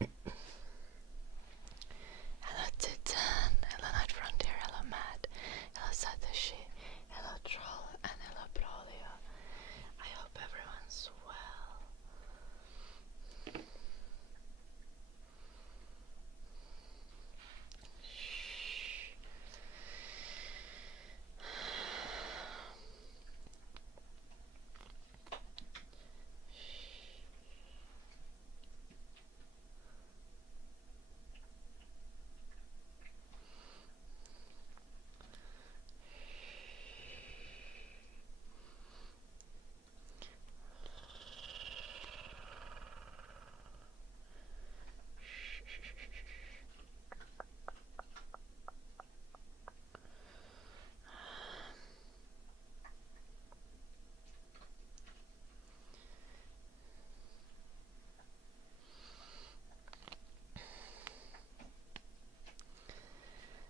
Hello Titan, hello Night Frontier, hello Matt, hello Satoshi, hello Troll, and hello Brolio. I hope everyone's well.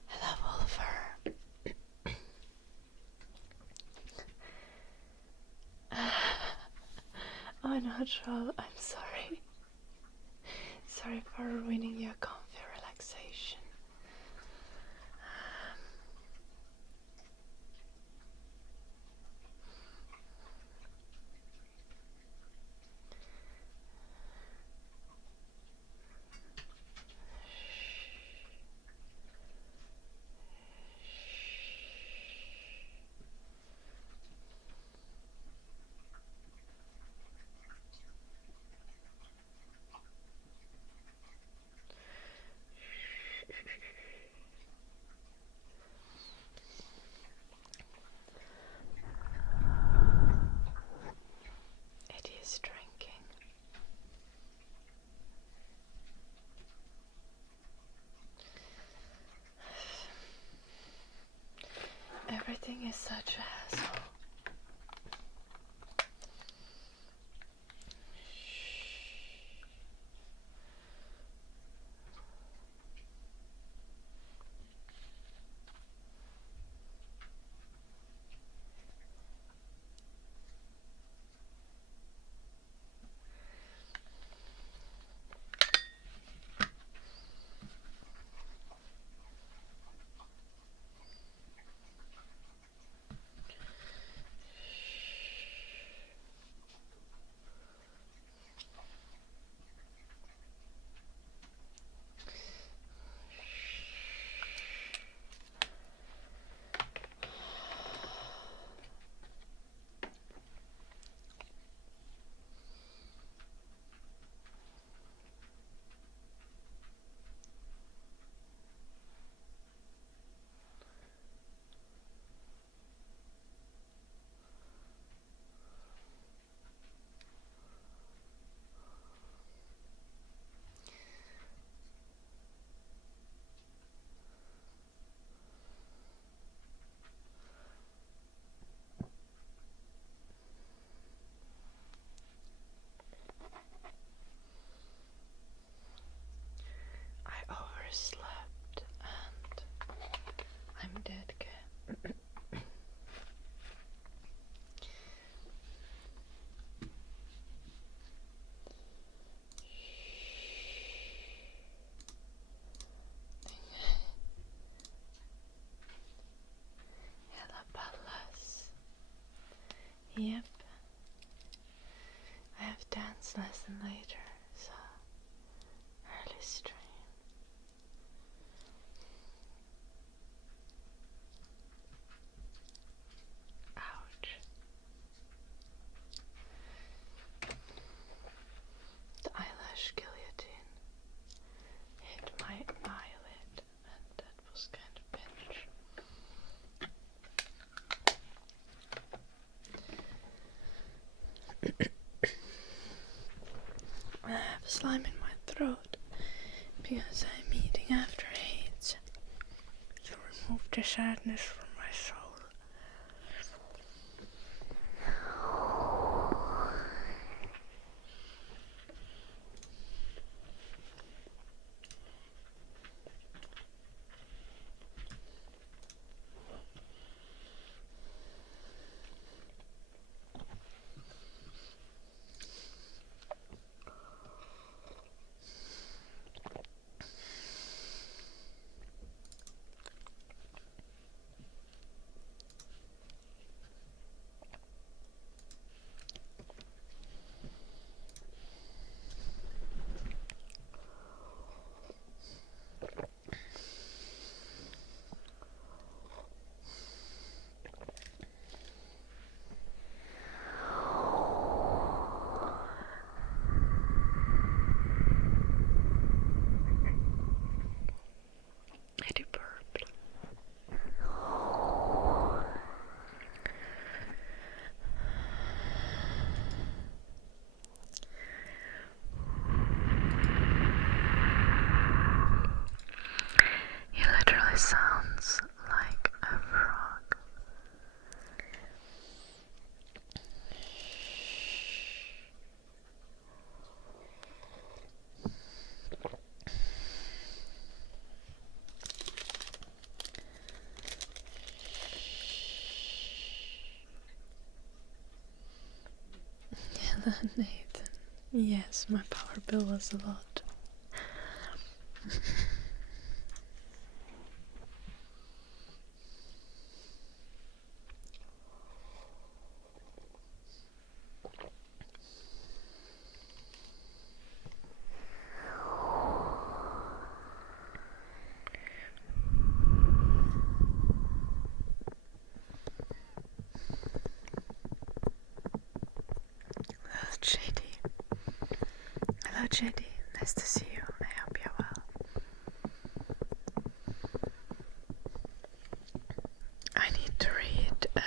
Hello Wolfer. Oh no, Troll, I'm sorry. Sorry for ruining your comfy relaxation. It is drinking. Everything is such a hassle. I overslept and I'm dead again. Hello Pallas. Yep. I have dance lesson later, so early stream. Ouch. The eyelash guillotine hit my eyelid and that was kind of pinch. I have slime in my throat because I'm eating after 8 to remove the sadness from my soul. Nathan. Yes, my power bill was a lot. Hello, JD. Hello, JD. Nice to see you. I hope you're well. I need to read a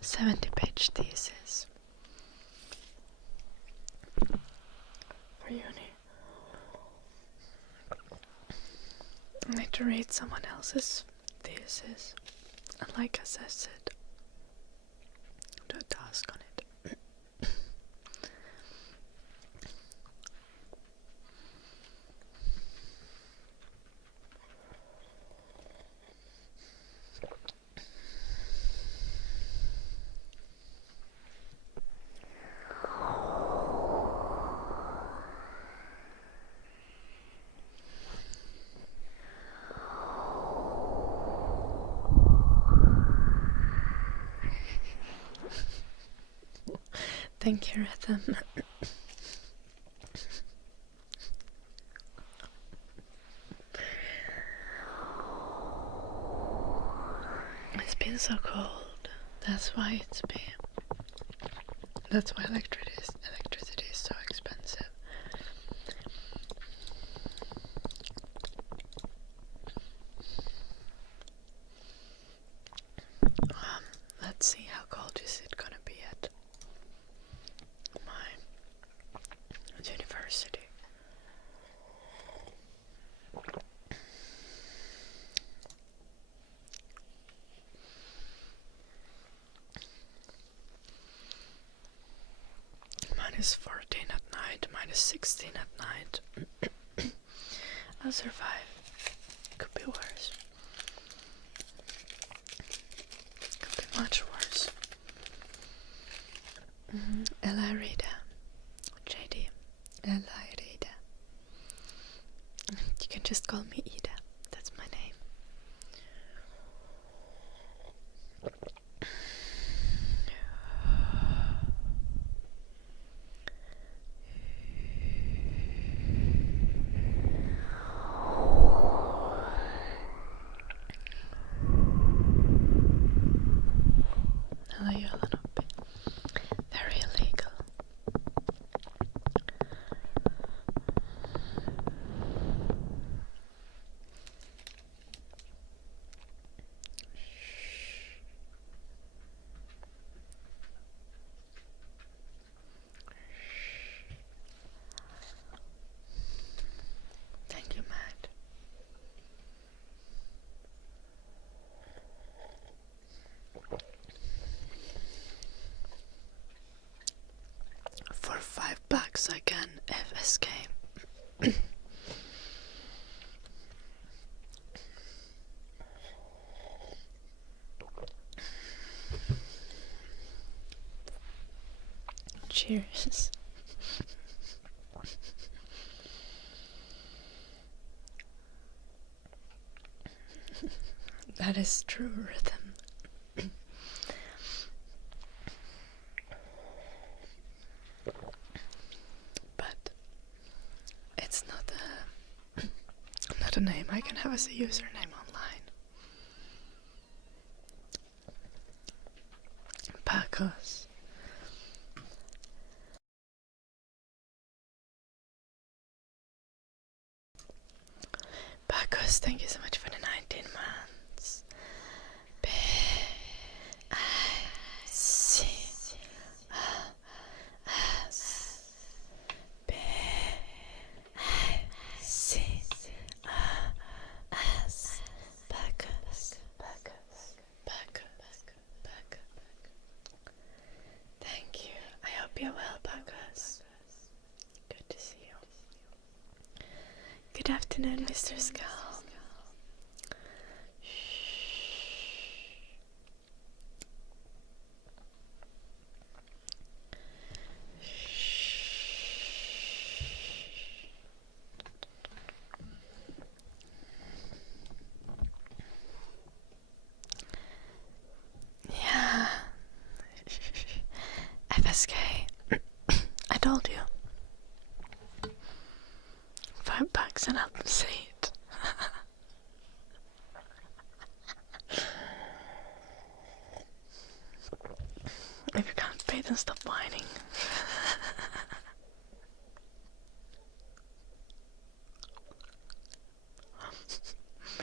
70-page thesis for uni. I need to read someone else's thesis and like assess it. Do a task on it. Thank you, Rhythm. It's been so cold. That's why electricity is so expensive. Let's see, how cold is it gonna be at my university? -14 at night, -16 at night. I'll survive. Could be worse. Could be much worse. Ella Rita. JD. Ella Rita. You can just call me Ida. That's my name. Very illegal. Thank you, Matt. For $5 I can FSK. Cheers. That is true, Rhythm. But it's not a name I can have as a username online. Pacos. Pacos, thank you so much for the 19 months. Thank you. I hope you're well, Pacos. Good to see you. Good afternoon, Mr. Skull. $5 and help them say it. If you can't pay, then stop whining.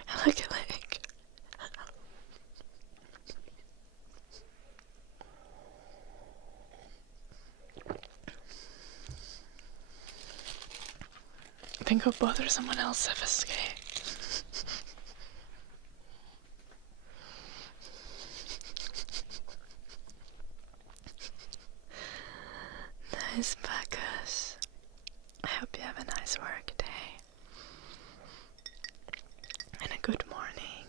I like your leg. Think of bother someone else, FSK. Nice Bacchus. I hope you have a nice work day. And a good morning.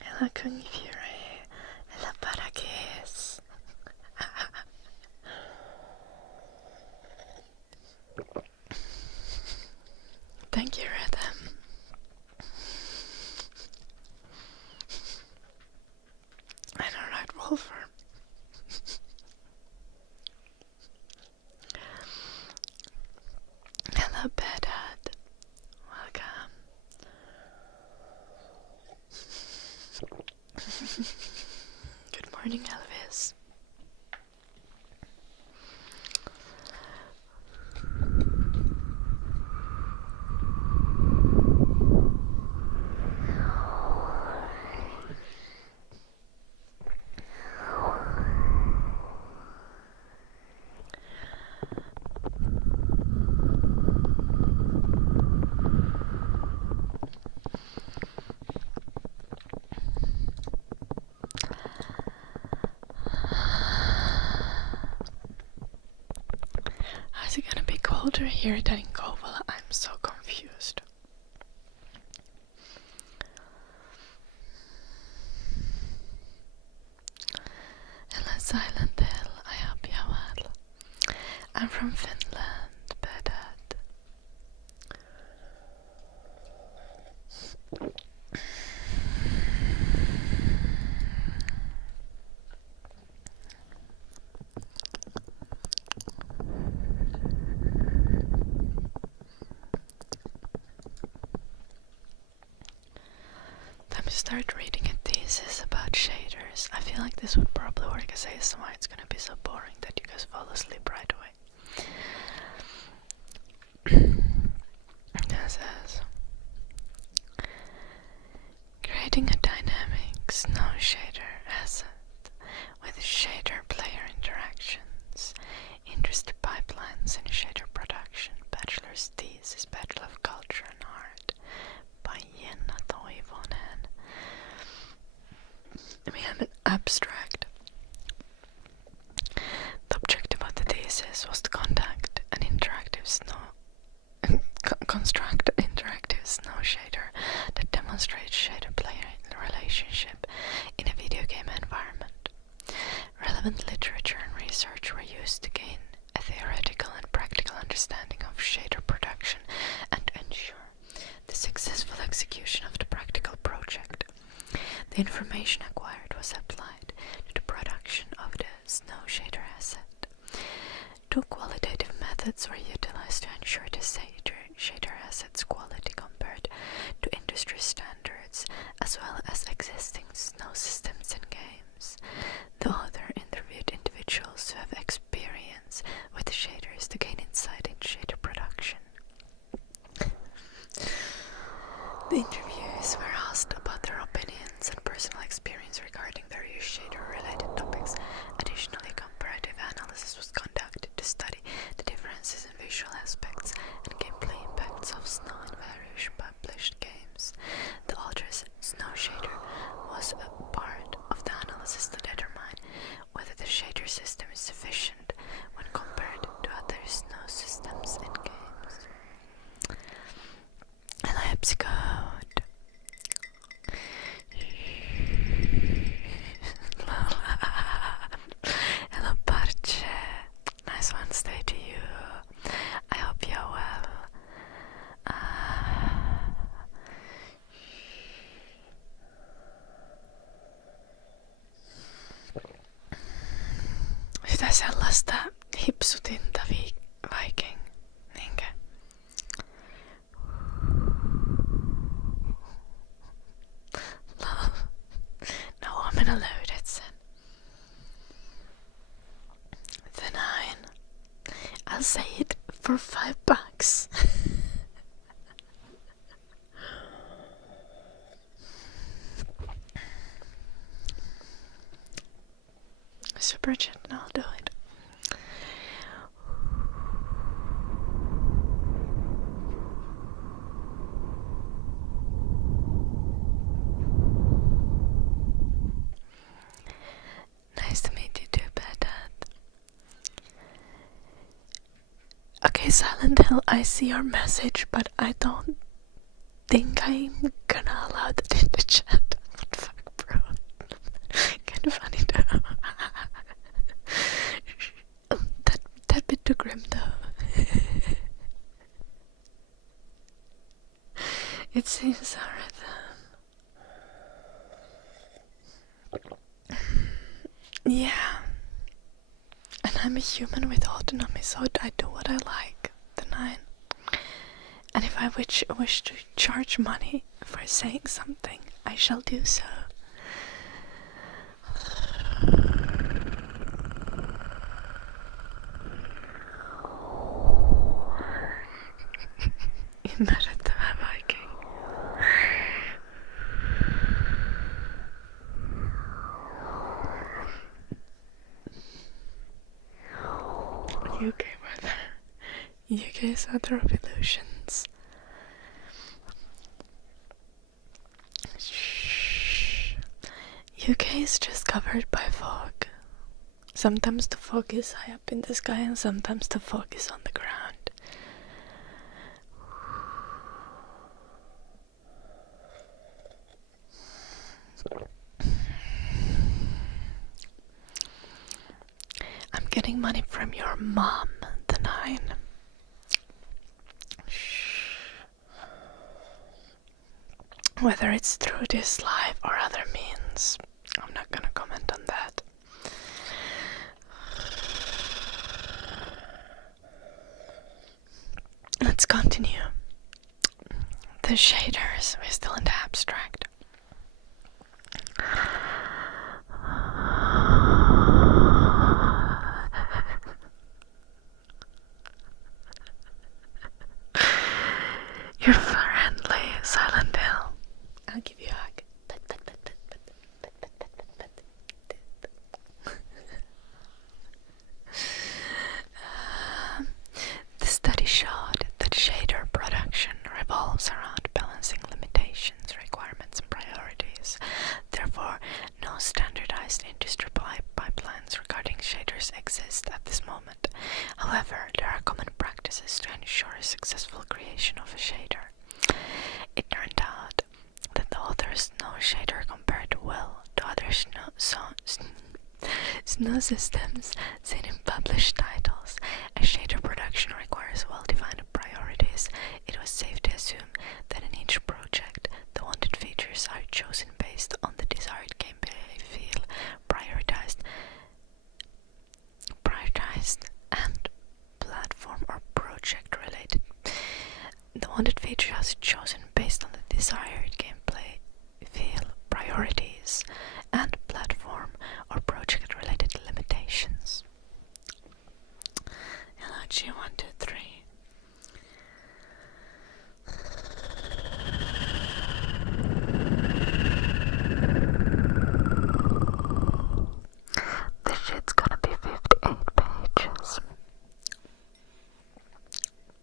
Hello Kung Fury. Hello Parakis. Thank you, Rhythm. And alright, Wolfer. Hello, Bedad. Welcome. Good morning, Elvis. Is it gonna be colder here than in Kovala? I'm so confused. Hello, Silent Hill. I hope you're well. I'm from Finland, Bedad. Let me start reading a thesis about shaders. I feel like this would probably work as ASMR. It's gonna be so boring that you guys fall asleep right away. This says, creating a dynamic snow shader asset with shader player interactions, industry pipelines and shader production, bachelor's thesis, Bachelor of Culture and Art by Jenna Toivonen. We have an abstract. The objective of the thesis was to conduct an interactive construct an interactive snow shader that demonstrates shader-player relationship in a video game environment. Relevant literature and research were used to gain a theoretical and practical understanding of shader production and ensure the successful execution of the practical project. The information acquired was applied to the production of the snow shader asset. Two qualitative methods were utilized to ensure the shader asset's quality compared to industry standards, as well as existing snow systems and games. The author interviewed individuals who have experience with shaders to gain insight into shader production. The interviewees were asked about their opinions and personal experience regarding various shader-related topics. Additionally, comparative analysis was conducted to study the differences in visual aspects and gameplay impacts of snow in various published games. The author's snow shader was a part of the analysis to determine whether the shader system is sufficient when compared to other snow systems in games. Hello, Epsicode. Hello, Parche. Nice Wednesday to you. I hope you're well. Sitä sellaista hipsutinta Viking, niinkö? say it for $5. Super chat, and I'll do it. Nice to meet you too, Dad. Okay, Silent Hill, I see your message, but I don't think I'm gonna allow that in the chat. What the fuck, bro? Kinda funny though. that bit too grim though. It seems alright then. Yeah. And I'm a human with autonomy, so I do what I like. The 9. And if I wish to charge money for saying something, I shall do so. Innaretta Viking. UK weather. UK's weather of illusions. Shh. UK is just covered by fog. Sometimes the fog is high up in the sky and sometimes the fog is on the ground. I'm getting money from your mom, the 9. Shh. Whether it's through this live or other means, I'm not gonna comment on that. Let's continue. The shaders, we're still in the abstract. You're friendly, Silent Hill. I'll give you a hug. The study showed that shader production revolves around balancing limitations, requirements, and priorities. Therefore, no standardized industry pipelines regarding shaders exist at this moment. However, there are common practices to ensure a successful creation of a shader. It turned out that the author's snow shader compared well to other snow systems seen in published titles. As shader production requires well-defined priorities, it was safe to assume that in each project, the wanted features are chosen based on the desired gameplay feel, prioritized and platform or project related. The wanted feature is chosen based on the desired gameplay feel, priorities, and platform or project related limitations. Hello G123. This shit's gonna be 58 pages.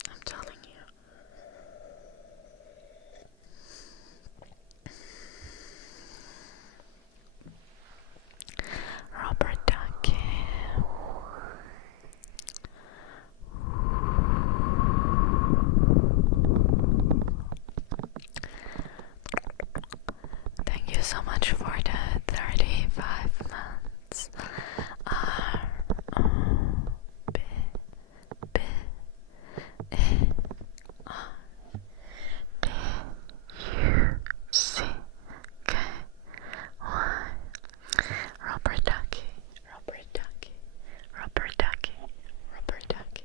I'm telling you. Robert Ducky. Thank you so much for the 35 months. R-O-B-B-E-R-D-U-C-K-Y. Robert Ducky, Robert Ducky, Robert Ducky, Robert Ducky.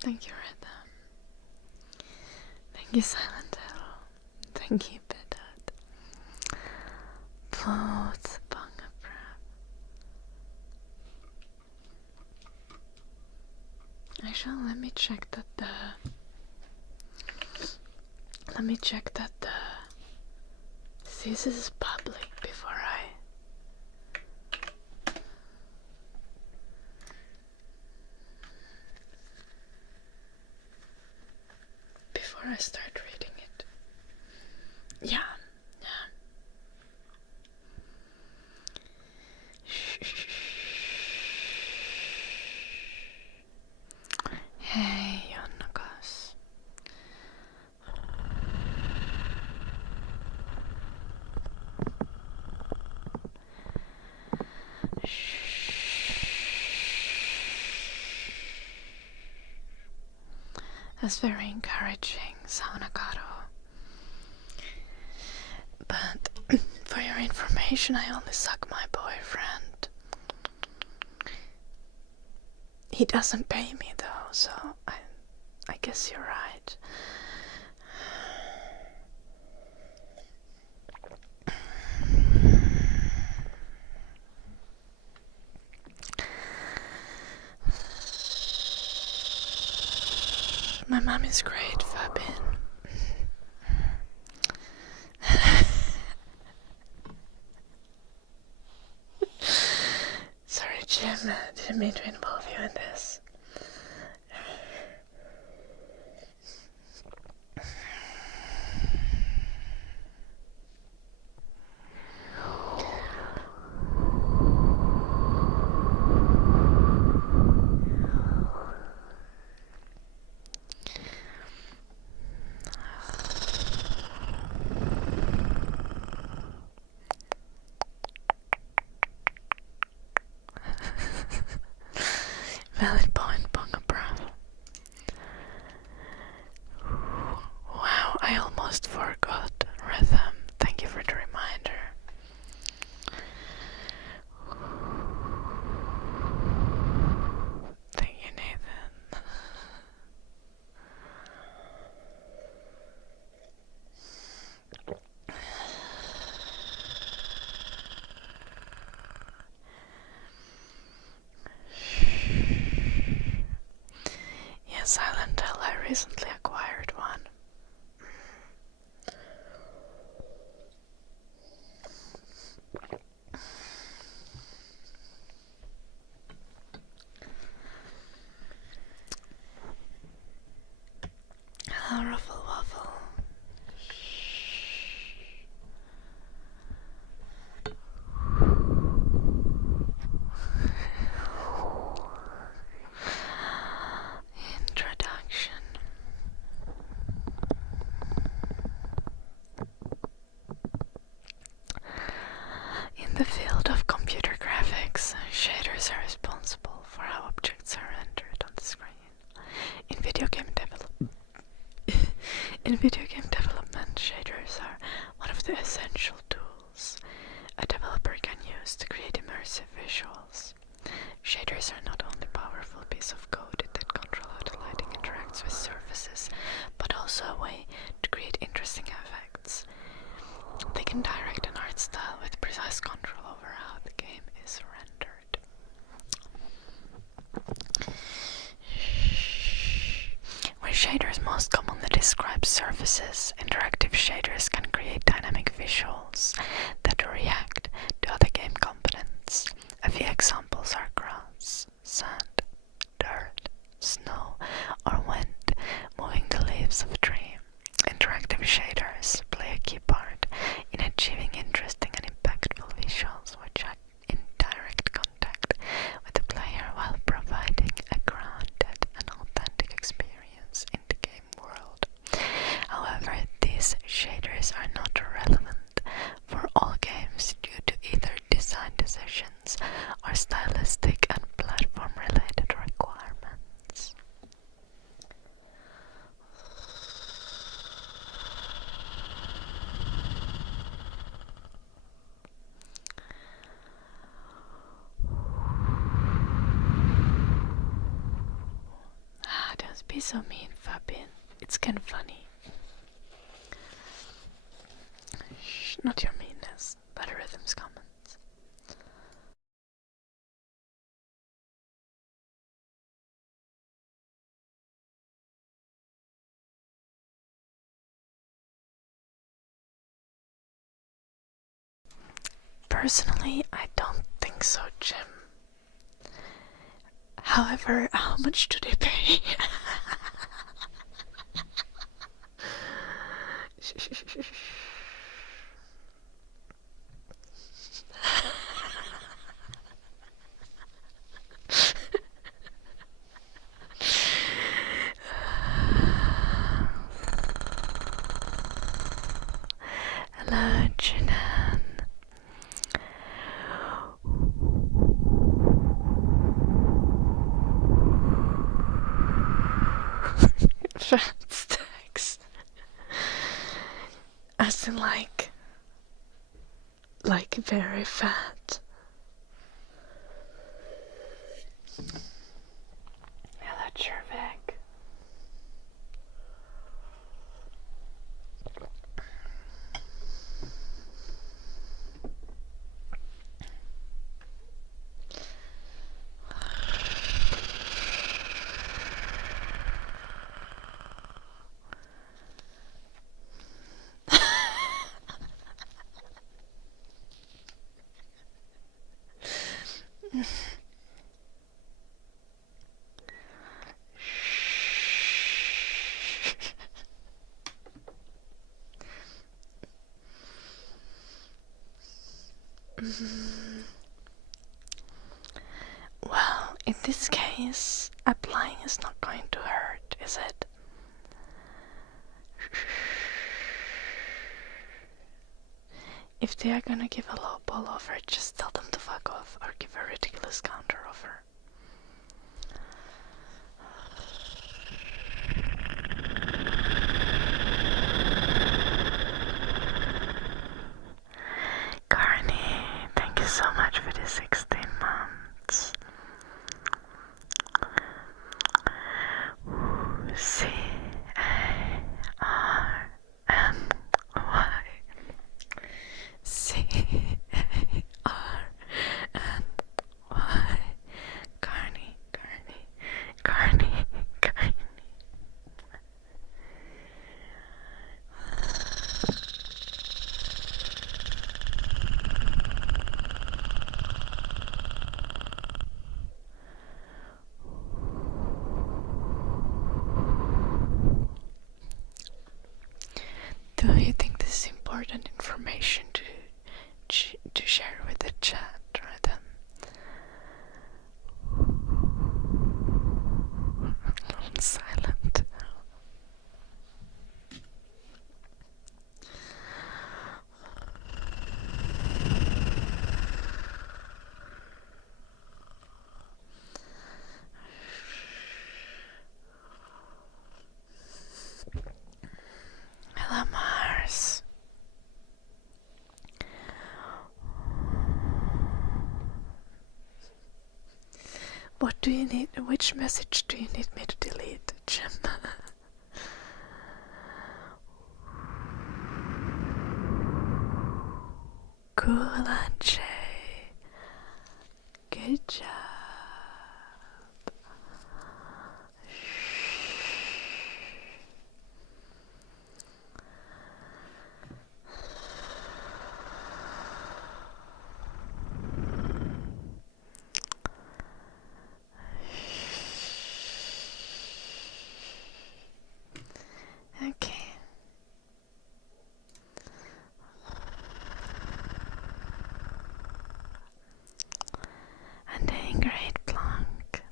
Thank you, Rhythm. Thank you, Silent Hill. Thank you, Bedad. Both Bungabrab. Actually, let me check that the this is public before I start reading it. Yeah. Hey, Jonnakas. That's very encouraging, Saunakato. But for your information, I only suck my boyfriend. He doesn't pay me though, so I guess you're right. My mom is great, Fabin. Sorry, Jim. Didn't mean to involve you in this. Valid point, Bonga Bravo. Wow, I almost forgot rhythm. Thank you for the reminder. Thank you, Nathan. Yes, Silent Hill, I recently acquired one. Hello, Ruffle Waffle. Introduction. In the field of computer graphics, shaders are responsible for how objects are rendered on the screen. In video game development, shaders are one of the essential tools a developer can use to create immersive visuals. Shaders are not only a powerful piece of code that control how the lighting interacts with surfaces, but also a way to create interesting effects. They can direct an art style with precise control over how the game is rendered. Where shaders most commonly describe surfaces, interactive shaders can create dynamic visuals that react to other game components. A few examples are grass, sand, dirt, snow, or wind moving the leaves of a tree. Interactive shaders play a key part in achieving interesting and impactful visuals which are in direct contact with the player while providing a grounded and authentic experience in the game world. However, these shaders are not relevant for all games due to either design decisions or stylistic and platform-related requirements. Don't be so mean, Fabien. It's kind of funny. Shh, not your meanness, but a rhythm's comment. Personally, I don't think so, Jim. However, how much do they pay? Hello, Jinan. Fat stacks. As in like very fat. Hello, Jervik. Well, in this case, applying is not going to hurt, is it? If they are gonna give a low ball offer, just tell them to fuck off or give a ridiculous counter offer. Carney, thank you so much for the 16 months. C-A-R-N-Y C-A-R-N-Y Carney, Carney, Carney, Carney. Do you think this is important information to share with the chat, Rhythm? Silent. Hello, Mars. What do you need? Which message do you need me to delete, Jim? Cool and Jay. Good job. Okay. And doing great, Blanc.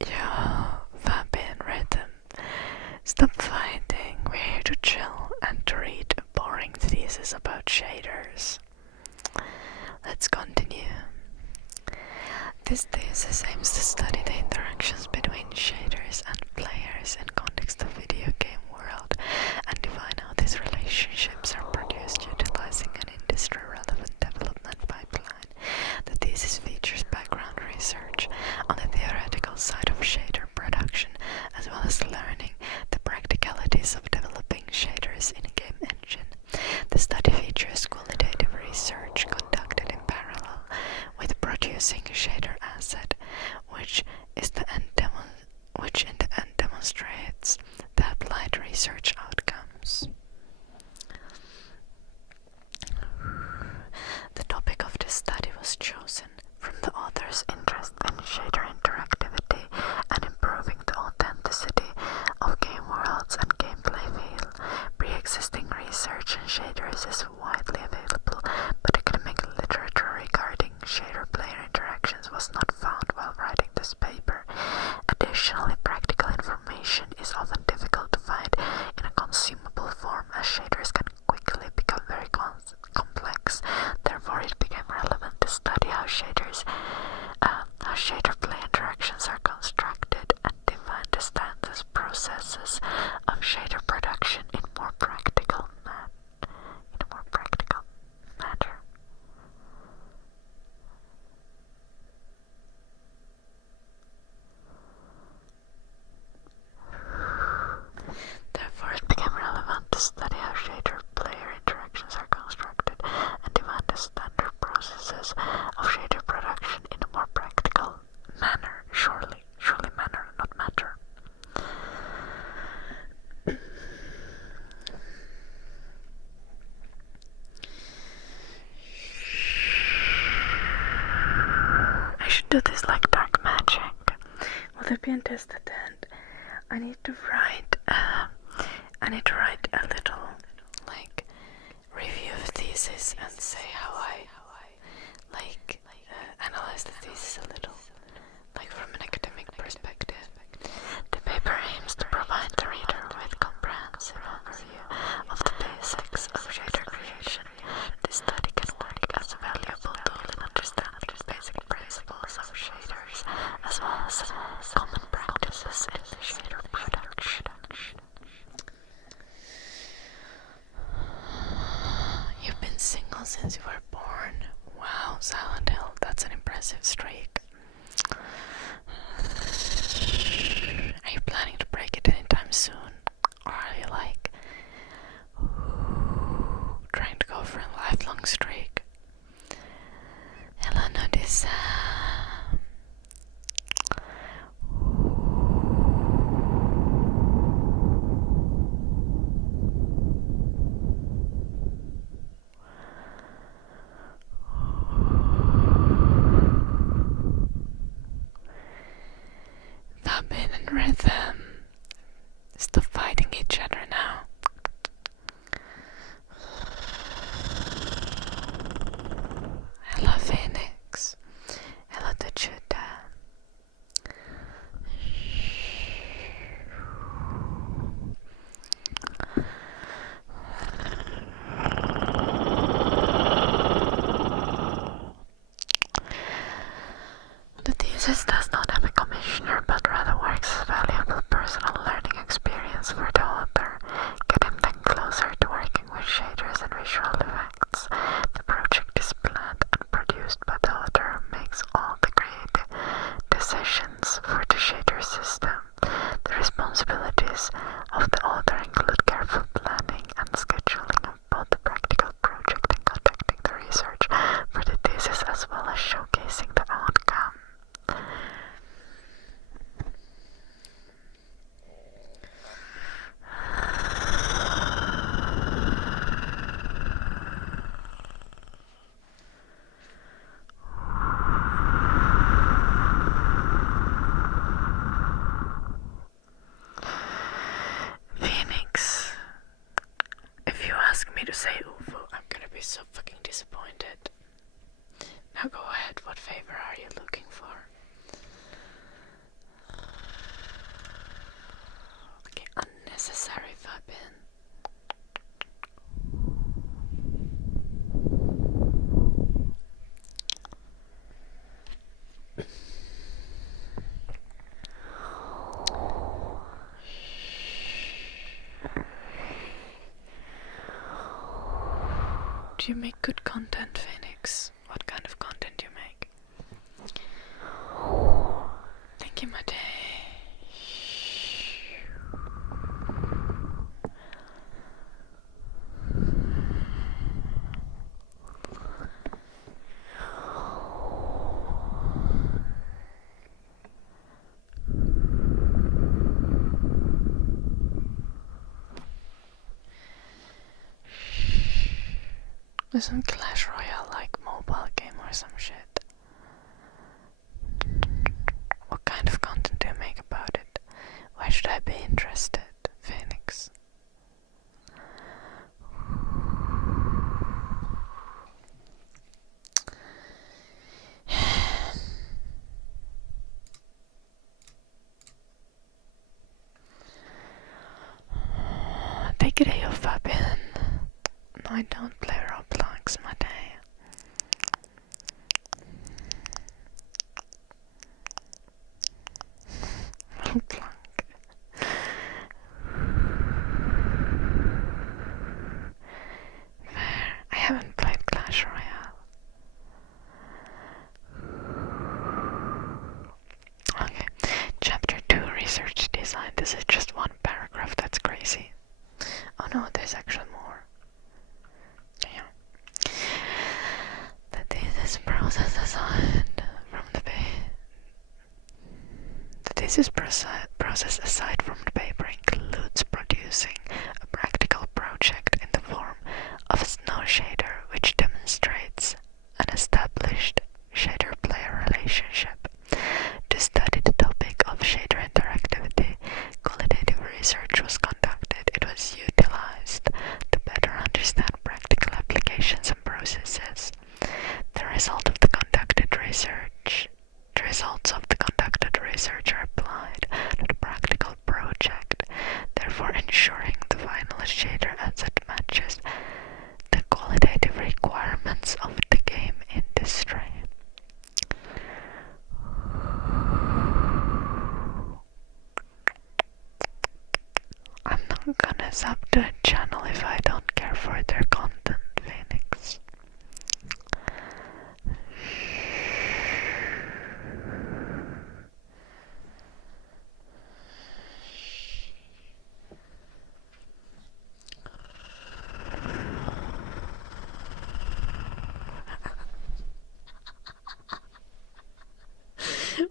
Yo, Fabian Rhythm. Stop fighting. We're here to chill and to read a boring thesis about shaders. Let's continue. This thesis aims to study the interactions between shaders and players in context of video game world and define how these relationships are produced utilizing an industry-relevant development pipeline. The thesis features background research on the theoretical side of shader production as well as learning the practicalities of developing shaders in a game engine. The study features qualitative research conducted in parallel Additionally, practical information is often difficult to find in a consumable form, as shaders can quickly become very complex. Therefore, it became relevant to study how shader play interactions are constructed and define the standard processes of shader production in a more practical manner. Therefore, it became relevant to study how shader-player interactions are constructed and define the standard processes of shader production in a more practical manner. Surely manner, not matter. I should do this like dark magic. Will there be a test at the end? I need to write a little like review of thesis and say how I analyze the thesis a little, like from an academic perspective. The paper aims to provide the reader with a comprehensive overview of the basics of shader creation. This study can work as a valuable tool in understanding the basic principles of shaders, as well as common practices in shader production. You've been single since you were born. Wow, Silent Hill, that's an impressive streak. Are you planning to break it anytime soon? Or are you like trying to go for a lifelong streak? Hello, Nodisa. Thumbin and Rhythm. Stop fighting each other now. Hello, Phoenix. Hello, Tachuta. The thesis does not have a commissioner, but rather works as a valuable personal learning experience for the author, getting them closer to working with shaders and visual effects. The project is planned and produced by the author, who makes all the creative decisions for the shader system. The responsibilities of the author include careful planning and scheduling of both the practical project and conducting the research for the thesis, as well as showcasing the outcome. Phoenix, if you ask me to say UFO, I'm gonna be so fucking disappointed. Now go ahead, what favor are you looking for? Okay, unnecessary Fabin. Do you make good content, Phoenix? What kind of content do you make? Thank you, Mate. Isn't Clash Royale like mobile game or some shit? What kind of content do you make about it? Why should I be interested, Phoenix? G'day, yo, Fabian. No, I don't play Roblox, my day. Roblox. I haven't played Clash Royale. Okay, Chapter 2, Research Design. This is just one paragraph, that's crazy. Oh no, there's actually more. Yeah. The thesis process aside from the process aside from the paper includes producing a practical project in the form of a snow shader which demonstrates an established shader-player relationship. To study the topic of shader interactivity, qualitative research was conducted. It was utilized to better understand practical applications and processes. The results of the conducted research are applied to the practical project, therefore ensuring the final shader asset matches the qualitative requirements of the game industry. I'm not gonna sub to a channel if I don't care for their content, Phoenix.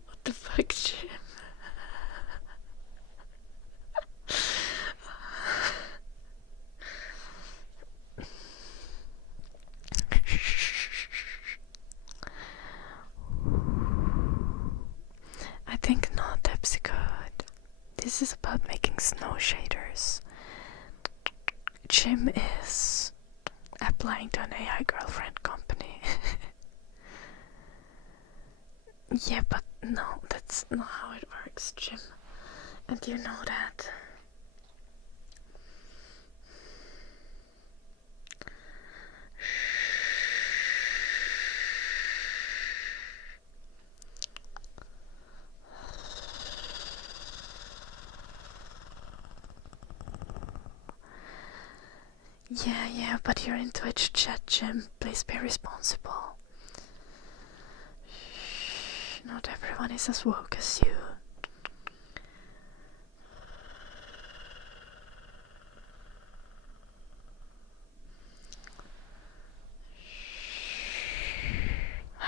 What the fuck, Jim? I think no tips good. This is about making snow shaders. Jim is applying to an AI girlfriend company. Yeah, but no, that's not how it works, Jim. And you know that. Yeah, but you're in Twitch chat, Jim. Please be responsible. Shh, not everyone is as woke as you.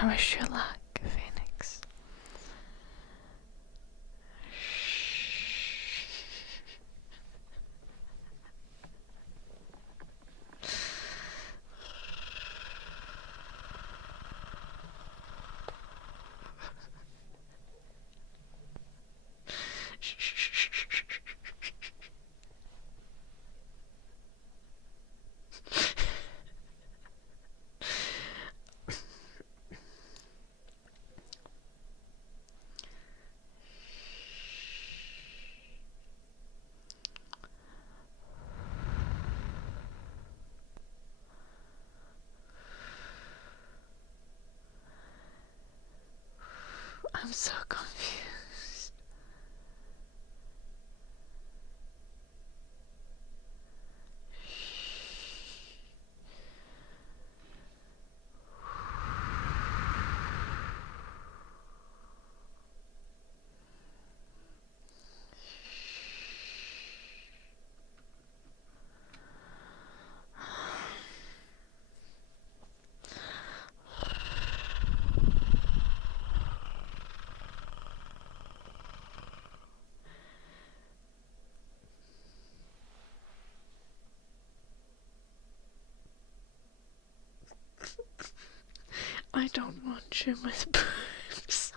I wish you luck, Phoenix. I'm so confused. I don't want you with boobs.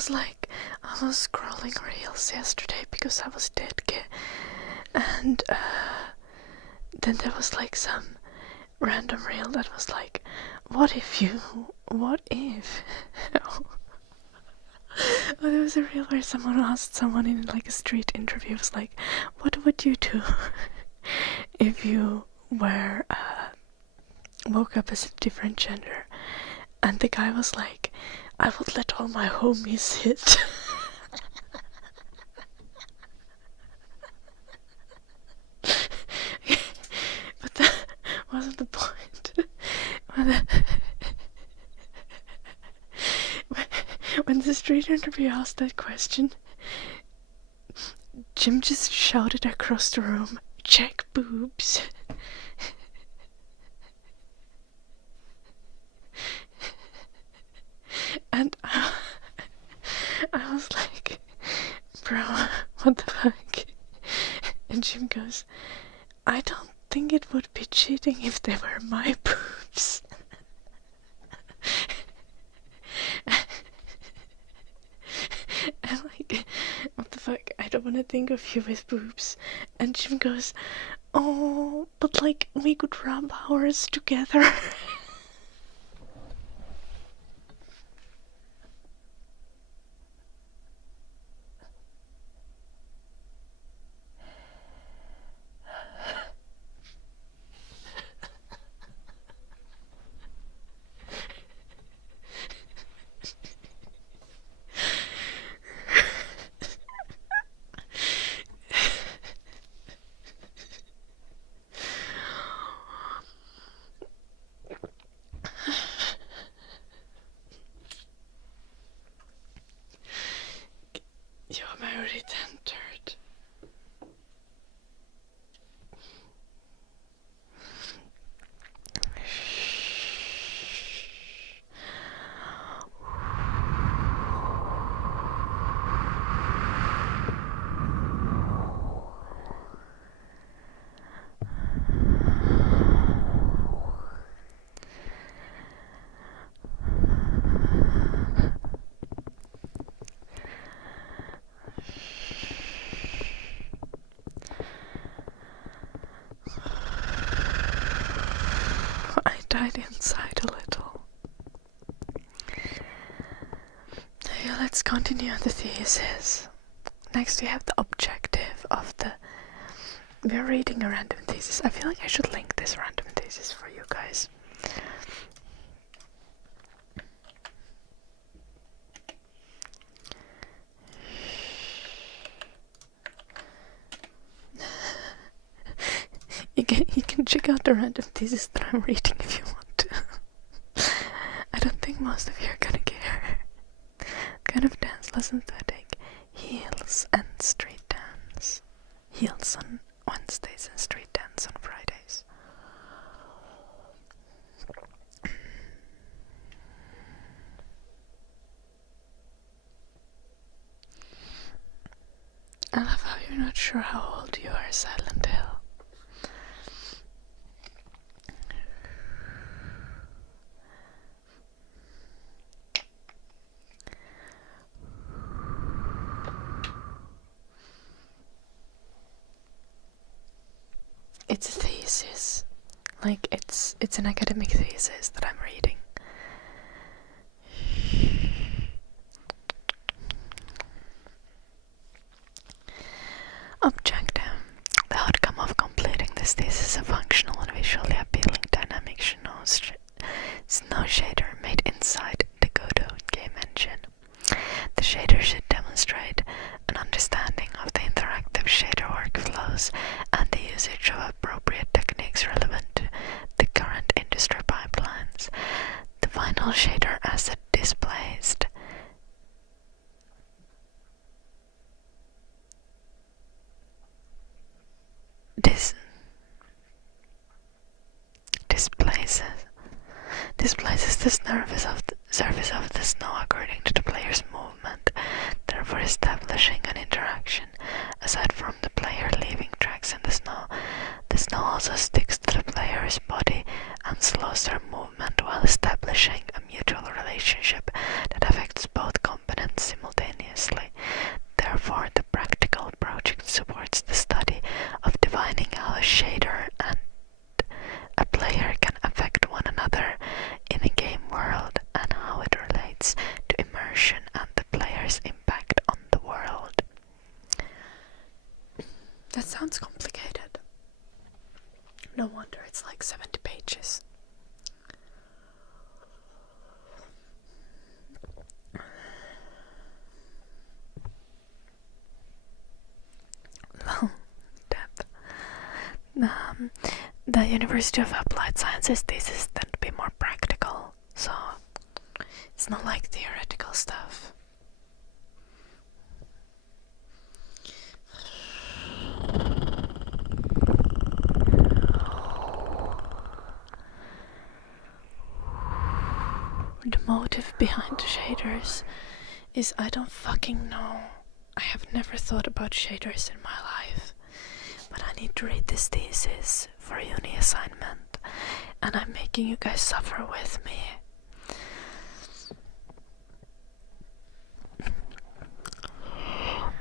I was scrolling reels yesterday because I was dead, and then there was like some random reel that was like, what if oh, there was a reel where someone asked someone in like a street interview, was like, what would you do if you were woke up as a different gender? And the guy was like, I would let all my homies hit. But that wasn't the point. When the street interview asked that question, Jim just shouted across the room, check boobs. And I was like, bro, what the fuck? And Jim goes, I don't think it would be cheating if they were my boobs. And like, what the fuck, I don't want to think of you with boobs. And Jim goes, oh, but like, we could rub ours together. Jag är already entered. I died inside a little. Yeah, let's continue the thesis. Next we have the objective of the... We're reading a random thesis. I feel like I should link this random thesis for you guys. You can check out the random thesis that I'm reading if you want to. I don't think most of you are gonna care. Kind of dance lessons do I take? Heels and street dance. Heels on Wednesdays and street dance on Fridays. I love how you're not sure how old you are, Silent Hill. It's a thesis. Like, it's an academic thesis that I'm reading. Objective. The outcome of completing this thesis is a functional and visually appealing dynamic snow shader made inside the Godot game engine. The shader should demonstrate an understanding of the interactive shader workflows and the usage of appropriate techniques relevant to the current industry pipelines. The final shader asset displaced displaces the surface of the snow according to the player's movement, therefore establishing an interaction. Aside from the player leaving tracks in the snow also sticks to the player's body and slows their movement while establishing a mutual relationship that affects both components simultaneously. That sounds complicated. No wonder it's like 70 pages. Well, the University of Applied Sciences thesis tend to be more practical, so it's not like theoretical stuff. The motive behind the shaders is I don't fucking know. I have never thought about shaders in my life, but I need to read this thesis for a uni assignment, and I'm making you guys suffer with me.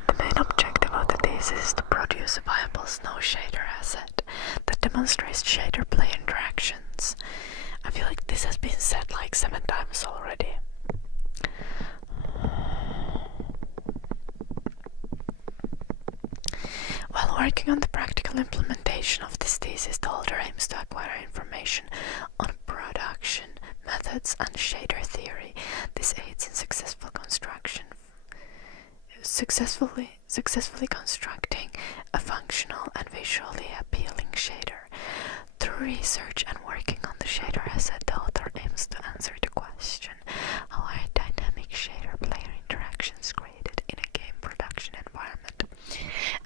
The main objective of the thesis is to produce a viable snow shader asset that demonstrates shader-player interactions. I feel like this has been said like 7 times already. While working on the practical implementation of this thesis, the author aims to acquire information on production methods and shader theory. This aids in successfully constructing a functional and visually appealing shader. Through research and working on the shader asset, the author aims to answer the question: how are dynamic shader-player interactions created in a game production environment?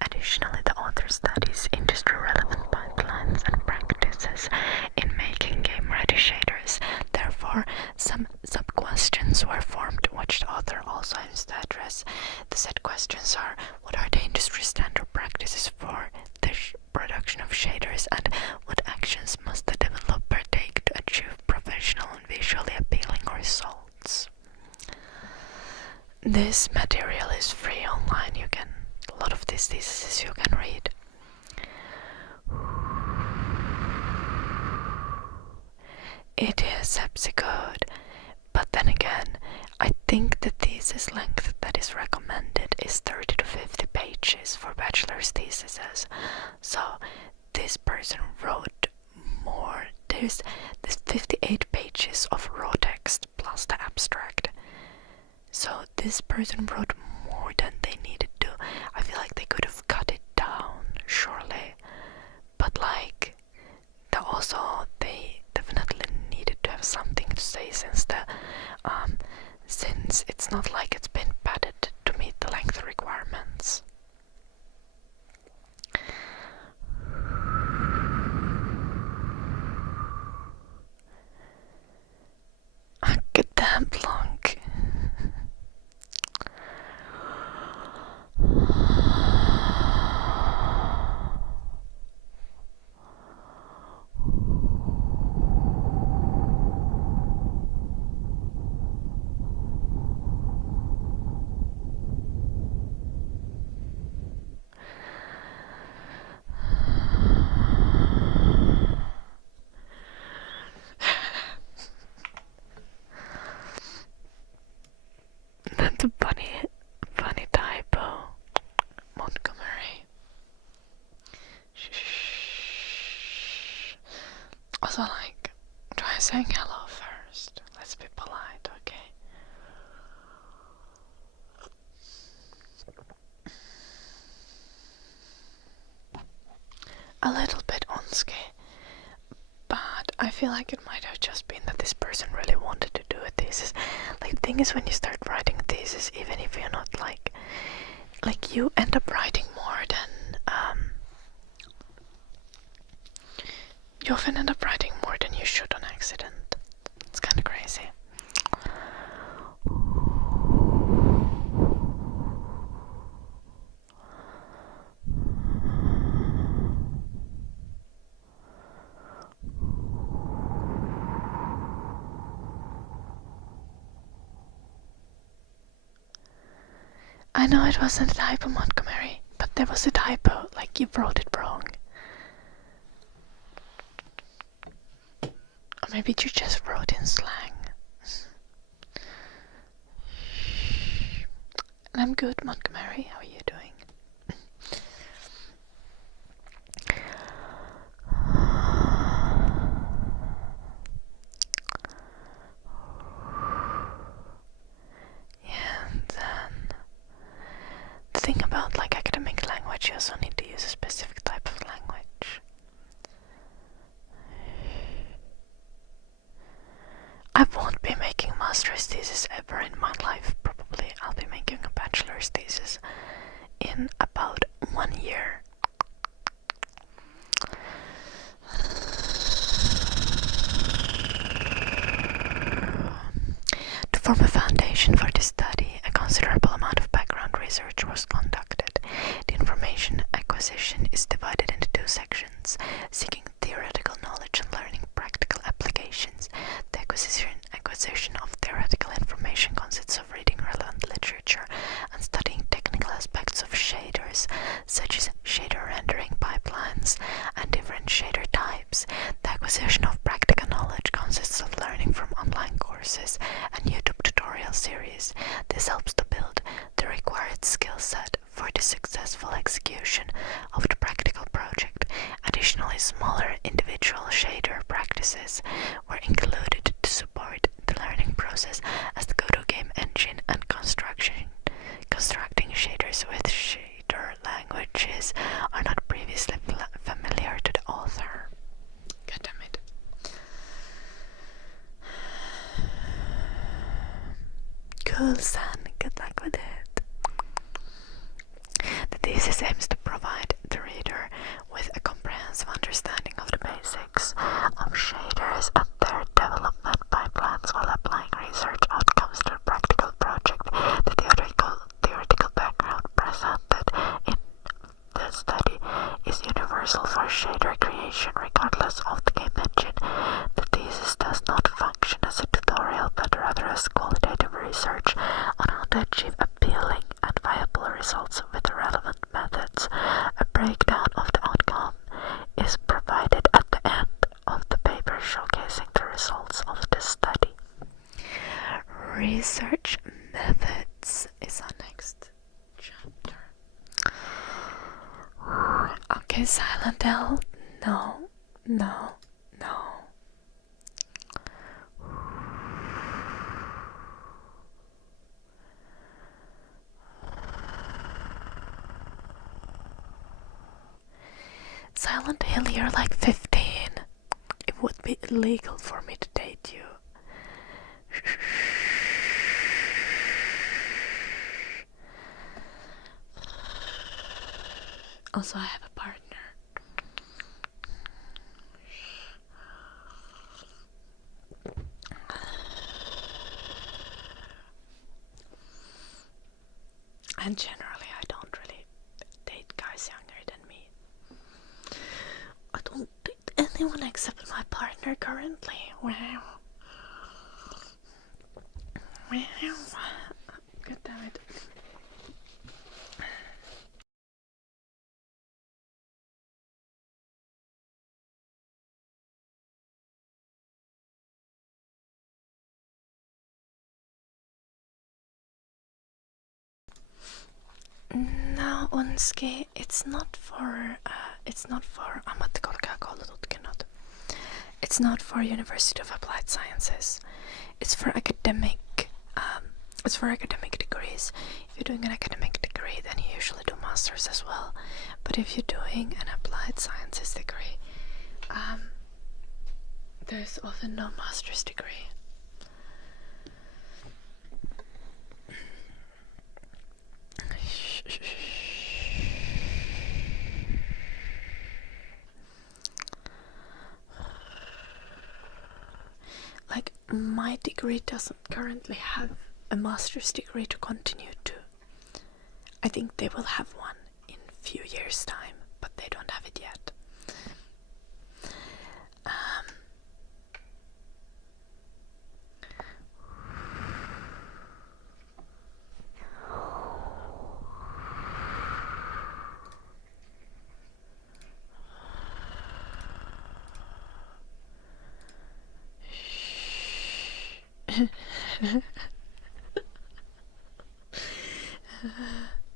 Additionally, the author studies industry-relevant pipelines and practices in making game-ready shaders. Therefore, some sub-questions were formed, which the author also aims to address. The said questions are: what are the industry standard practices for the production of shaders, and what actions must the developer take to achieve professional and visually appealing results? This material is free online. A lot of these theses you can read. It is good, but then again, I think the thesis length that is recommended is 30 to 50 pages for bachelor's theses. So this person wrote more. There's 58 pages of raw text plus the abstract. So this person wrote more than they needed to. I feel like they could have cut it down, surely. But like, they definitely needed to have something to say, since it's not like it's been padded to meet the length requirements. Goddamn long. That's a funny typo. Montgomery. Shh. Also, like, try saying hello first. Let's be polite, okay? A little bit onsky, but I feel like it might have just been that this person really wanted to do a thesis. Like, the thing is, when you start writing a thesis, even if you're not like you end up writing more than you often end up writing more than you should on accident. It's kind of crazy. I know it wasn't a typo, Montgomery, but there was a typo, like you wrote it wrong. Or maybe you just wrote in slang. I'm good, Montgomery. How are you doing? in about 1 year. To form a foundation for this study, a considerable amount of background research was conducted. The information acquisition is divided into 2 sections, seeking theoretical knowledge and learning practical applications. The acquisition of theoretical information consists of reading relevant literature and studying technical aspects of shaders, such as shader rendering pipelines and different shader types. The acquisition of practical knowledge consists of learning from online courses and YouTube tutorial series. This helps to build the required skill set for the successful execution of the practical project. Additionally, smaller individual shader practices were included to support the learning process, as the Godot game engine and constructing shaders with shader languages are not previously familiar to the author. God damn it. Cool, son. Good luck with it. The thesis aims to provide the reader with a comprehensive understanding of the basics of shaders and their development pipelines while applying research outcomes to a practical project. The theoretical background presented in the study is universal for shader creation regardless of the game engine. The thesis does not function as a tutorial but rather as qualitative research on how to achieve appealing and viable results with relevant methods. A breakdown of the outcome is provided at the end of the paper, showcasing the results of the study. Research methods is our next chapter. Okay, Silent L. No. Silent Hill, you're like 15. It would be illegal for me to date you. Also, I have a partner. And generally, I don't really date guys younger than me. I don't date anyone except my partner currently. Wow. God damn it. No, Unski, it's not for ammattikorkeakoulututkinnot. It's not for University of Applied Sciences. It's for academic degrees. If you're doing an academic degree, then you usually do masters as well. But if you're doing an applied sciences degree, there's often no master's degree. Like, my degree doesn't currently have a master's degree to continue to. I think they will have one in a few years' time, but they don't have it yet.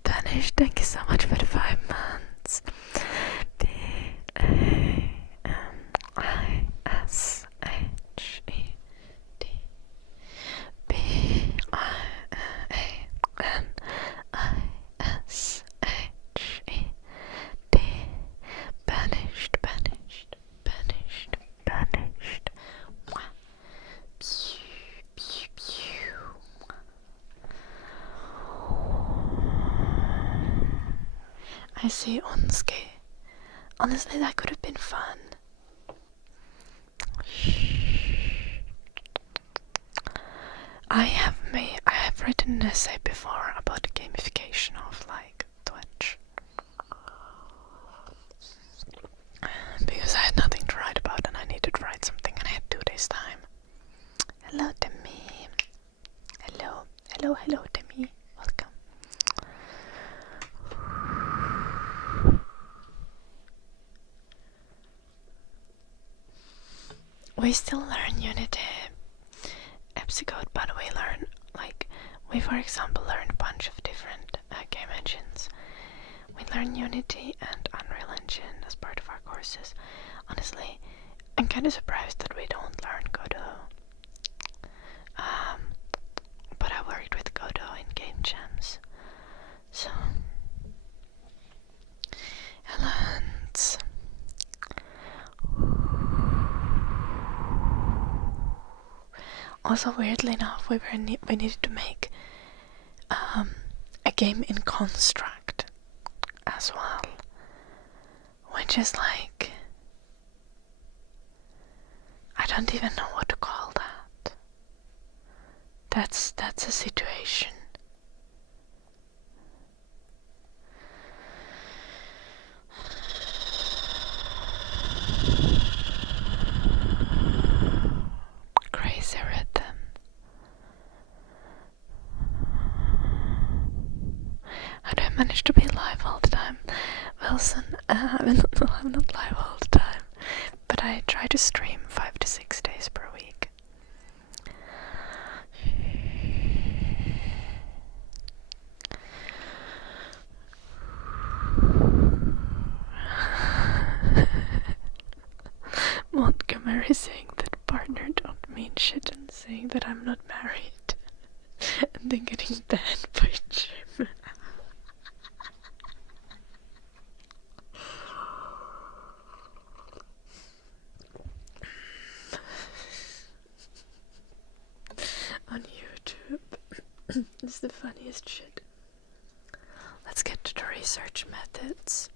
Danish, thank you so much for the 5 months. B-A-M-I-S-H-E-D B-I-N-I-S-H-E-D Banished. Pew, pew. I see Onski. Honestly, that could have been fun. I have written an essay before about the gamification of like Twitch. Because I had nothing to write about and I needed to write something and I had 2 days time. Hello Demi. Hello Demi. Welcome. We still learn Unity Epsicode, but we learn, like, we for example learn a bunch of different game engines. We learn Unity and Unreal Engine as part of our courses. Honestly, I'm kind of surprised that we don't learn Godot. But I worked with Godot in Game Jams. So, Helens. Also, weirdly enough, we needed to make a game in Construct as well, which is like, I don't even know what to call that. That's a situation. Crazy rhythm. How do I manage to be live all the time? Wilson, I'm not live all the time, but I try to stream 5 to 6 days per week. Montgomery saying that partner don't mean shit and saying that I'm not married. And then getting banned by Jim. On YouTube. It's the funniest shit. Let's get to the research methods.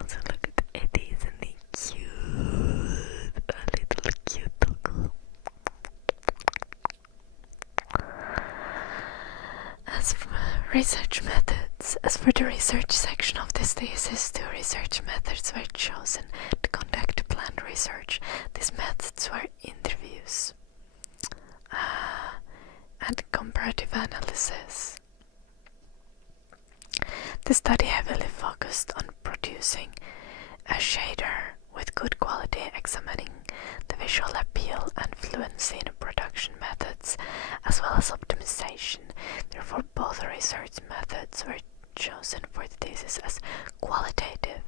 Also look at the Eddies and the cute. A little cute doggo. As for research methods, as for the research section of this thesis, 2 research methods were chosen to conduct planned research. These methods were interviews and comparative analysis. The study heavily focused on producing a shader with good quality, examining the visual appeal and fluency in production methods, as well as optimization. Therefore, both research methods were chosen for the thesis as qualitative.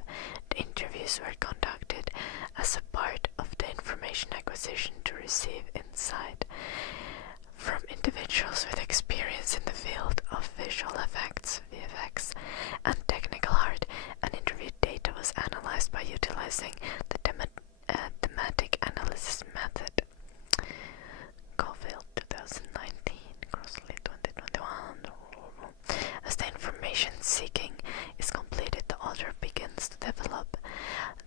The interviews were conducted as a part of the information acquisition to receive insight from individuals with experience in the field of visual effects, VFX, and technical art, and interviewed data was analyzed by utilizing the thematic analysis method. Caulfield 2019, Crossley 2021. As the information seeking is completed, the author begins to develop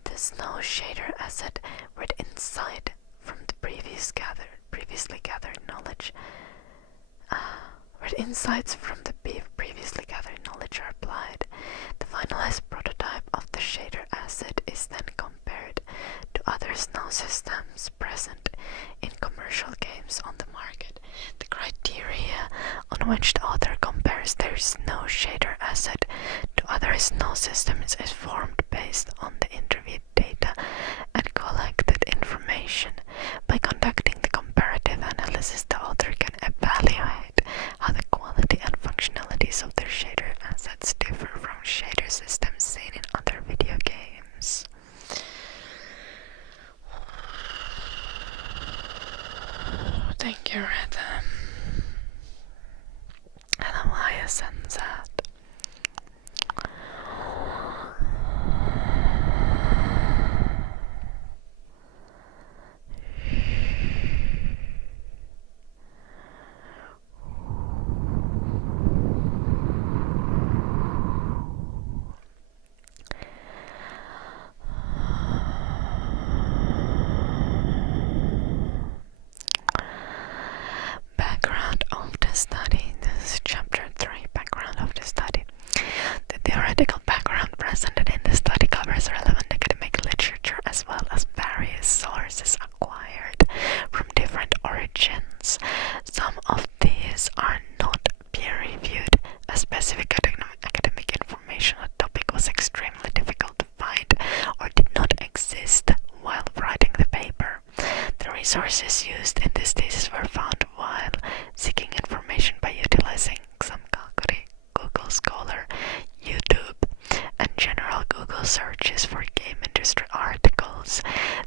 the snow shader asset with insight from the previously gathered knowledge. Where insights from the previously gathered knowledge are applied, the finalized prototype of the shader asset is then compared to other snow systems present in commercial games on the market. The criteria on which the author compares their snow shader asset to other snow systems is formed based on the interviewed data and collected information. By conducting the comparative analysis, the author can evaluate how the quality and functionalities of their shader assets differ from shader systems seen in other video games. Thank you, Rhythm. And Amaya sends that. presented in the study covers relevant academic literature as well as various sources acquired from different origins. Some of these are not peer-reviewed, as specific academic information on the topic was extremely difficult to find or did not exist while writing the paper. The resources used in this thesis were found while seeking information by utilizing Xamkalkuri, Google Scholar, YouTube, and general Google searches for game industry articles.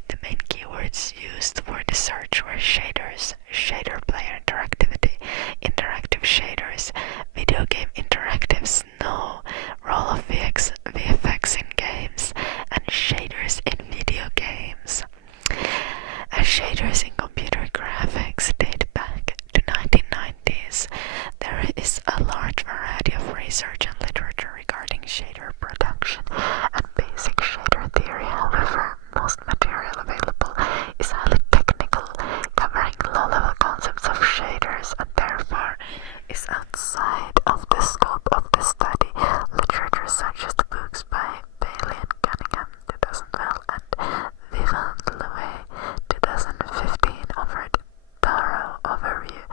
The main keywords used for the search were shaders, shader player interactivity, interactive shaders, video game interactive snow, role of VFX in games, and shaders in video games. As shaders in computer graphics date back to 1990s, there is a large variety of research and literature regarding shader production and basic shader theory. However, most material available is highly technical, covering low-level concepts of shaders, and therefore is outside of the scope of the study. Literature such as the books by Bailey and Cunningham 2012 and Vivant Louis 2015 offered thorough overview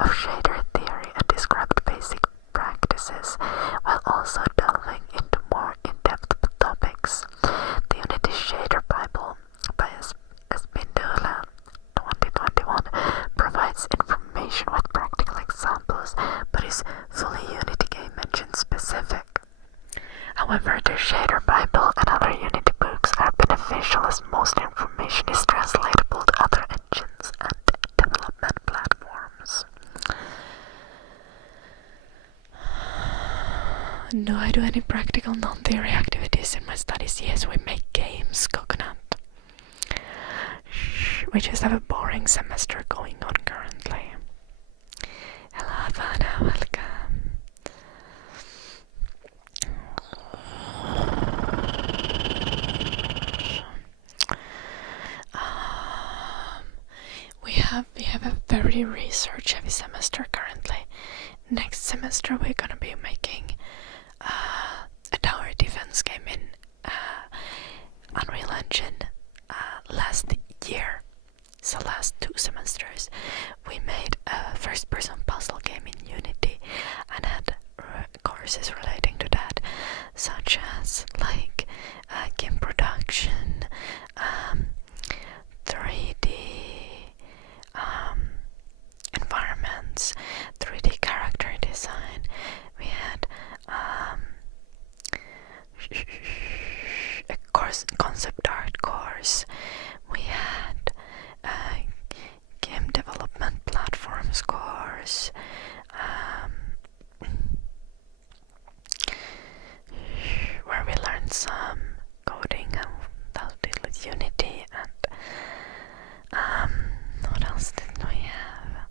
of shader theory and described basic practices, while also delving into more in-depth topics. The Unity Shader Bible by Espindola 2021 provides information with practical examples, but is fully Unity game engine specific. However, the Shader Bible and other Unity books are beneficial as most information is translatable to other engines and development platforms. Do I do any practical non-theory activities in my studies? Yes, we make games, Coconut. We just have a boring semester going on currently. Hello, Havana, welcome. We have a very research heavy semester currently. Next semester we're gonna be making a tower defense game in Unreal Engine. Last year, so last 2 semesters, we made a first-person puzzle game in Unity and had courses relating to that, such as like game production, 3D environments, 3D character design. We had a concept art course. We had a game development platforms course. Where we learned some coding and that we did with Unity, and what else did we have?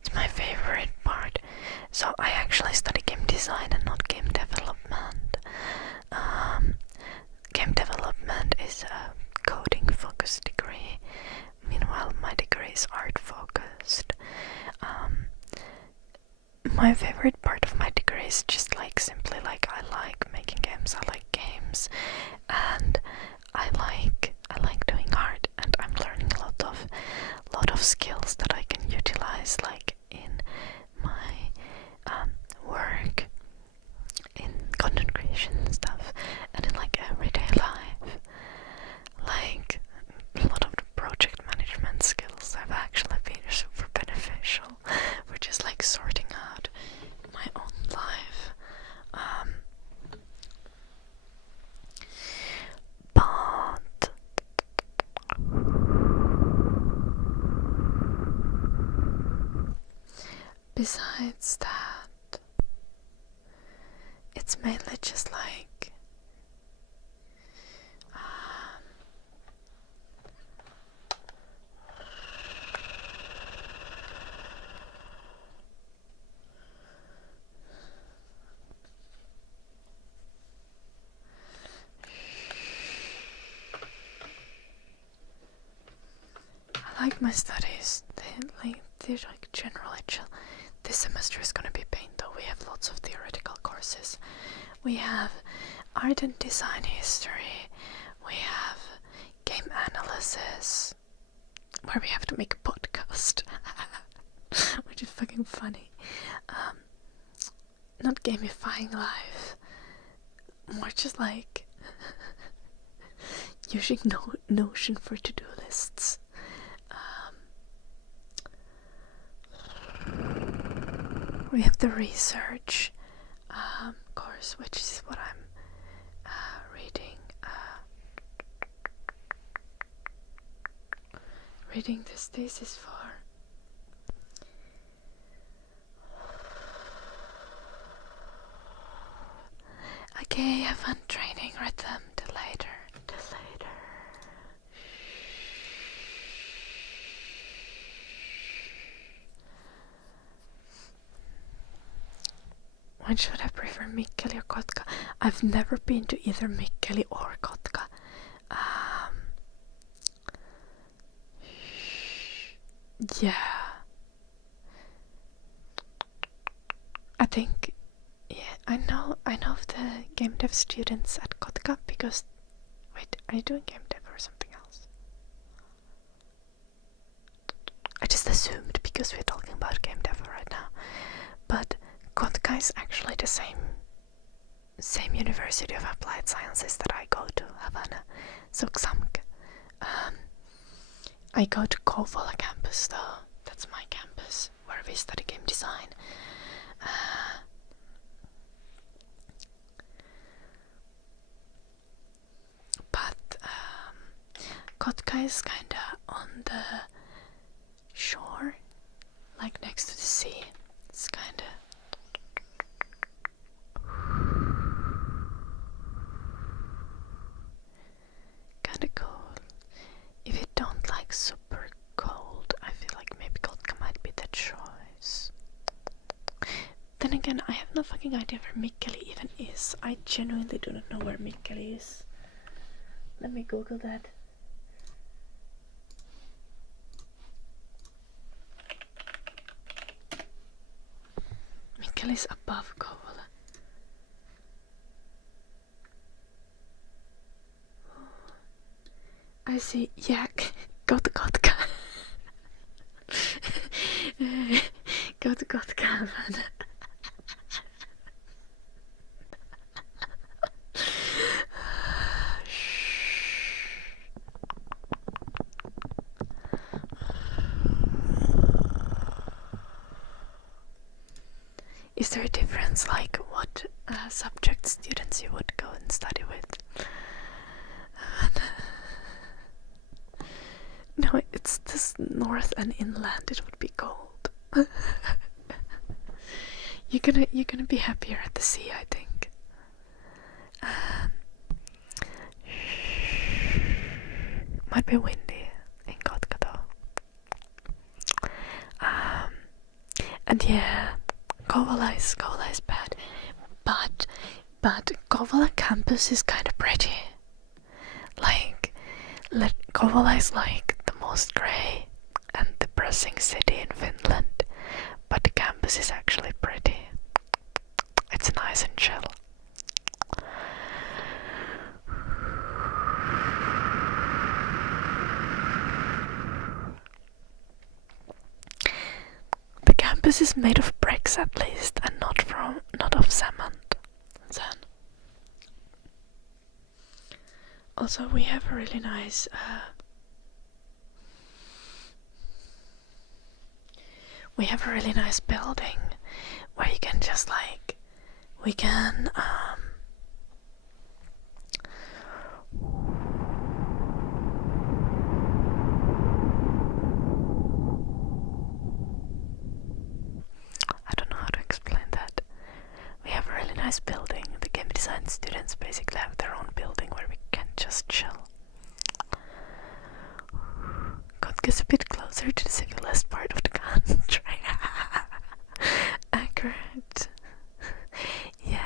It's my favorite part. So I actually study game design and not game development. Game development is a coding focused degree, meanwhile my degree is art focused. My favorite part of my degree is just like simply like I like making games, I like games, and I like doing art, and I'm learning a lot of skills that I can utilize like in my work, in content creation and stuff, and in like everyday life. Like a lot of the project management skills have actually been super beneficial for just like sorting out my own life. But besides that, it's mainly just like I like my studies. They're like generally chill. This semester is gonna be pain though. We have lots of theoretical courses. We have art and design history, we have game analysis, where we have to make a podcast, which is fucking funny. Not gamifying life, more just like using Notion for to-do lists. We have the research course, which is what I'm reading this thesis for. Okay, have fun training rhythm. Till later. When should I prefer Mikkeli or Kotka? I've never been to either Mikkeli or Kotka. Yeah. I think, yeah, I know of the game dev students at Kotka because, wait, are you doing game dev or something else? I just assumed because we're talking about game dev right now. But Kotka is actually the same University of Applied Sciences that I go to, Havana, Zoksamk. I go to Kouvola campus though. That's my campus where we study game design. But Kotka is kinda on the shore, like next to the sea. It's kinda cool. If you don't like super cold, I feel like maybe Kotka might be the choice. Then again, I have no fucking idea where Mikkeli even is. I genuinely do not know where Mikkeli is. Let me Google that. Mikkeli is above Kouvola. I see. Yeah, go to Kotka. Go to Kotka, man. Is there a difference, like what subject students you would go and study with? No, it's this north and inland. It would be cold. You're gonna be happier at the sea, I think. Might be windy in Kotka though. And yeah, Kouvola is bad, but Kouvola campus is kind of pretty. Like, Kouvola is like the most grey and depressing city in Finland, but the campus is actually pretty. It's nice and chill. The campus is made of bricks at least, and not of cement. Then. Also, we have a really nice building where you can just like, we can I don't know how to explain that. We have a really nice building. The game design students basically have their own building where we can just chill. Kotka's a bit closer to the civilized part of the country. Accurate. Yeah.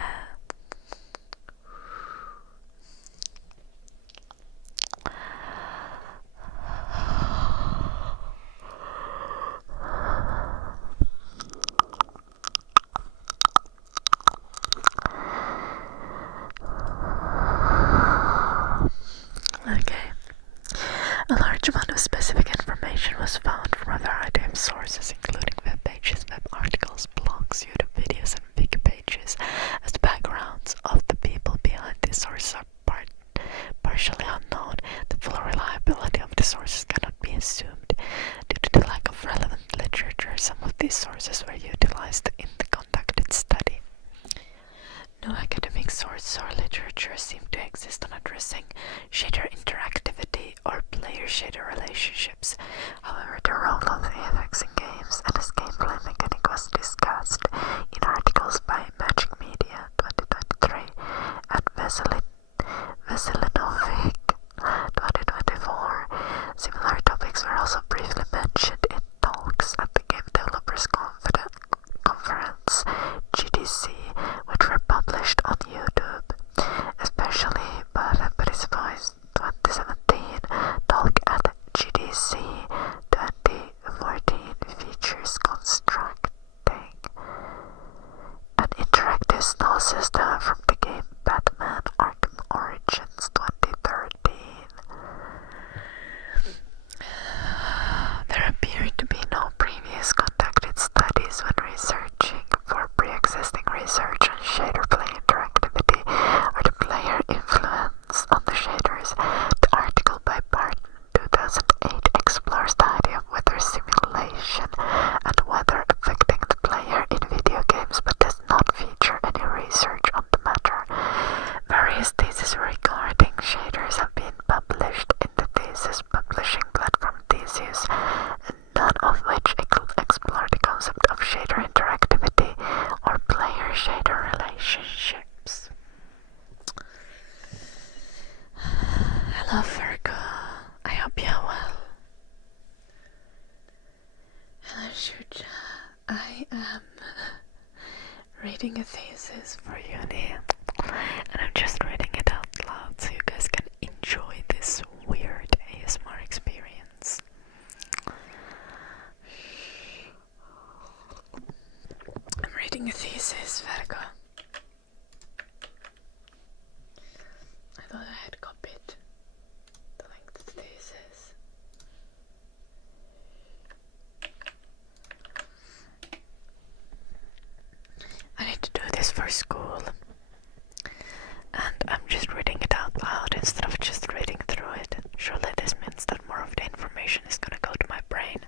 A large amount of specific information was found from a variety of sources, including web pages, web articles, blogs, YouTube videos, and wiki pages, as the backgrounds of the people behind these sources are partially unknown. The full reliability of the sources cannot be assumed. Due to the lack of relevant literature, some of these sources were utilized in the conducted study. No academic sources or literature seem to exist on addressing shader interactivity or player-shader relationships. However, the role of effects in games and its gameplay mechanic was discussed in articles by Magic Media 2023 and Veselinovic 2024. Similar topics were also briefly mentioned in talks at the Game Developers Conference GDC, which were published on YouTube, especially by the Participants 2017 talk at GDC 2014 features constructing an interactive snow system from the game Batman Arkham Origins 2013. There appear to be no previous conducted studies when researching for pre-existing research on shader play interactivity or the player influence on the shaders. The article by Barton 2008 explores the idea of weather simulation and weather affecting the player in video games, but does not feature any research on the matter. Various theses regarding shaders have been published in the thesis publishing platform Theseus, none of which explore the concept of shader interactivity or player-shader relationships. Hello Virgo, I hope you're well. Hello Shuja, I am reading a thesis for uni, and I'm just reading it out loud so you guys can enjoy this weird ASMR experience. I'm reading a thesis, Virgo. I thought I had copied the link to the thesis. I need to do this for school, and I'm just reading it out loud instead of just reading through it. Surely this means that more of the information is gonna go to my brain.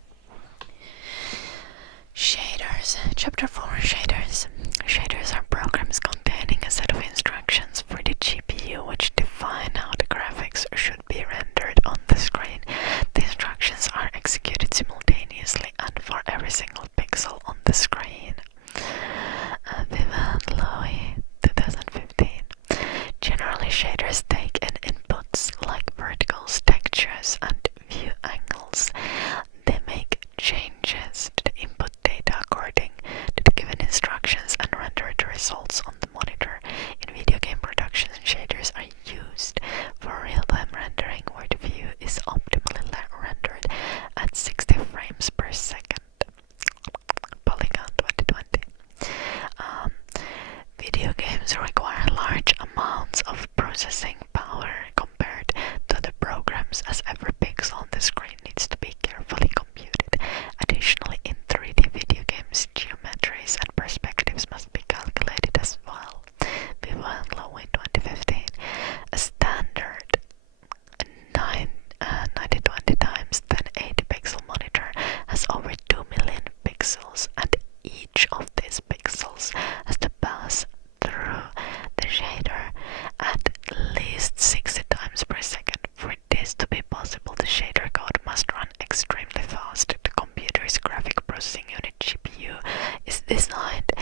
Shaders. Chapter 4. Shaders. Shaders are programs containing a set of instructions for the GPU which define how the graphics should be rendered on the screen. The instructions are executed simultaneously and for every single pixel on the screen. Vivian Lowy, 2015. Generally, shaders take in inputs like verticals, textures, and view angles. They make changes to the input data according to the given instructions and render the results on the monitor. In video game production, shaders are used for real-time rendering where the view is optimally rendered at 60 frames per second. Polygon 2020. Video games require large amounts of processing power compared to the programs, as every pixel on the screen needs to be carefully computed. Additionally, in 3D video games, geometries and perspectives must be calculated as well. Vivo and Lowy 2015. A standard 9020 x 1080 pixel monitor has over 2 million pixels, and each of these pixels has to pass through the shader at least 60 times per second. For this to be possible, the shader code must run extremely fast. The computer's graphic processing unit GPU is designed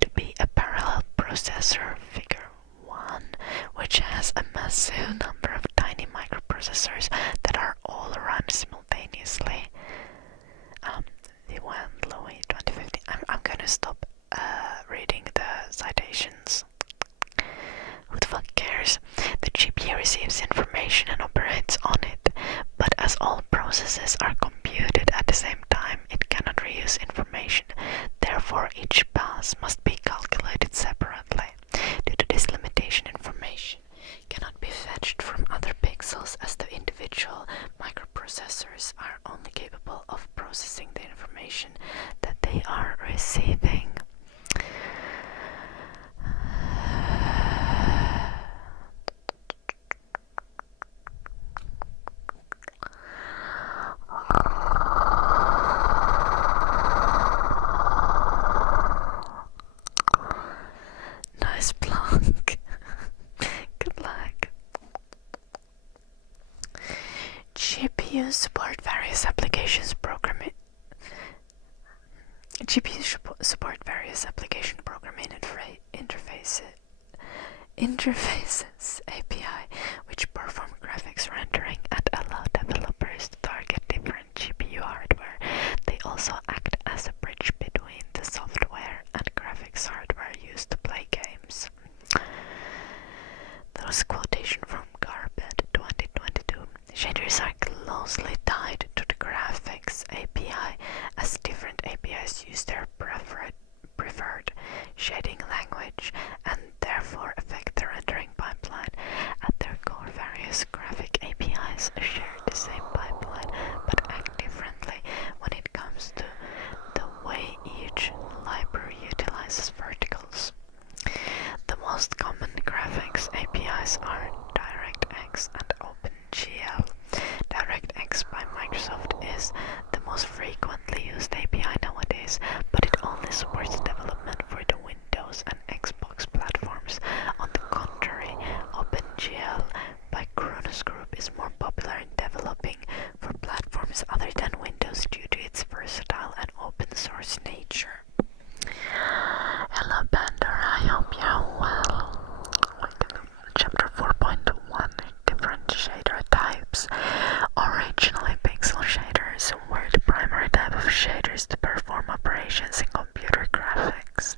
to be a parallel processor, figure 1, which has a massive number of tiny microprocessors that are all run simultaneously. The one Louis 2015. I'm gonna stop reading the citations. Who the fuck cares? The GPU receives information and operates on it, but as all processes are computed at the same time, it cannot reuse information. Therefore, each pass must be calculated separately. Due to this limitation, information cannot be fetched from other pixels as the individual microprocessors GPUs support various applications programming. GPUs support various application programming interfaces API, which perform graphics rendering and allow developers to target different GPU hardware. They also act as a bridge between the software and graphics hardware used to play games. That was a quotation from Garbett 2022. Shaders are closely tied to the graphics API, as different APIs use their preferred shading language and therefore affect the rendering pipeline. At their core, various graphic APIs share the same pipeline but act differently when it comes to the way each library utilizes verticals. The most common graphics APIs are DirectX and OpenGL. DirectX by Microsoft is the most frequently used API nowadays, but it only supports development for the Windows and Xbox platforms. On the contrary, OpenGL by Kronos Group is more popular in developing for platforms other than Windows due to its versatile and open source nature. Hello Bender, I hope you're well. Chapter 4.1, different shader types. Originally, pixel shaders were the primary type of shaders to perform operations in computer graphics.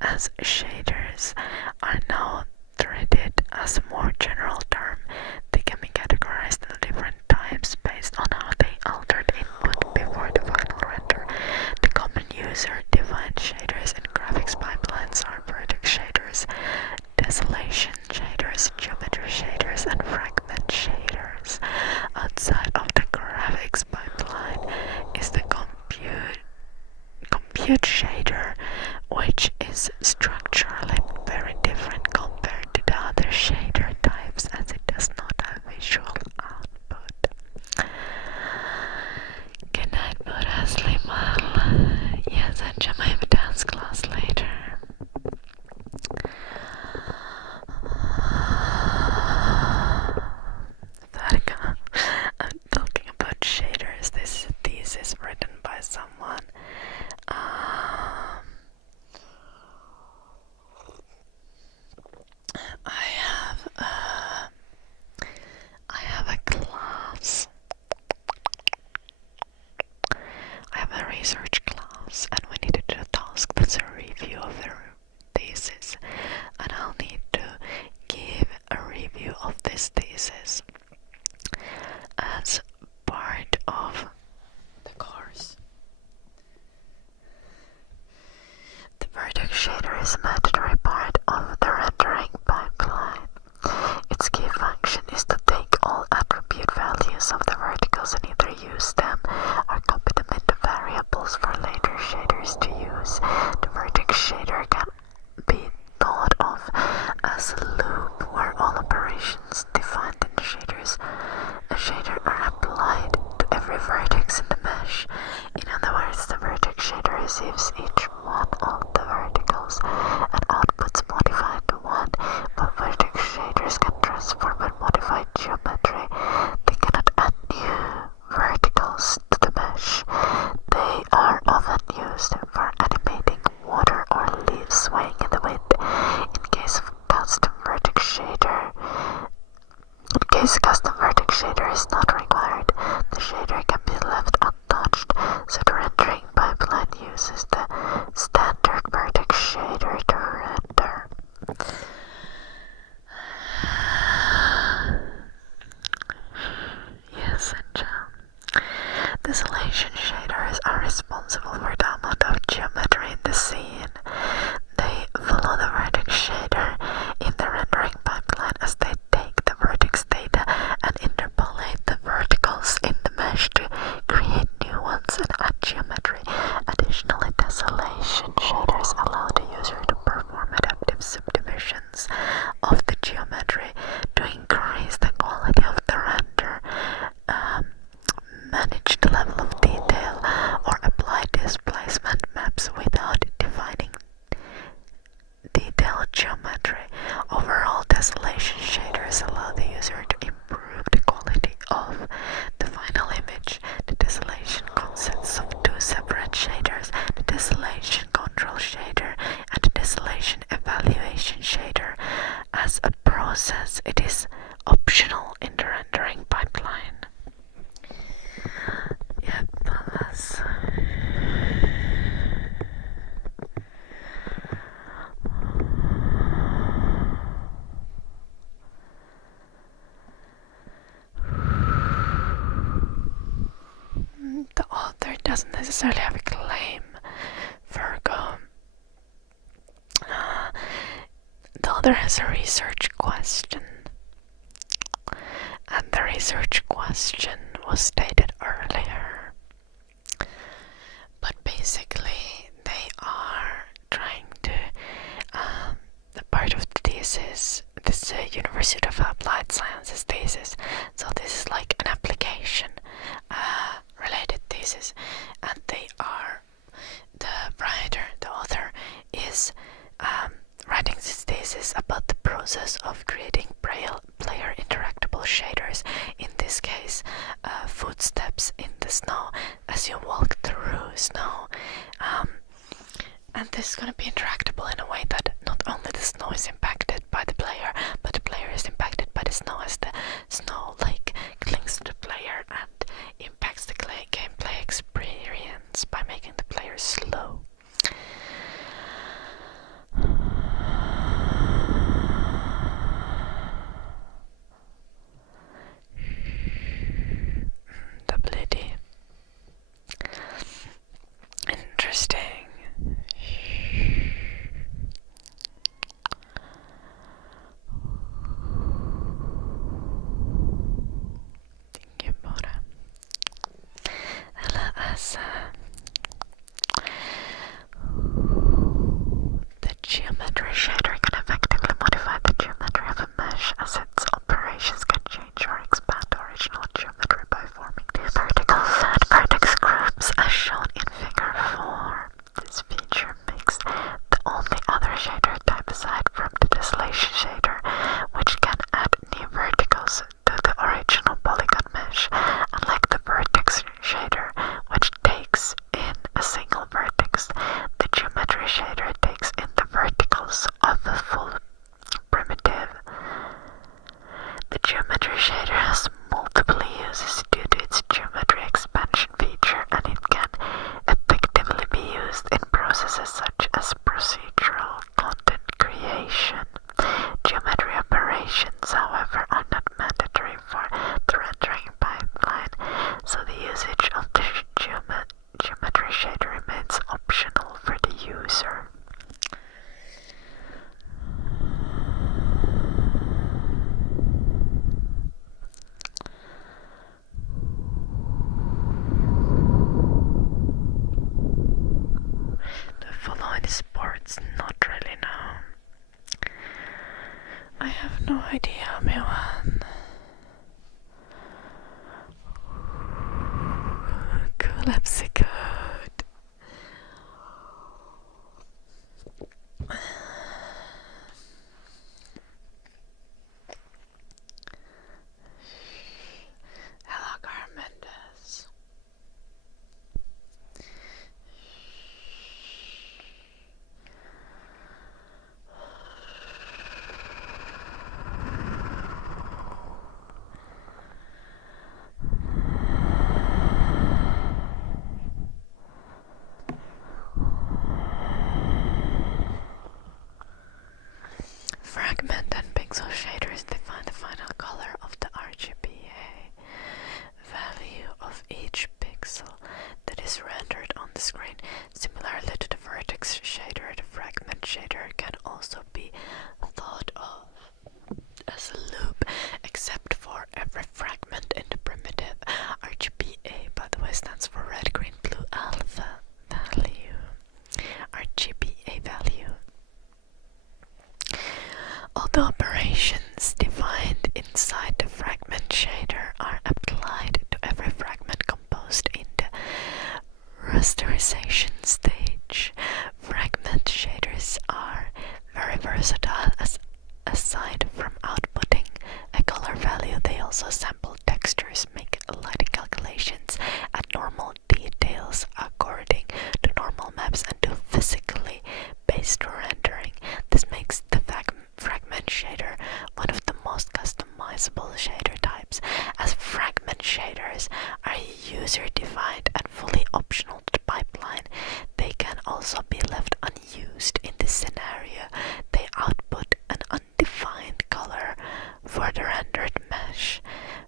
As shaders are now treated as a more general term, they can be categorized into different types based on how they altered input before the final render. The common user-defined shaders in graphics pipelines are vertex shaders, desolation shaders, geometry shaders, and fragment shaders. Outside of the graphics pipeline is the compute shader, which is structurally very different compared to the other shader types as it does not have visual output. Good night, Buddha, sleep well. Yes, and I have a dance class later. I'm talking about shaders. This is a thesis written by someone. I have a class. I have a research class, and we need to do a task that's a review of the thesis, and I'll need to give a review of this thesis as part of the course. The vertex shader is a mandatory part of the rendering pipeline. Its key function is to take all attribute values of the verticals and either use them or copy them into variables for later shaders to use. The vertex shader can be thought of as a loop where all operations defined in the shader are applied to every vertex in the mesh. In other words, the vertex shader receives each one of the verticals and outputs modified to one, but vertex shaders can transform and modify geometry. They cannot add new verticals to the mesh. They are often used for animating water or leaves swaying in the wind. In case custom vertex shader is not required, the shader can be left untouched, so the rendering pipeline uses the standard vertex shader to render. Yes, and desolation shaders are responsible for the amount of geometry in the scene. They follow the vertex shader in the rendering pipeline as they take the vertex data and interpolate the verticals in the mesh to as it is optional in the rendering pipeline. Yep, that's... The author doesn't necessarily have a claim, Virgo. The author has a research question, and the research question was stated earlier. But basically, they are trying to, the part of the thesis, this is a University of Applied Sciences thesis, so this is like an application related thesis, and they are, the writer, the author, is writing this thesis about the process of creating player interactable shaders, in this case footsteps in the snow as you walk through snow, and this is going to be interactable in a way that not only the snow is impacted by the player, but the player is impacted by the snow as the snow like clings to the player and impacts the gameplay experience by making the player slow. WD. Interesting. Thinking about it. Let us the geometry shader can effectively modify the geometry of a mesh as its operations can change or expand original geometry by forming new vertical flat vertex groups as shown in figure 4. This feature makes the only other shader type aside from the desolation shader which can add new verticals to the original polygon mesh, unlike the vertex shader which takes in a single vertex. The geometry shader takes in the verticals of a full primitive. The geometry shader has multiple uses due to its geometry expansion feature, and it can effectively be used in processes such as procedural content creation. Geometry operations, however, are not mandatory for the rendering pipeline, so the usage of the geometry shader remains optional for the user. The following sports, not really known. I have no idea, Milan. Collapse code. Hello, Carmendes. Fragment and pixel shaders define the final color of the RGBA value of each pixel that is rendered on the screen. Similarly to the vertex shader, the fragment shader can also be thought of as a loop, except for every fragment in the primitive. RGBA, by the way, stands for red, green, blue, alpha value. RGBA value. All the operations defined inside the fragment shader are applied to every fragment composed in the rasterization stage. Fragment shaders are very versatile as aside from outputting a color value, they also sample textures, make lighting calculations, add normal details according to normal maps, and do physically based rendering. This makes the fragment shader one of the most customizable shader types, as fragment shaders are user-defined and fully optional to the pipeline. They can also be left unused. In this scenario, they output an undefined color for the rendered mesh.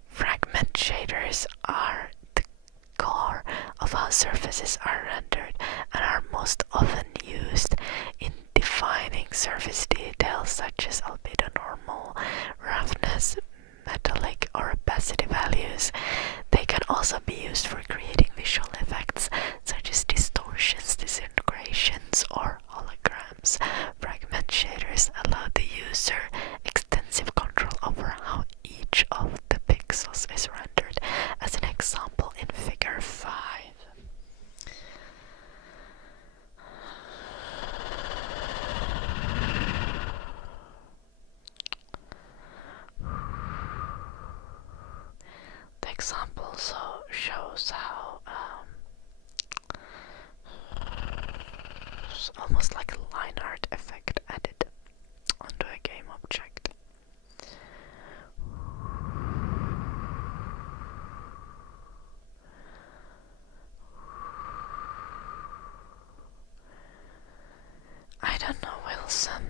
Fragment shaders are the core of how surfaces are rendered and are most often used in defining surface details such as albedo normal, roughness, metallic, or opacity values. They can also be used for creating visual effects such as distortions, disintegrations, or holograms. Fragment shaders allow the user extensive control over how each of the pixels is rendered, as an example in figure 5. The example shows how it's almost like a line art effect added onto a game object. I don't know, Wilson.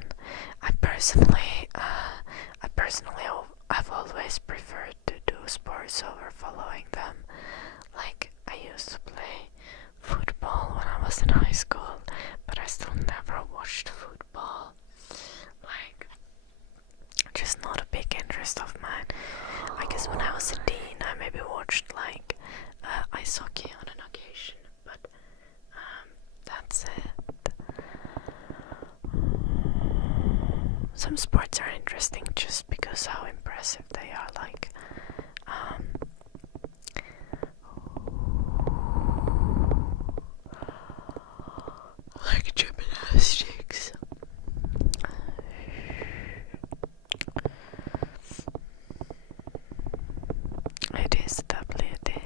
I personally have always preferred to do sports over following them. Like, I used to play football when I was in high school, but I still never watched football. Like, just not a big interest of mine. I guess when I was a teen, I maybe watched like ice hockey on an occasion, but that's it. Some sports are interesting just because how impressive they are, like gymnastics. It is WD.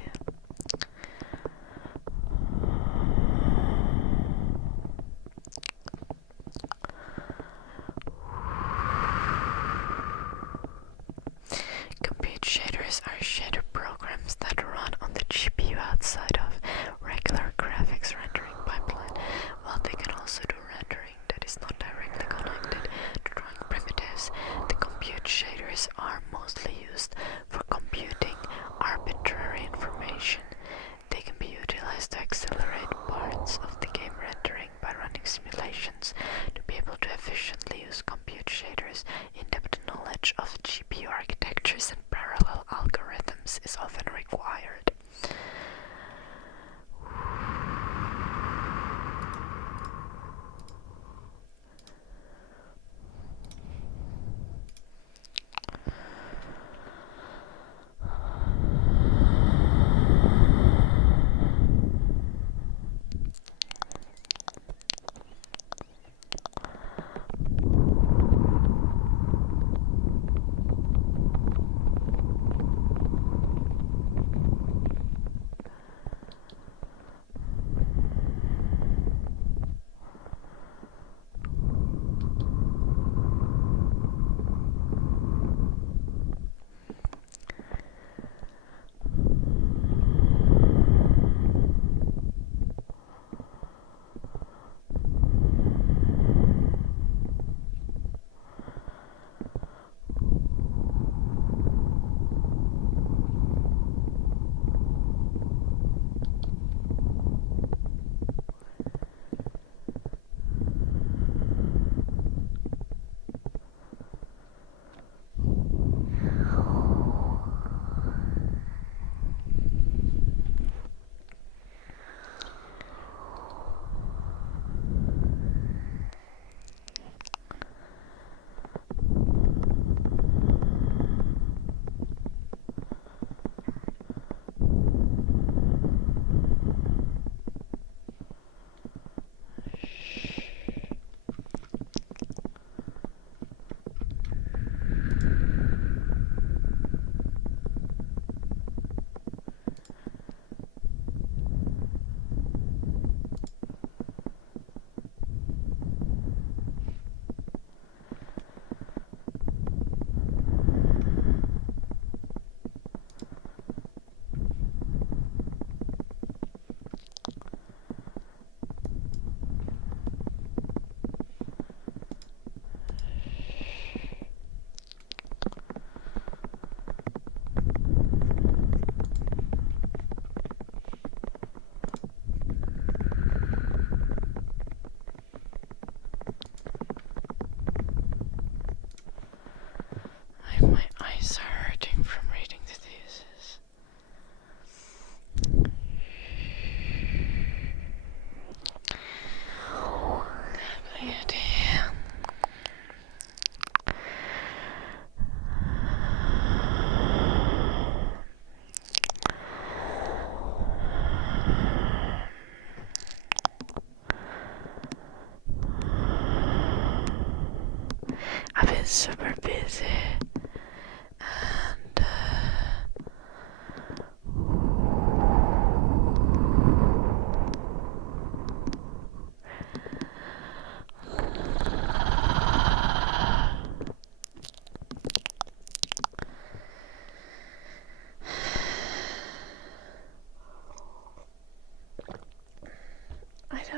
Compute shaders are shader programs that run on the GPU outside of regular graphics rendering pipeline. While they can also do rendering that is not directly connected to drawing primitives, the compute shaders are mostly used for computing arbitrary information. They can be utilized to accelerate parts of the game rendering by running simulations. To be able to efficiently use compute shaders, in-depth knowledge of GPU architectures and parallel algorithms is often required.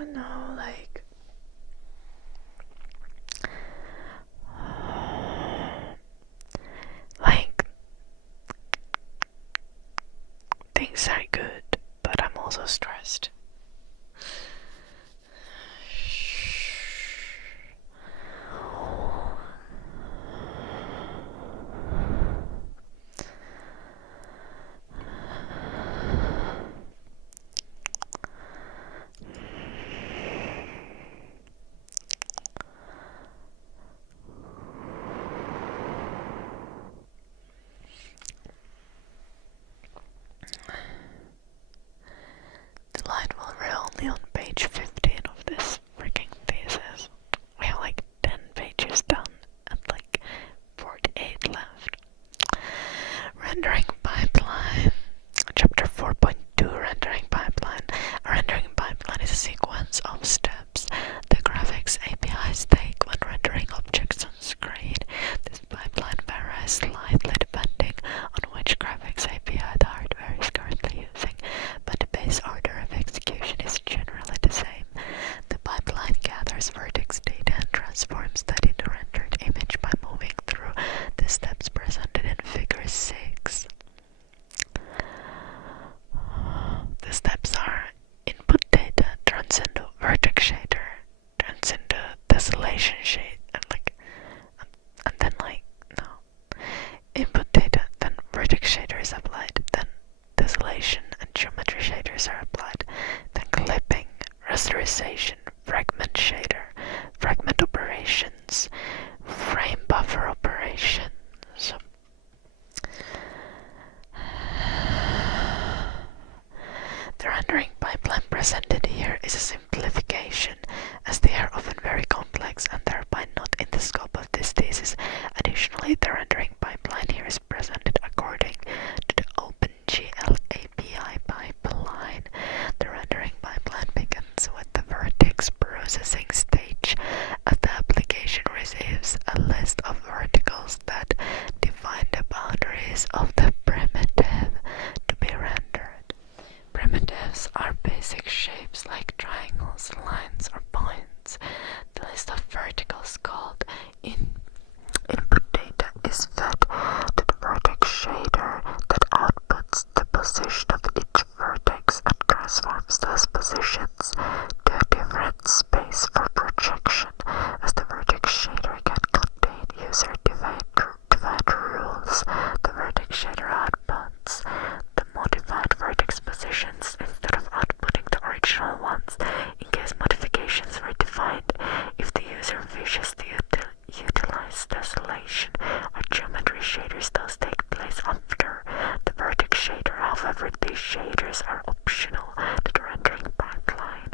don't know, like things are good, but I'm also stressed. Delightful, we're only on page 15 of this freaking thesis. We have like 10 pages done and like 48 left. Rendering pipeline. Chapter 4.2, rendering pipeline. A rendering pipeline is a sequence of steps the graphics APIs take when rendering objects on screen. This pipeline varies slightly depending on which graphics API the hardware is currently using, but the base order of execution is generally the same. The pipeline gathers vertex data and transforms that into rendered image by moving through the steps presented in figure 6. The steps are input data turns into vertex shader, turns into desolation shade, and then input data, then vertex shader is applied, then desolation and geometry shaders are applied, then clipping, rasterization, fragment shader, fragment operations, frame buffer operations. The rendering pipeline presented here is a simplification, as they are often very complex and thereby not in the scope of this thesis. Additionally, the rendering pipeline here is presented according to the OpenGL API pipeline. The rendering pipeline begins with the vertex processing stage, as the application receives a list of verticals that define the boundaries of the primitive to be rendered. Primitives are basic shapes like triangles, lines, or points. The list of verticals called input data is fed to the vertex shader that outputs the position of each vertex and transforms those positions to a different space for projection, as the vertex shader can contain user-defined rules. The vertex shader outputs the modified vertex positions instead of outputting the original ones in case modifications were defined. If the user wishes to utilize desolation or geometry shaders, those take place after the vertex shader. However, these shaders are optional to the rendering pipeline.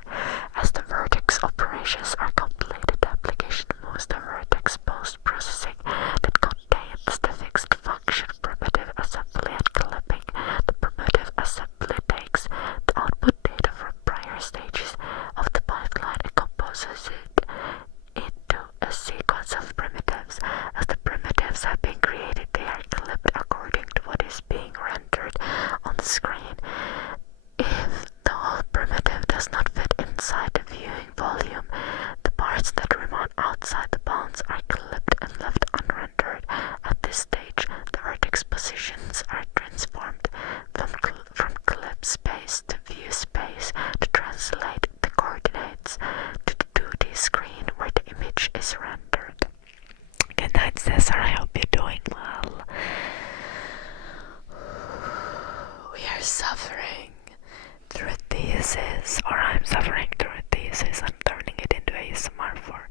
As the vertex operations are completed, the application moves the vertex post-processing that contains the fixed function primitive assembly and clipping. The primitive assembly takes the output data from prior stages of the pipeline and composes it into a sequence of primitives. As the primitives have been created, they are clipped according to what is being rendered on the screen. If the whole primitive does not fit inside the viewing volume, the parts that remain outside the bounds are clipped and left unrendered. At this stage, the vertex positions are transformed from clip space to view space to translate the coordinates to the 2D screen where the image is rendered. Good night, Cesar. I hope you're doing well. We are suffering through a thesis, or I'm suffering through a thesis and turning it into ASMR for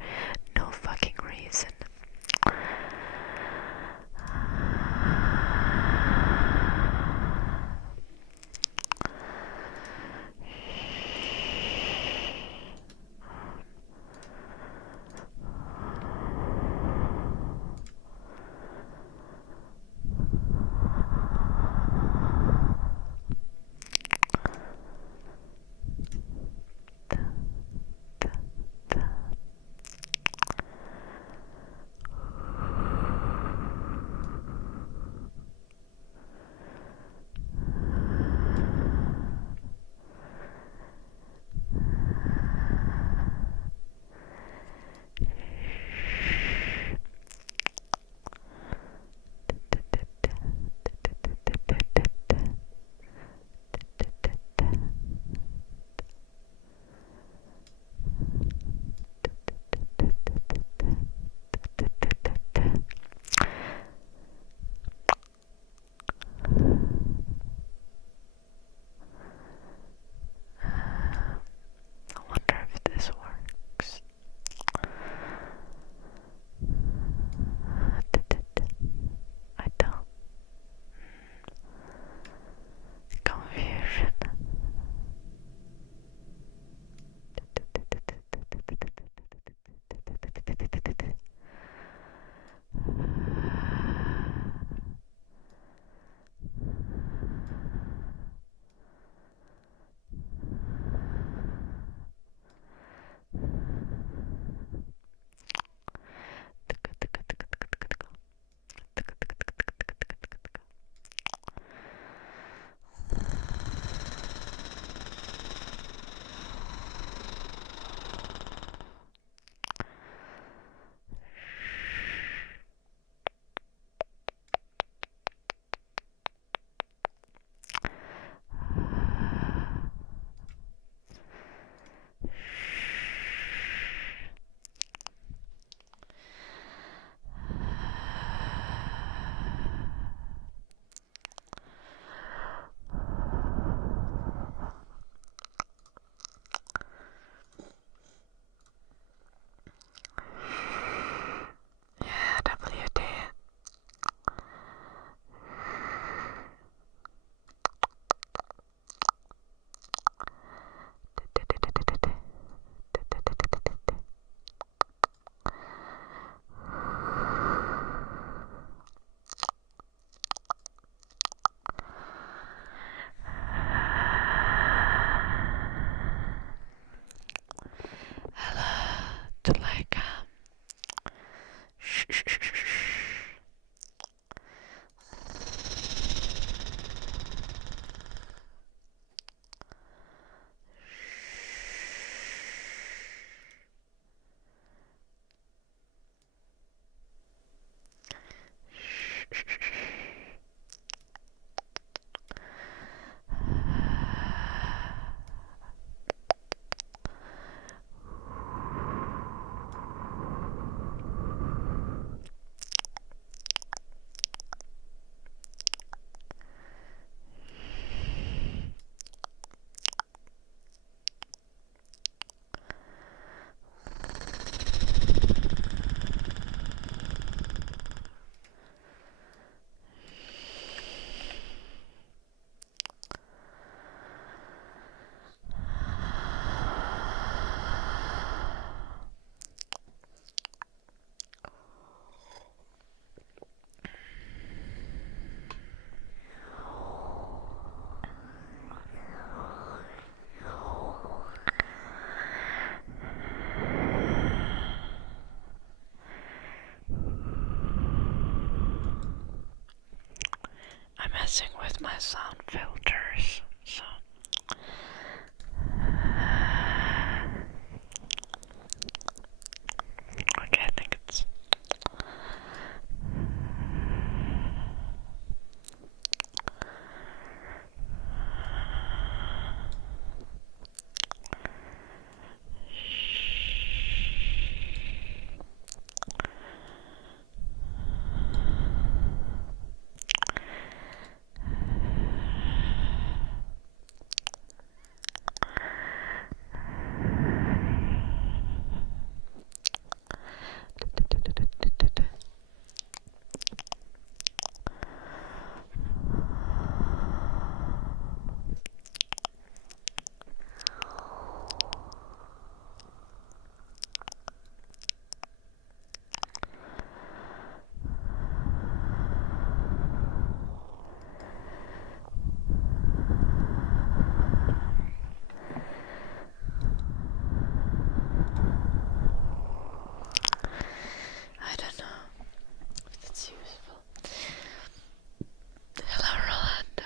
no fucking reason. messing with my sound filters, so okay, I think it's I don't know if that's useful. Hello, Rolanda.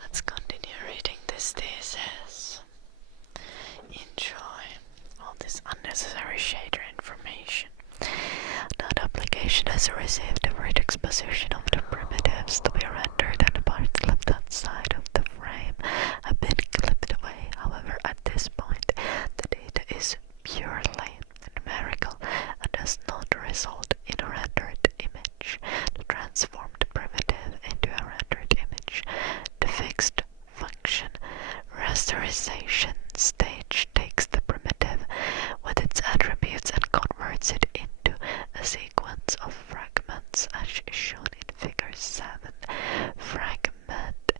Let's continue reading this thesis. Enjoy all this unnecessary shader information. Now the application has received a rich exposition of the primitives to be rendered, and the parts left outside of the frame have been clipped away. However, at this point, the data is purely numerical and does not result in a rendered image. To transform the primitive into a rendered image, the fixed function rasterization stage takes the primitive with its attributes and converts it into a sequence of fragments as shown in figure 7. Fragment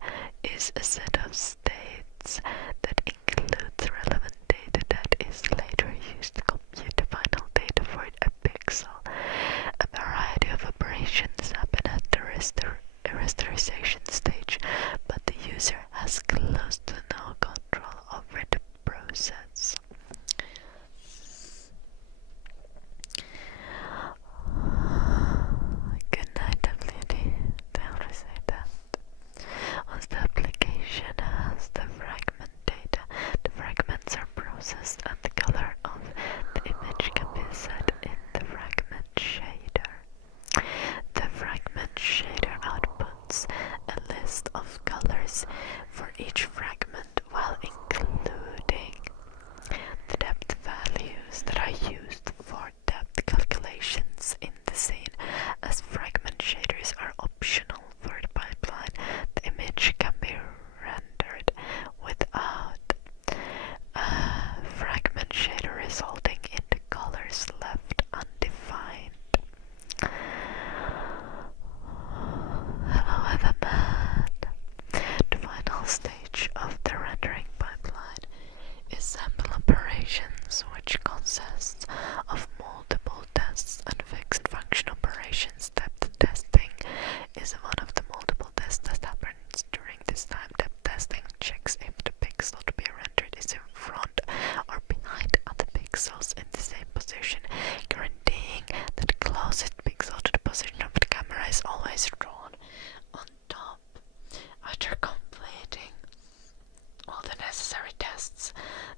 is a set of states that includes relevant data that is later used to compute the final data for a pixel. A variety of operations happen at the rasterization stage, but the user has close to no control over the process. Good night, WD. How to say that? Once the application has the fragment data, the fragments are processed and the color of the image can be set in the fragment shader. The fragment shader outputs a list of colors for each fragment while including the depth values that are used for depth calculations in the scene. As fragment shaders are optional for the pipeline, the image can be rendered without a fragment shader, resulting in the colors left undefined. Hello, Weatherman. The final stage of the rendering pipeline is sample operations, which consists of multiple tests and fixed function operations. Depth testing is one of the multiple tests that happens during this time. Depth testing checks if the pixel to be rendered is in front or behind other pixels in the same position, guaranteeing that the closest pixel to the position of the camera is always drawn on top. After completing all the necessary tests,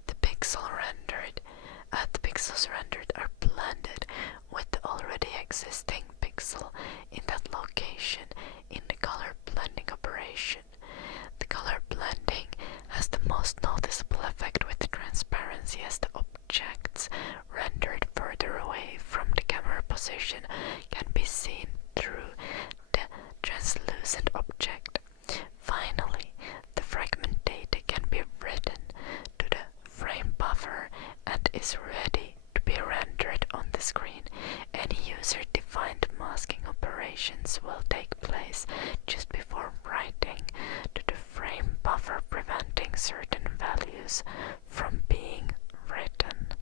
the pixels rendered are blended with the already existing pixel in that location in the color blending operation. The color blending has the most noticeable effect with transparency, as the objects rendered further away from the camera position can be seen through the translucent object. Finally, the fragment data can be written to the frame buffer and is ready to be rendered on the screen. Any user-defined masking operations will take place just before writing to the frame buffer, preventing certain values from being written.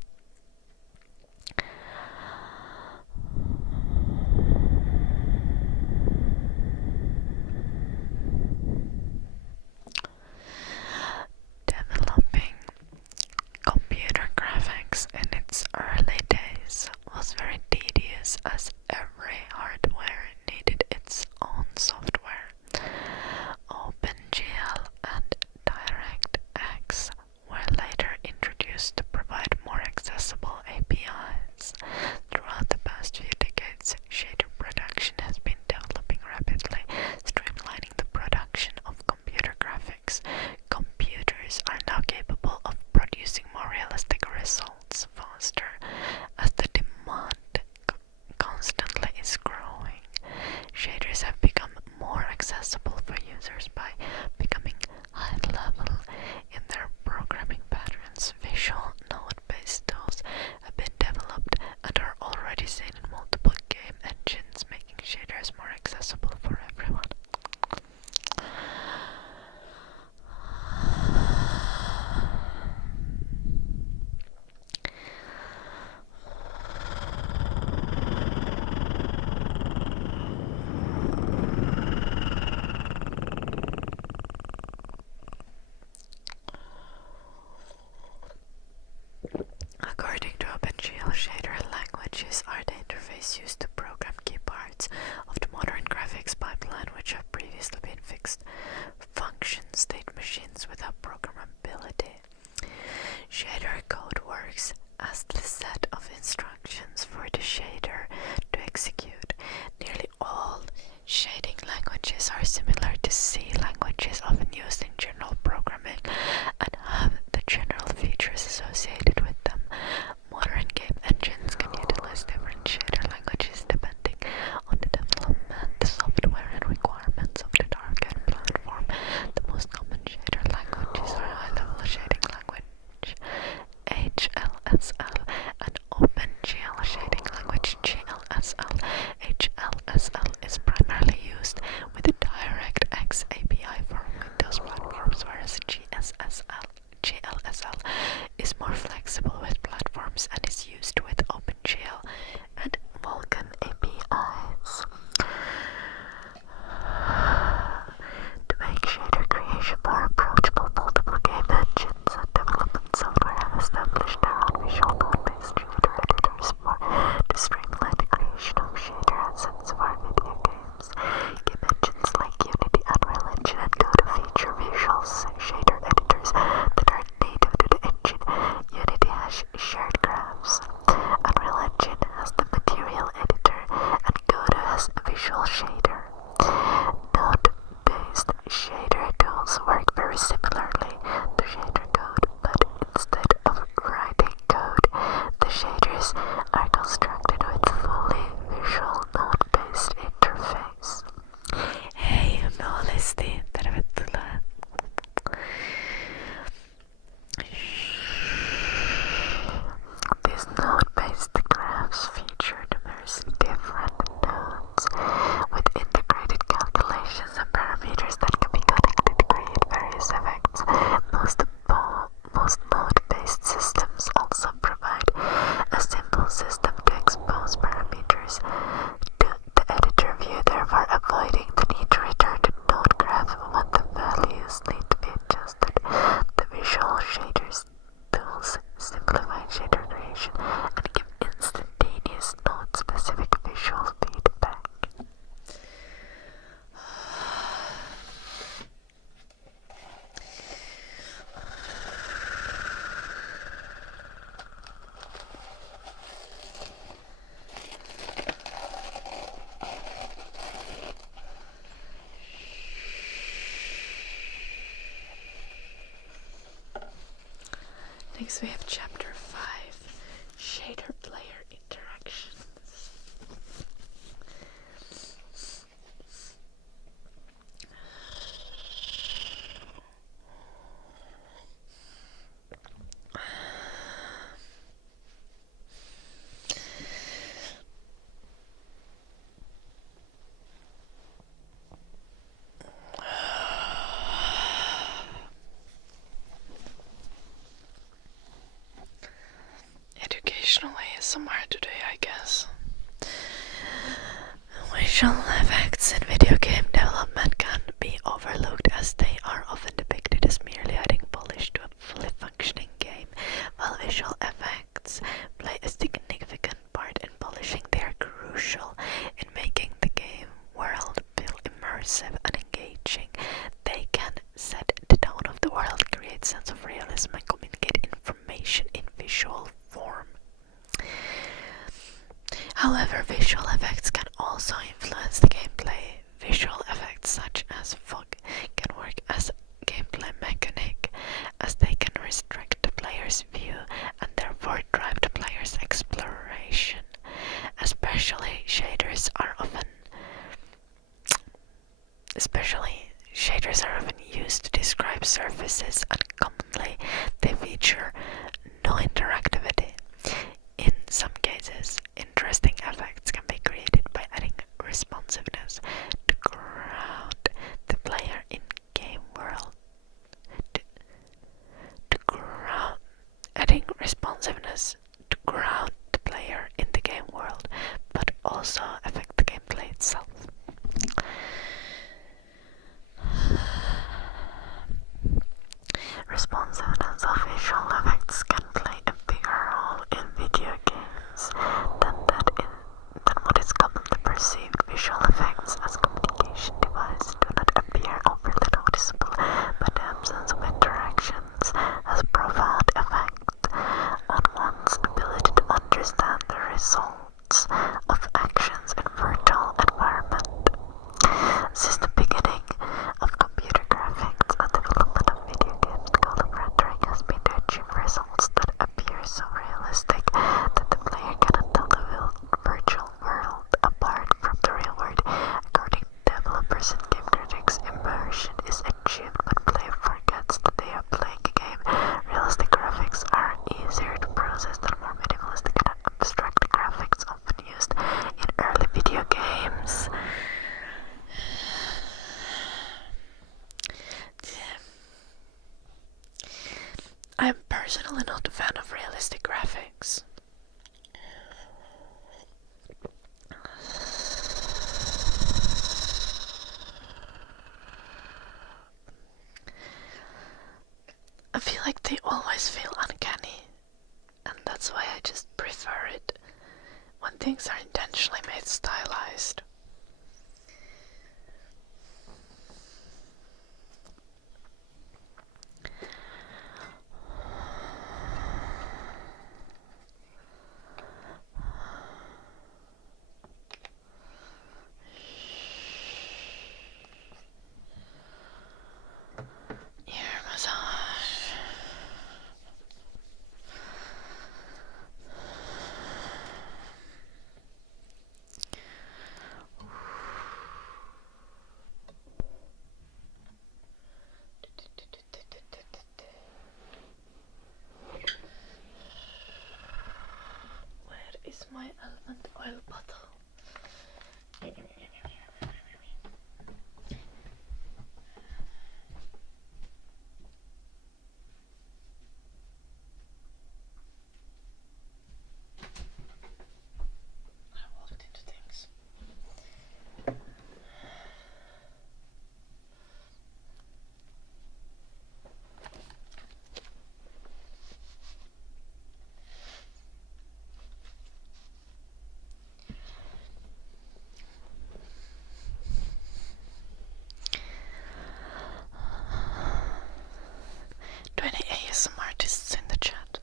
shader languages are the interface used to program key parts of the modern graphics pipeline, which have previously been fixed function state machines without programmability. Shader code works as the set of instructions for the shader to execute. Nearly all shading languages are similar to C languages often used in general programming and have the general features associated with them. Modern game engines can utilize different shader languages depending on the development, software, and requirements of the target platform. The most common shader languages are high-level shading language HLSL and OpenGL shading language GLSL. HLSL is primarily used with the DirectX API for Windows platforms, whereas GLSL is more flexible with platforms and is used with OpenGL and Vulkan APIs. To make shader creation more approachable, multiple game engines and development software have established their own visual code-based shader editors to streamline the creation of shader assets for video games. Game engines like Unity, Unreal Engine, and Code feature visual shader editors that are native to the engine. Unity has shared graphs. Unreal Engine has the material editor, and Code has a visual shader. Node-based shader tools work very similarly to shader code, but instead of writing code, the shaders are constructed with fully visual node-based interface. Hei, nollisesti, tervetuloa. These node-based graphs feature numerous different nodes with integrated calculations and parameters that can be connected to create various effects. Most node-based systems also provide a simple system to expose parameters to the editor view, therefore avoiding the need to return to node graph when the values need to be adjusted. The visual shaders tools simplify shader creation and give instantaneous node-specific visual feedback. Next we have chapter 5, shader player interactions. Educationally somewhere today, I guess. Visual effects in video game development can be overlooked as they are often depicted as merely adding polish to a fully functioning game. While visual effects play a significant part in polishing, they are crucial in making the game world feel immersive and engaging. They can set the tone of the world, create sense of realism, and communicate information in visual form. However, visual effects can also influence the gameplay. Visual effects such as fog can work as a gameplay mechanic, as they can restrict the player's view and therefore drive the player's exploration. Especially shaders are often used to describe surfaces, and commonly they feature no interactivity. In some cases, interesting effects can be created by adding responsiveness to ground the player in game world. Adding responsiveness to ground the player in the game world, but also affect the gameplay itself. Responsiveness of visual effects can play a bigger they always feel uncanny, and that's why I just prefer it when things are intentionally made stylized. Ear massage. Where is my almond oil bottle? I walked into things. Do any ASMR artists in the chat?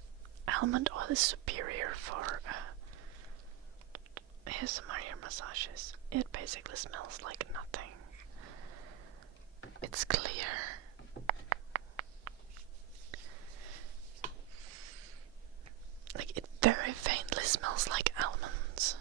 Almond oil is superior for ASMR ear massages. It basically smells like nothing. It's clear. Like, it very faintly smells like almonds.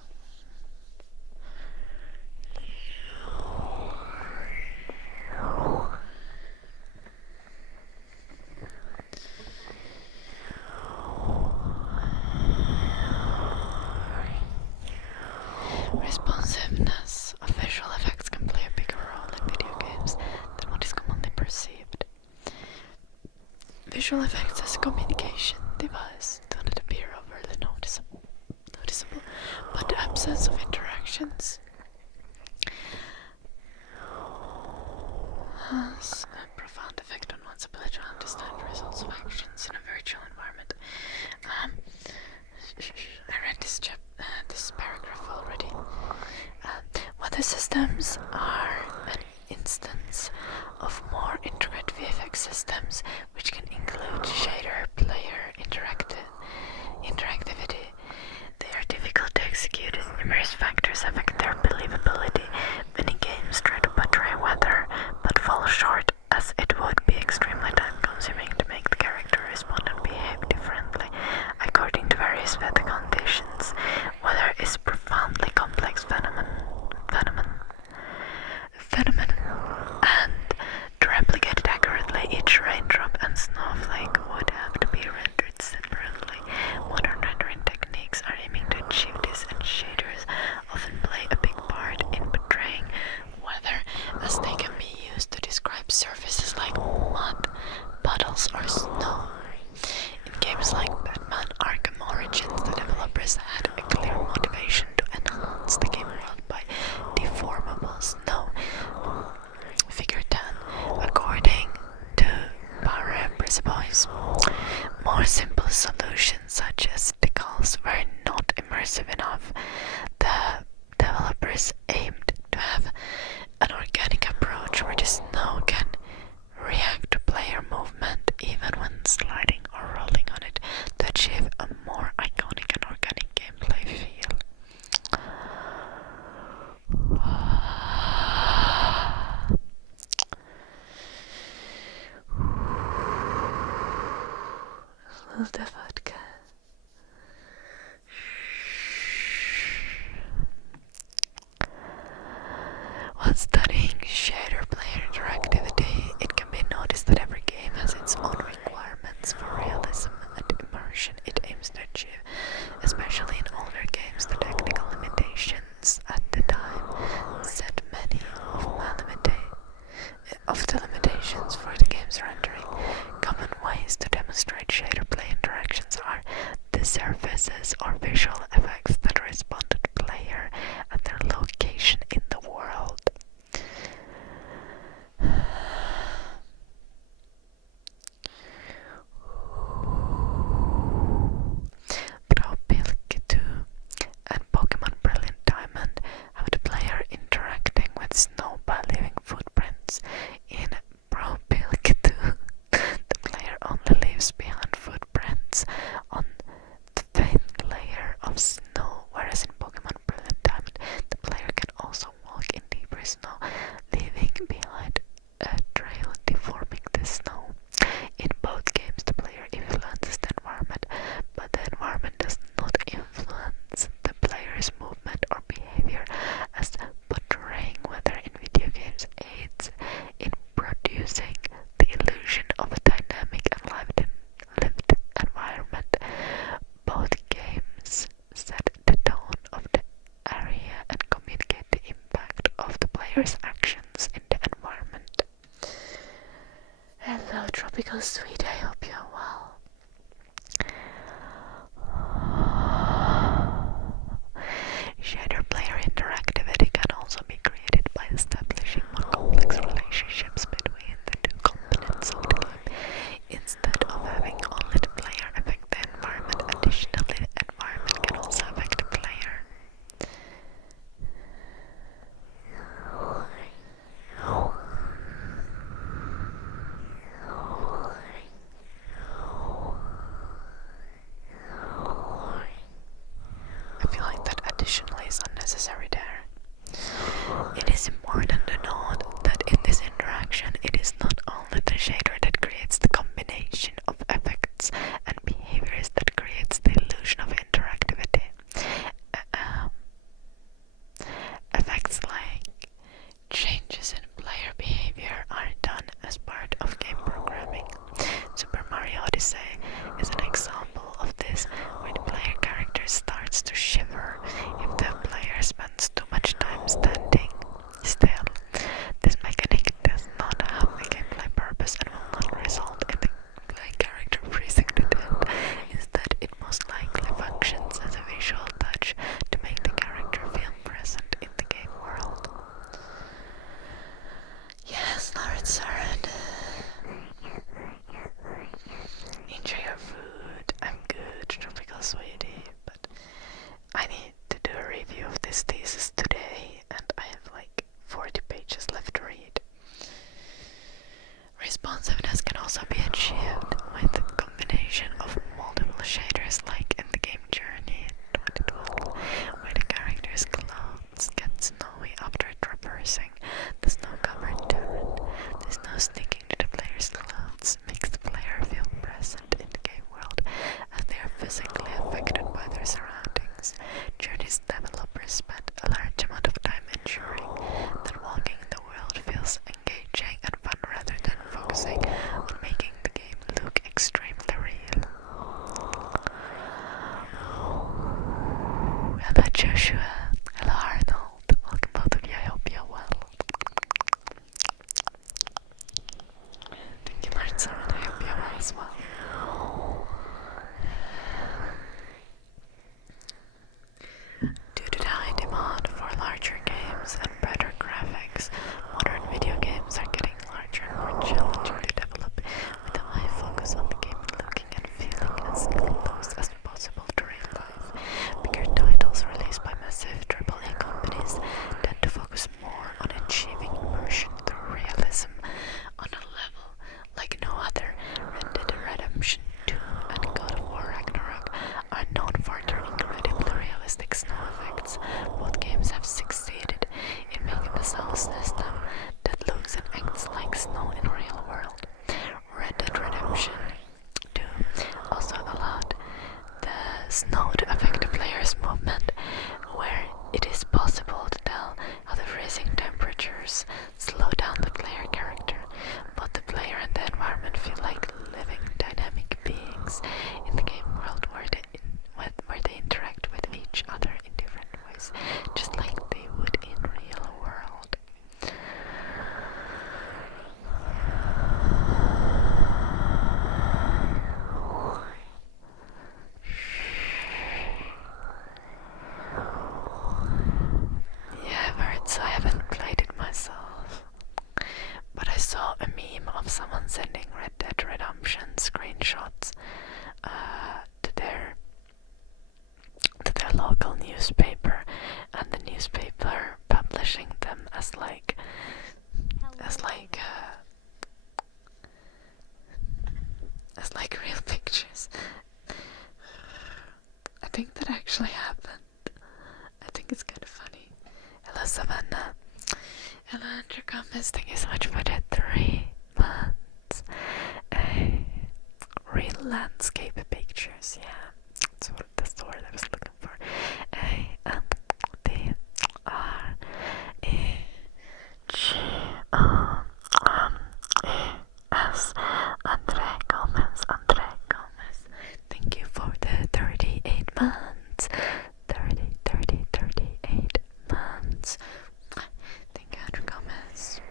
Responsiveness of visual effects can play a bigger role in video games than what is commonly perceived. Visual effects as a communication device do not appear overly noticeable, but the absence of interactions has a profound effect on one's ability to understand the results of actions in a virtual environment. I read this paragraph already. Whether systems are an instance of more intricate VFX systems, which can include shader, player, interactivity, they are difficult to execute as numerous factors affect their believability. Many games try to portray weather, but fall short, as it would be extremely time-consuming to make the character respond and behave differently according to various weather conditions. Weather is profoundly complex phenomenon, and to replicate it accurately, each raindrop and snowflake would have to be rendered separately. Modern rendering techniques are aiming to achieve this, and shaders often play a big part in portraying weather, as they can be used to describe surfaces like mud, puddles, or snow. In games like Batman Arkham Origins, the developers had a clear motivation to enhance the game world by deformable snow. Figure 10. According to Power Principles, more simple solutions such as Tingles were not immersive enough. The developers aimed to have an organic approach where the snow can react to player movement even when sliding or rolling on it, to achieve a more iconic and organic gameplay feel. The vodka. When studying shader player interactivity, it can be noticed that every game has its own requirements for realism and immersion it aims to achieve. Especially in older games, the technical limitations at the time set many of the limitations for the game's rendering. Common ways to demonstrate shader play interactions are the surfaces or visual effects that respond to the player and their location in the world. is snow, leaving behind a trail deforming the snow. In both games, the player influences the environment, but the environment does not influence the player's movement or behavior, as portraying weather in video games aids in producing the illusion of a dynamic and lived environment. Both games set the tone of the area and communicate the impact of the player's actions in the environment. Hello, Tropical Sweet, I hope you're well. Shader player interactivity can also be created by establishing more complex relationships between the two components of the game. Instead of having only the player affect the environment, additionally the environment can also affect the player. comments. Thank you so much for the 3 months. Real landscape pictures, yeah. That's the word I was looking for. DREGOMES. Andre Gomez. Thank you for the 38 months. 38 months. Thank you, Andre Gomez.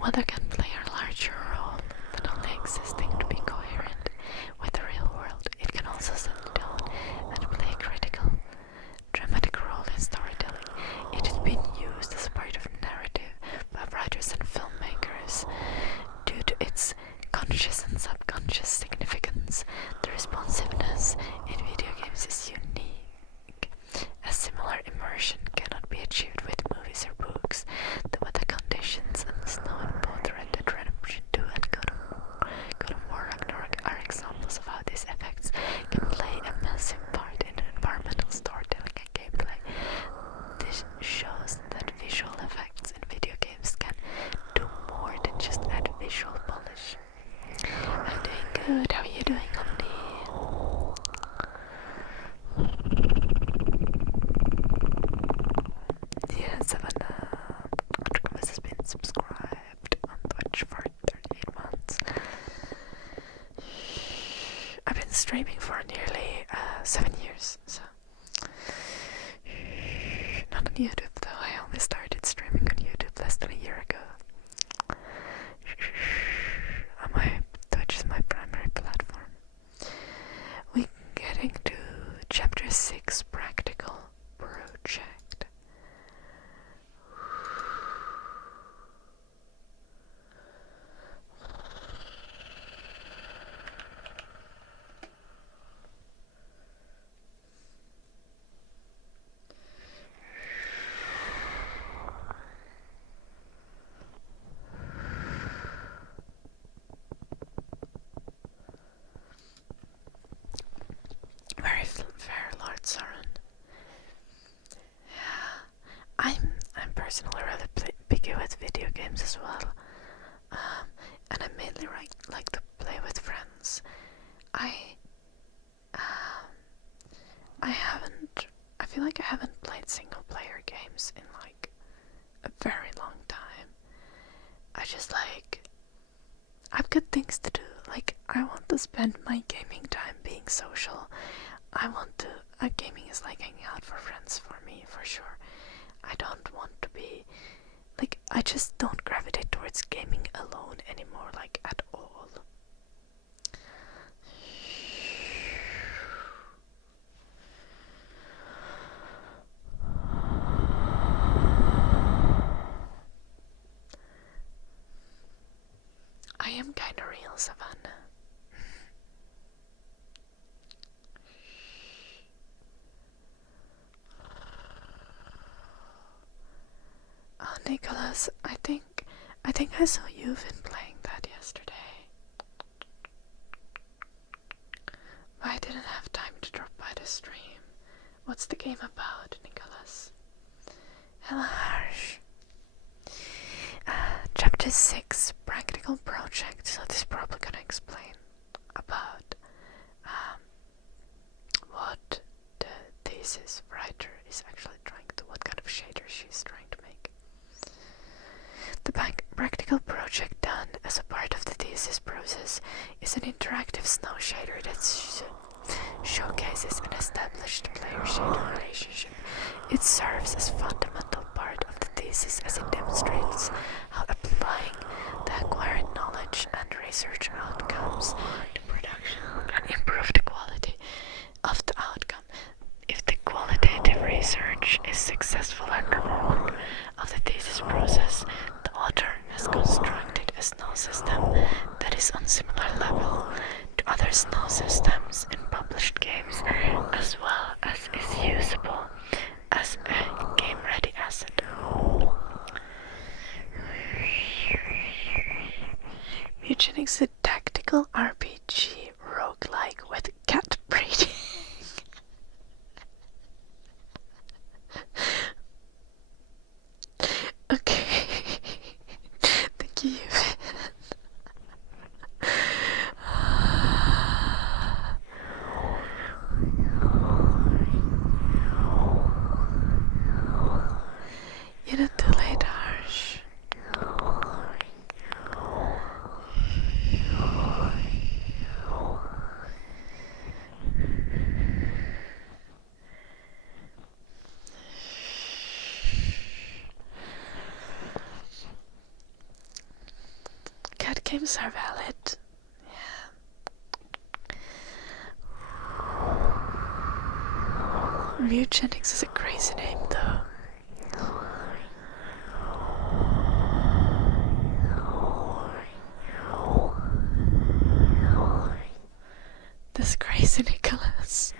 Weather can play a larger role than only existing to be coherent with the real world. It can also set tone and play a critical, dramatic role in storytelling. It has been used as part of narrative by writers and filmmakers. Due to its conscious and subconscious significance, the responsiveness in video games is unique. A similar immersion cannot be achieved with movies or books. The weather conditions and the snow in both Red Dead Redemption 2 and God of War Ragnarok are examples of how these effects can play a massive part in environmental storytelling and gameplay. This shows that visual effects in video games can do more than just add visual polish. I'm doing good. How are you doing, Andy? Yeah, Savannah. Andrew has been subscribed on Twitch for 38 months. I've been streaming for nearly 7 years, so not on YouTube though. I only started streaming on YouTube less than a year ago. Twitch is my primary platform. We're getting to chapter 6, practical project. Very fair, Lord Sauron. Yeah, I'm personally rather picky with video games as well, and I mainly like to play with friends. I feel like I haven't played single player games in like a very long time. I've got things to do. Like, I want to spend my gaming time being social. Gaming is like hanging out for friends for me, for sure. I don't want to be, like, I just don't gravitate towards gaming alone anymore, like, at all. I am kinda real, Savannah. Oh, Nicholas, I think I saw you've been playing that yesterday. But I didn't have time to drop by the stream. What's the game about, Nicholas? Hello, Harsh. Chapter 6, practical project. So this is probably gonna explain about what the thesis writer is actually trying to, what kind of shader she's trying to make. The practical project done as a part of the thesis process is an interactive snow shader that showcases an established player-shader relationship. It serves as a fundamental part of the thesis as it demonstrates how applying the acquired knowledge and research outcomes to production can improve the quality of the outcome. If the qualitative research is successful at the end of the thesis process, the author has constructed a snow system that is on similar level to other snow systems in published games, as well as is usable as a game-ready asset. Get it too late, harsh. Cat games are valid. Yeah. Mutagenics is a crazy name, though. This crazy Nicholas.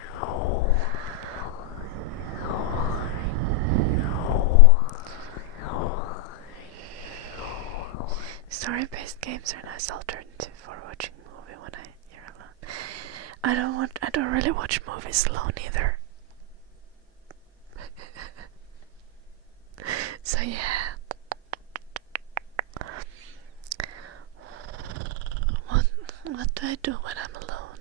Story-based games are a nice alternative for watching a movie when you're alone. I don't really watch movies alone either. So yeah. What do I do when I'm alone?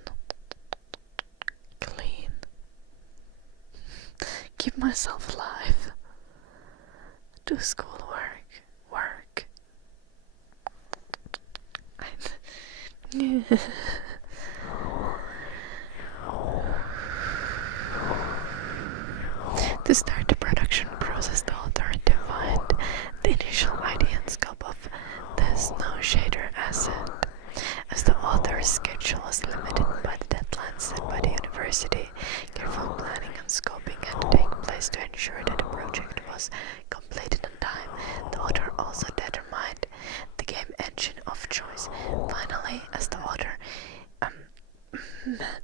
Clean. Keep myself alive. Do schoolwork. Work. To start the production process, the author defined the initial idea and scope of the snow shader asset. As the author's schedule was limited by the deadlines set by the university, careful planning and scoping had to take place to ensure that the project was completed on time. The author also determined the game engine of choice. Finally, as the author,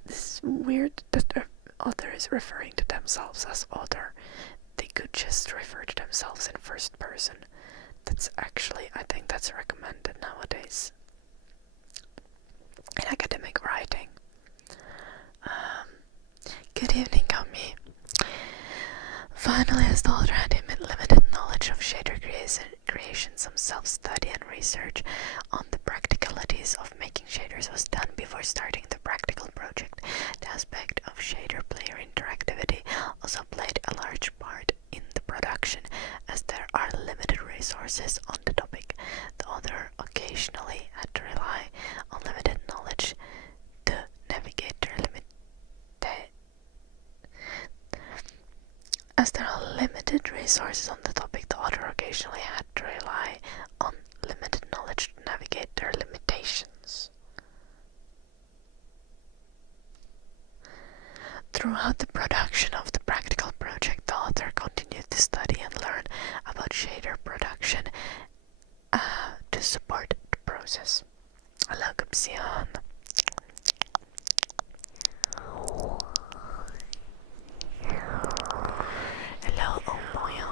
this is weird that the author is referring to themselves as author. They could just refer to themselves in first person. That's actually, I think that's recommended nowadays in academic writing. Good evening, Kami. Finally, as the author had limited knowledge of shader creation, some self-study and research on the practicalities of making shaders was done before starting the practical project. The aspect of shader player interactivity also played a large part in the production, as there are limited resources on the topic. The author occasionally had to rely on limited knowledge to navigate their As there are limited resources on the topic, the author occasionally had to rely on limited knowledge to navigate their limitations. Throughout the production of the practical project, the author continued to study and learn about shader production to support the process. Hello, Gupsian. Hello, Omboyan.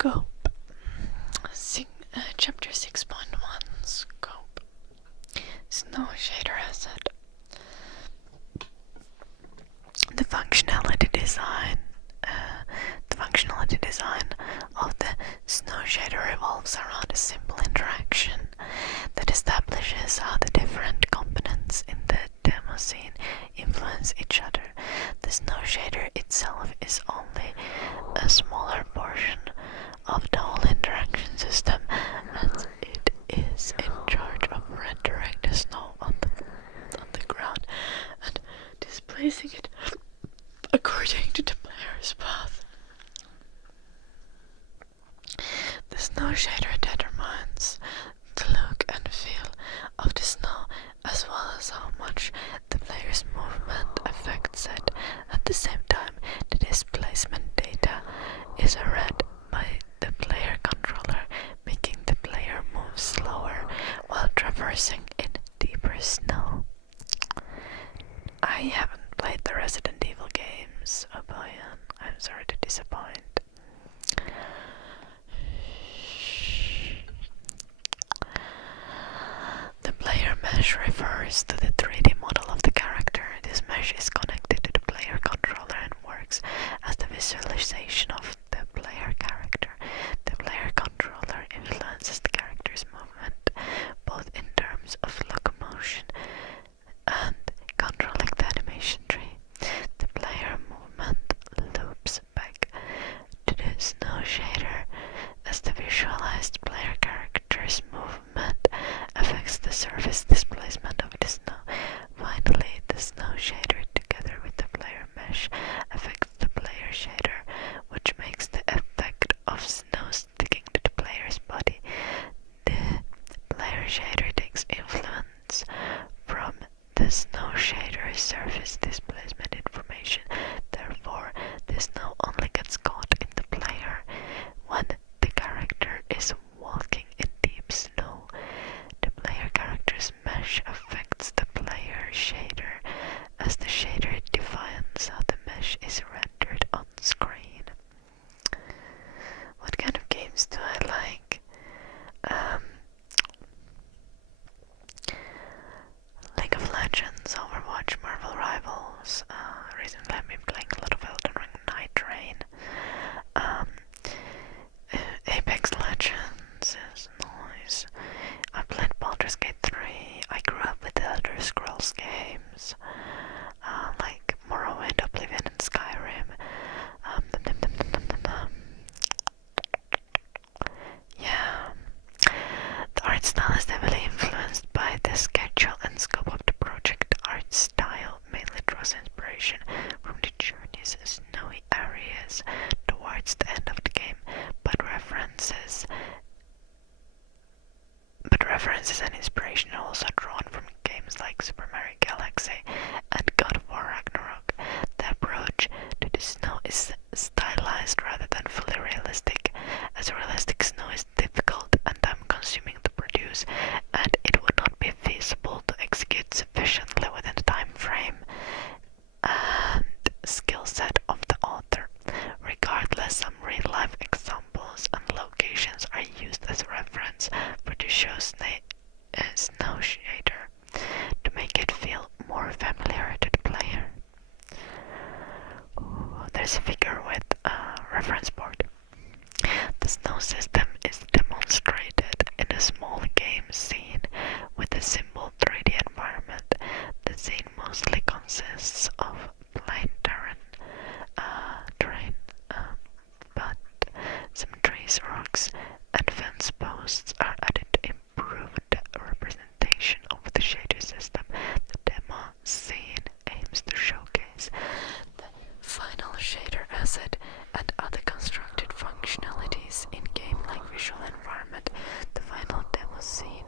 Scope. Chapter 6.1 Scope. Snow shader asset. The functionality design of the snow shader revolves around a simple interaction that establishes how the different components in the demo scene influence each other. The snow shader itself is only a smaller portion of the whole interaction system, as it is in charge of rendering the snow on the ground and displacing it according to the player's path. The snow shader determines the look and feel of the snow, as well as how much the player's movement affects it. At the same time, the displacement data is read by the player controller, making the player move slower while traversing in deeper snow. I haven't played the Resident Evil games, Obayan. I'm sorry to disappoint. The player mesh refers to the 3D model of the character. This mesh is connected to the player controller and works as the visualization of the player character. The player controller influences the character's movement, both in terms of locomotion and controlling the animation tree. The player movement loops back to the snow shader as the visualized player character's movement affects the surface displacement of the snow. Finally, the snow shader together with the player mesh affects the player shader, which makes the effect of snow sticking to the player's body. The player shader takes influence from the snow shader's surface displacement information. Therefore, the snow only gets caught in the player when the character is walking in deep snow. The player character's mesh affects the player shader, as the shader defines how the mesh is rendered on screen. What kind of games do I like? League of Legends, Overwatch, Marvel Rivals. Recently I've been playing a lot of Elden Ring Night Train. Apex Legends is nice. I played Baldur's Gate 3. I grew up with the Elder Scrolls games, like Morrowind, Oblivion, and Skyrim. Yeah. The art style is heavily influenced by the schedule and scope of the project. The art style mainly draws inspiration from the journey's snowy areas towards the end of the game, but references and inspiration are also drawn from games like Super Mario Galaxy and God of War Ragnarok. The approach to the snow is stylized rather than fully realistic, as realistic snow is difficult and time-consuming to produce, and it would not be feasible to execute sufficiently within the time frame and skill set of the author. Regardless, some real-life examples and locations are used as reference for the show's snow shader to make it feel more familiar to the player. Ooh, there's a figure with a reference board. The snow system is demonstrated in a small game scene with a simple 3D environment. The scene mostly consists of plain terrain, but some trees, rocks, and fence posts are added to improve the representation of the shader system. The demo scene aims to showcase the final shader asset and other constructed functionalities in-game like visual environment. The final demo scene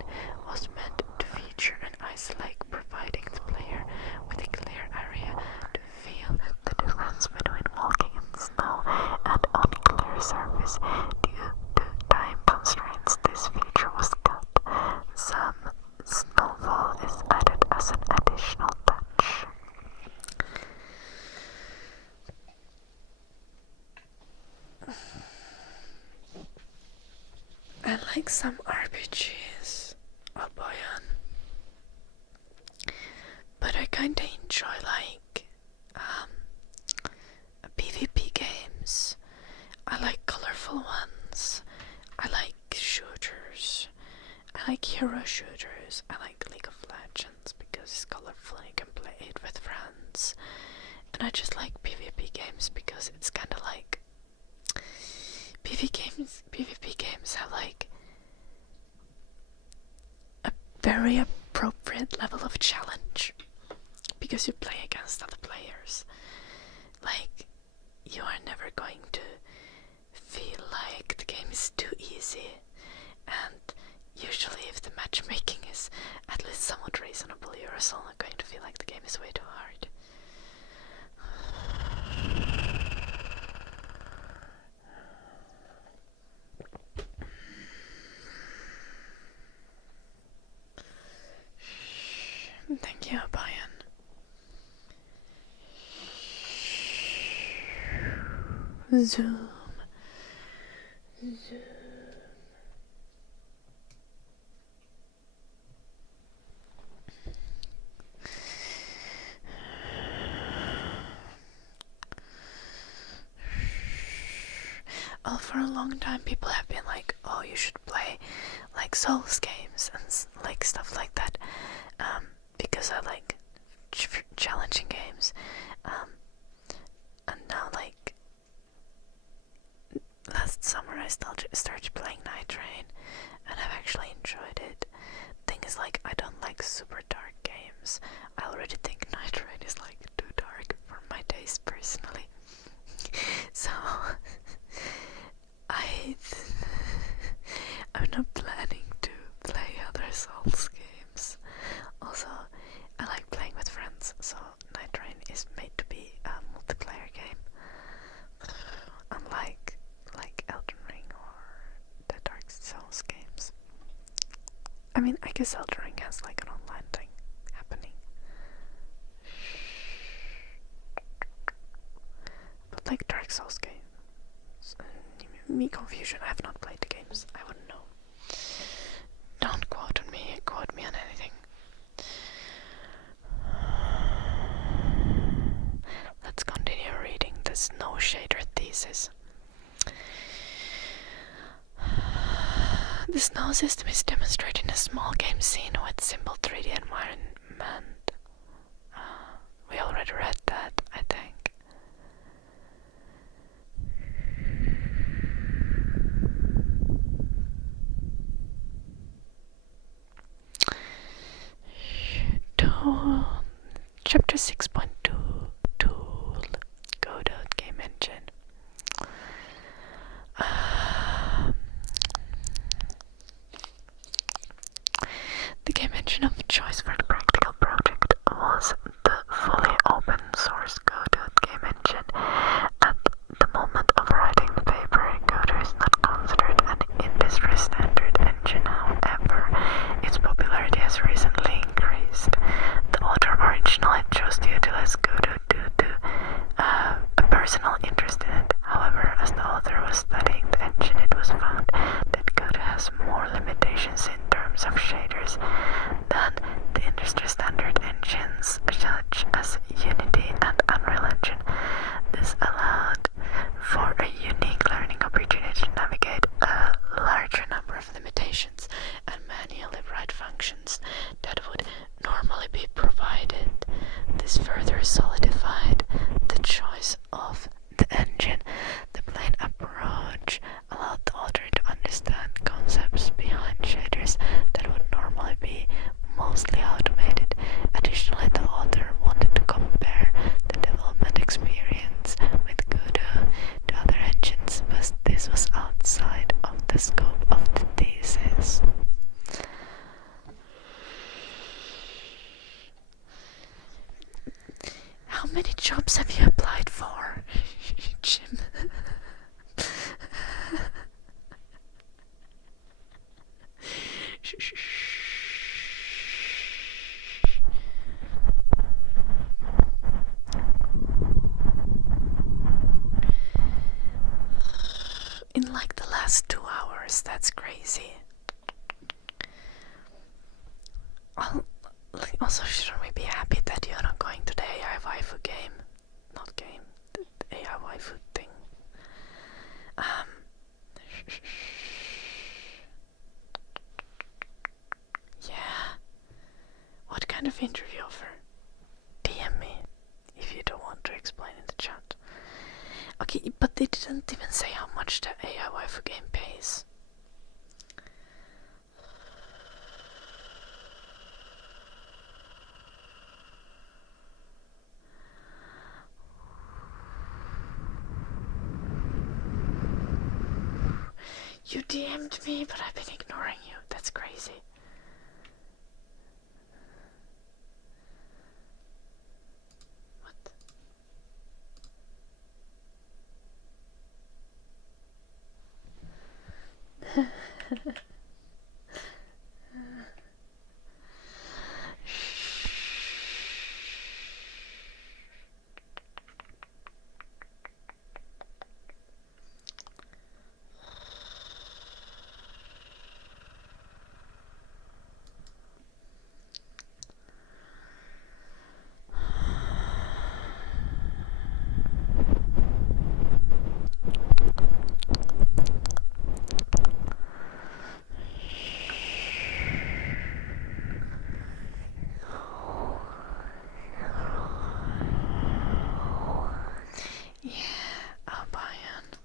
was meant to feature an ice lake, providing the player with a clear area to feel the difference between walking in snow and on a clear surface. Due to time constraints, this feature like some RPGs, I'll buy on. But I kinda enjoy like PvP games. I like colorful ones. I like shooters. I like hero shooters. I like League of Legends because it's colorful and you can play it with friends. And I just like PvP games because it's kinda like PvP games have like a very appropriate level of challenge because you play against other players. Like, you are never going to feel like the game is too easy, and usually if the matchmaking is at least somewhat reasonable, you're also not going to feel like the game is way too hard. Thank you, Bayan. Zoom. Oh, for a long time people have been like, oh, you should play like Souls games and like stuff like that, because I like challenging games, and now like last summer I started playing Night Rain and I've actually enjoyed it. Thing is, like, I don't like super dark games. I already think Night Rain is like too dark for my taste personally. So I'm not planning to play other Souls games. Also, I like playing with friends, so Night Rain is made to be a multiplayer game. Unlike like Elden Ring or the Dark Souls games. I mean, I guess Elden Ring has like an online thing happening. But like Dark Souls games, me confusion, I have not played the games, I wouldn't know. Don't quote me on anything. Let's continue reading the Snow Shader thesis. The snow system is demonstrated in a small game scene with simple 3D environment. We already read that, I think. Chapter 6.2 Tool Godot Game Engine. The game engine of choice for the practical project was the fully open source Godot game engine. At the moment of writing the paper, Godot is not considered an industry standard engine. However, its popularity has recently increased. The author originally chose to utilize Godot due to a personal interest in it. However, as the author was studying the engine, it was found that Godot has more limitations in terms of shaders than the industry standard engines such as Unity and Unreal Engine. This allowed for a unique learning opportunity to navigate a larger number of limitations and manually write functions that would normally be provided. This further solidified the choice of the engine. The plain approach allowed the author to understand concepts behind shaders that would normally be mostly automated. Additionally, the author wanted to compare the development experience with Godot to other engines, but this was outside of the scope of the thesis. How many jobs have you applied for, Jim? In like the last 2 hours, hours, that's crazy. Also, shouldn't we be happy that you're not going to the AI waifu game? Not game, the AI waifu thing. Yeah. What kind of interview offer? DM me if you don't want to explain in the chat. Okay, but they didn't even say how much the AI waifu game pays. You DM'd me, but I've been ignoring you. That's crazy. What? Yeah, I'll buy it.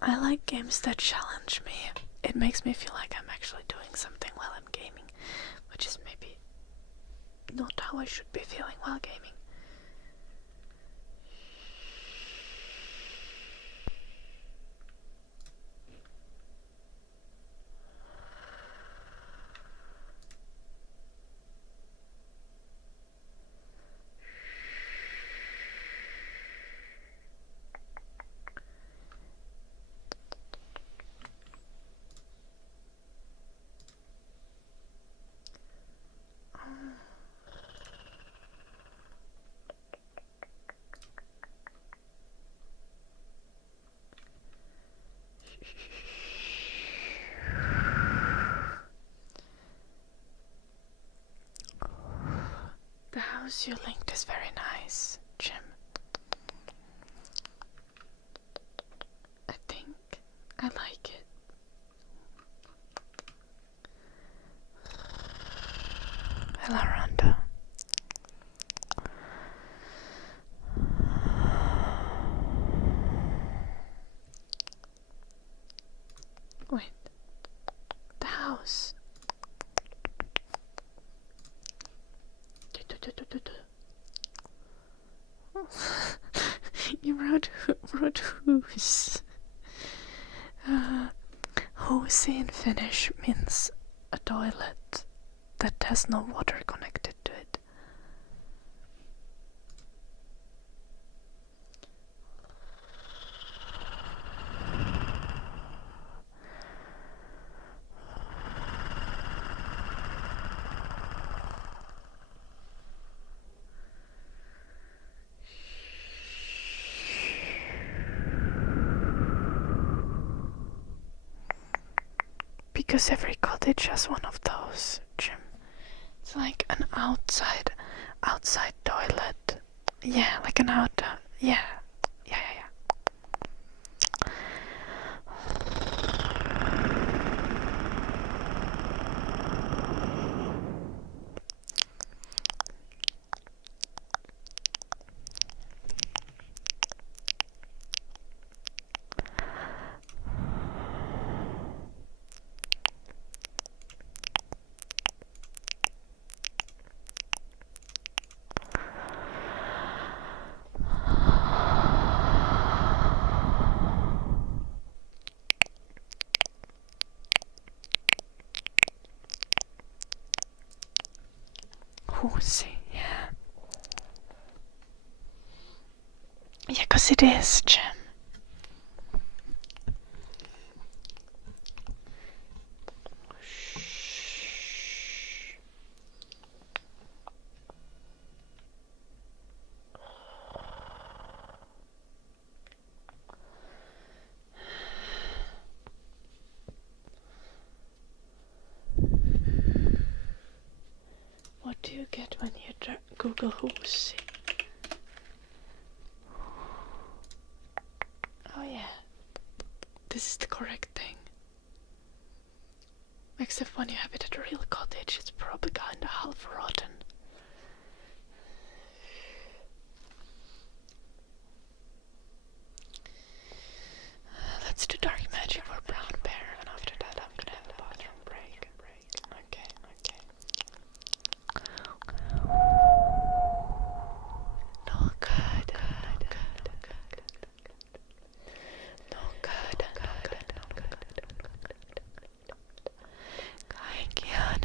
I like games that challenge me. It makes me feel like I'm actually doing something while I'm gaming, which is maybe not how I should be feeling while gaming. The house you linked is very nice, Jim. I think I like it. Hello, Rhonda. Wait. The house. You wrote who's. Hose in Finnish means a toilet that has no water connected to it. Because every cottage has one of those, Jim. It's like an outside toilet. Yeah, like an yeah. Horsey, yeah. Yeah, 'cause it is, Jim. cozy. Oh yeah. This is the correct thing. Except when you have it at a real cottage, it's probably kinda half rotten. Let's do dark magic for brown bear, and after that I'm gonna have a bathroom break. Okay. No good. Kaikkiaan.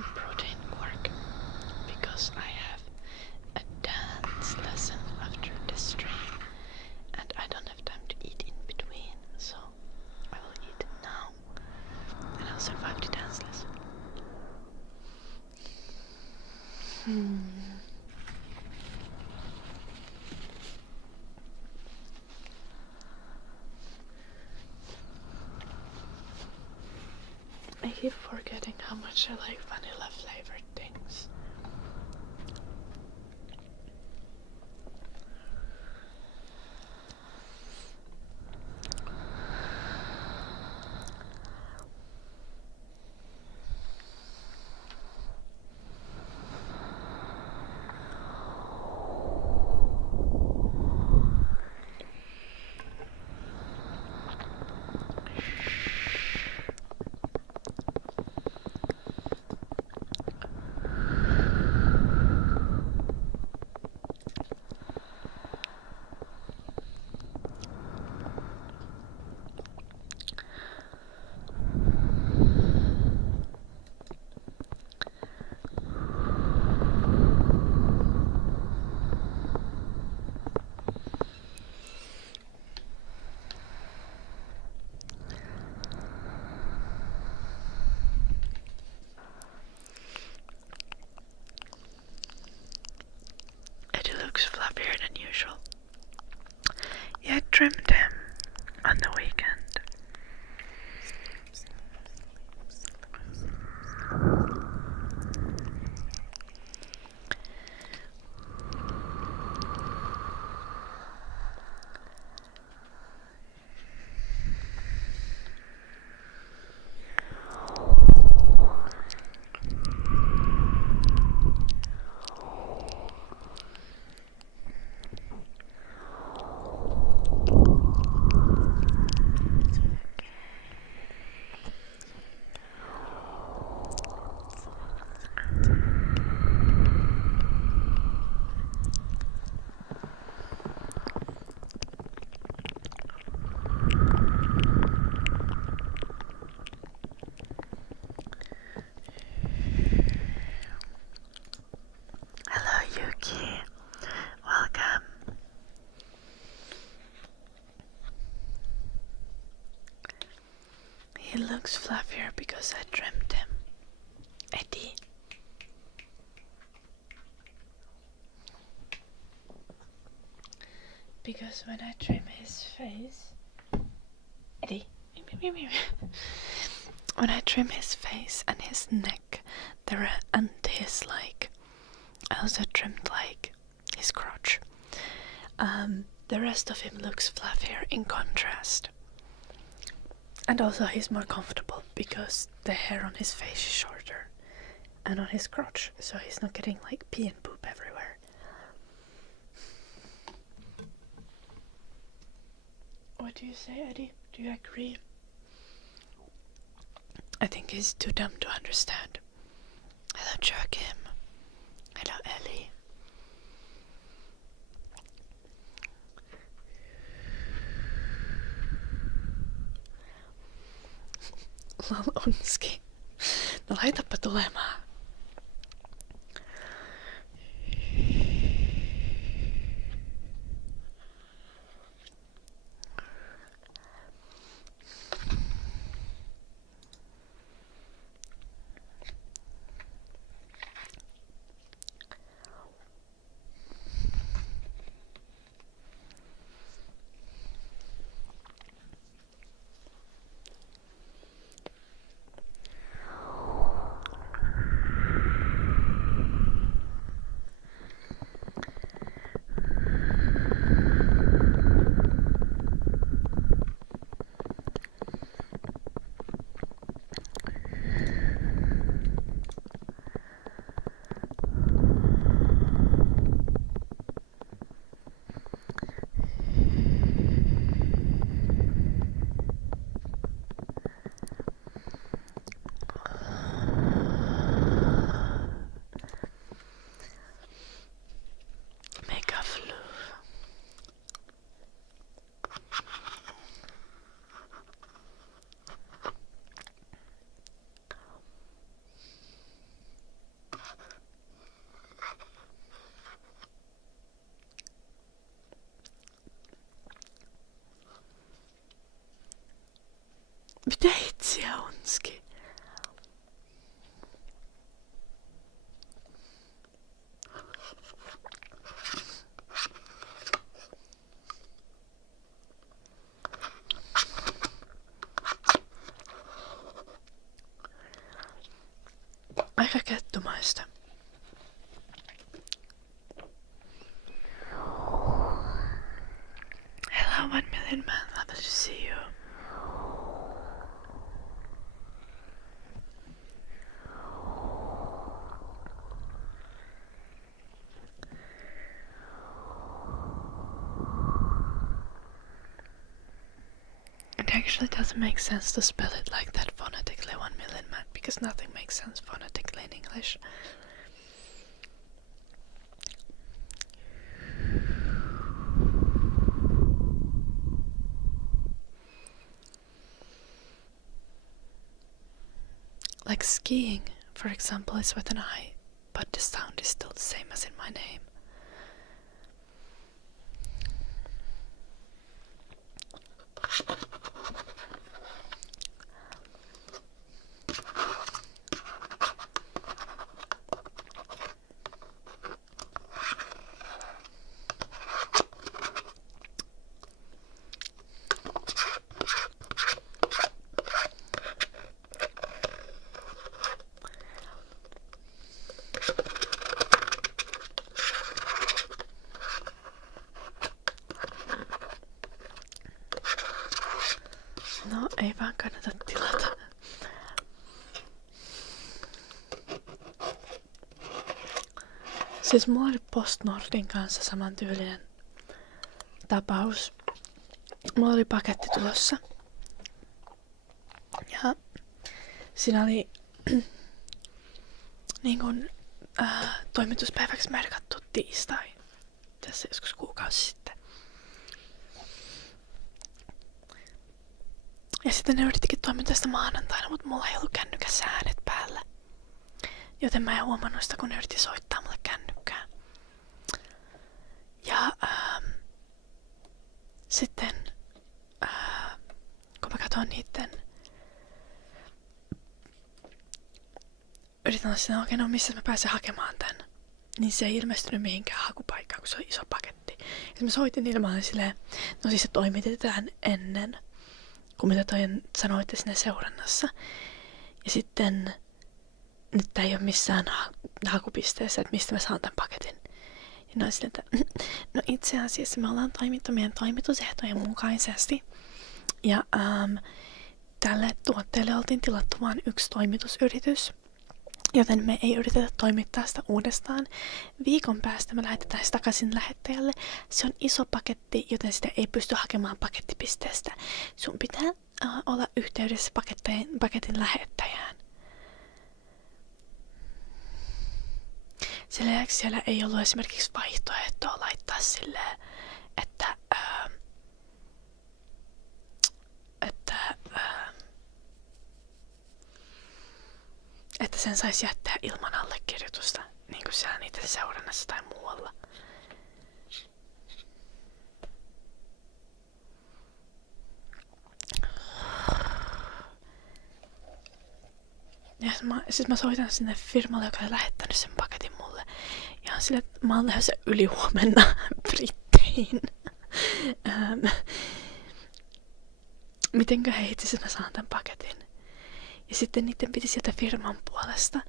some protein quark because I have a dance lesson after this stream and I don't have time to eat in between, so I will eat now and I'll survive the dance lesson. I keep forgetting how much I like vanilla flavored things. It looks fluffier than usual. Yeah, I trimmed him on the weekend. Hello Yuki, welcome. He looks fluffier because I trimmed him. Eddie. Because when I trim his face, Eddie, when I trim his face and his neck, and his I also trimmed his crotch. The rest of him looks fluffier in contrast. And also he's more comfortable because the hair on his face is shorter and on his crotch, so he's not getting pee and poop everywhere. What do you say, Eddie? Do you agree? I think he's too dumb to understand. Hello Joachim. Hello Ellie. Lol Onski. No laitapa tulemaan. Mitä itsiä onski? Aika kettumaista. Hello, 1 million man, happy to see you. It actually doesn't make sense to spell it like that phonetically, 1 million man, because nothing makes sense phonetically in English. Like skiing, for example, is with an I, but the sound is still the same as in my name. No, ei vaan kannata tilata. Siis mulla oli Postnordin kanssa samantyylinen tapaus. Mulla oli paketti tulossa. Ja siinä oli niin kun, toimituspäiväksi merkattu tiistai. Tässä joskus kuukausi sitten. Ja sitten ne yrittikin toimittaa sitä maanantaina, mutta mulla ei ollut kännykässä äänet päällä. Joten mä en huomannut sitä, kun ne yritti soittaa mulle kännykkää. Ja sitten kun mä katson niitten, yritän olla siinä, okei, no missä mä pääsen hakemaan tän. Niin se ei ilmestynyt mihinkään hakupaikkaan, kun se on iso paketti. Ja mä soitin niille, mä olin silleen, no siis se toimitetaan ennen, kun mitä sanoitte sinne seurannassa. Ja sitten nyt tää ei ole missään hakupisteessä, että mistä mä saan tän paketin. Ja ne on silleen, että no itse asiassa me ollaan toimittu meidän toimitusehtojen mukaisesti. Ja tälle tuotteelle oltiin tilattu vain 1 toimitusyritys. Joten me ei yritetä toimittaa sitä uudestaan. Viikon päästä me lähetetään se takaisin lähettäjälle. Se on iso paketti, joten sitä ei pysty hakemaan pakettipisteestä. Sun pitää olla yhteydessä paketin lähettäjään. Sen lisäksi siellä ei ollut esimerkiksi vaihtoehtoa laittaa silleen, että sen saisi jättää ilman allekirjoitusta, niin kuin siellä niiden seurannassa tai muualla. Ja siis mä soitan sinne firmalle, joka oli lähettänyt sen paketin mulle. Ja sille, että mä oon lähdössä ylihuomenna Britteihin. Mitenkö heitsis mä saan tän paketin? Ja sitten niiden piti sieltä firman puolesta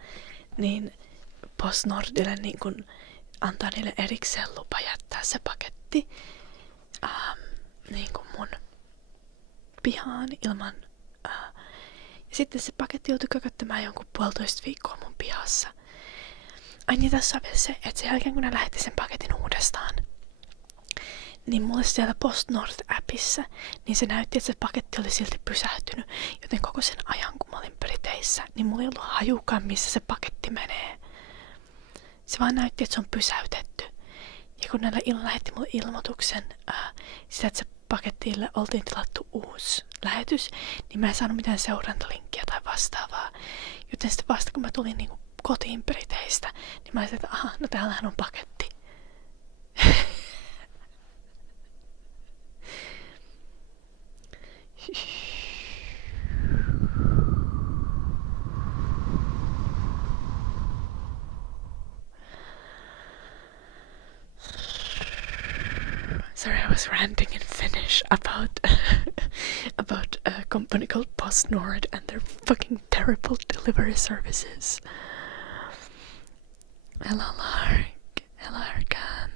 niin Postnordille niin kun antaa niille erikseen lupa jättää se paketti niin kun mun pihaan ilman. Ja sitten se paketti joutui kököttämään jonkun 1,5 viikkoa mun pihassa. Ai niin, tässä on vielä se, että sen jälkeen kun ne lähetti sen paketin uudestaan, niin mulle siellä Postnord-appissa, niin se näytti, että se paketti oli silti pysähtynyt. Joten koko sen ajan, kun mä olin Briteissä, niin mulla ei ollut hajukaan, missä se paketti menee. Se vaan näytti, että se on pysäytetty. Ja kun ne lähetti mulle ilmoituksen sitä, että se pakettille oltiin tilattu uusi lähetys, niin mä en saanut mitään seurantalinkkiä tai vastaavaa. Joten sitten vasta kun mä tulin niin kotiin Briteistä, niin mä ajattelin, että aha, no täällähän on paketti. Sorry, I was ranting in Finnish about about a company called PostNord and their fucking terrible delivery services. Hello, Lark. Hello, Arkan.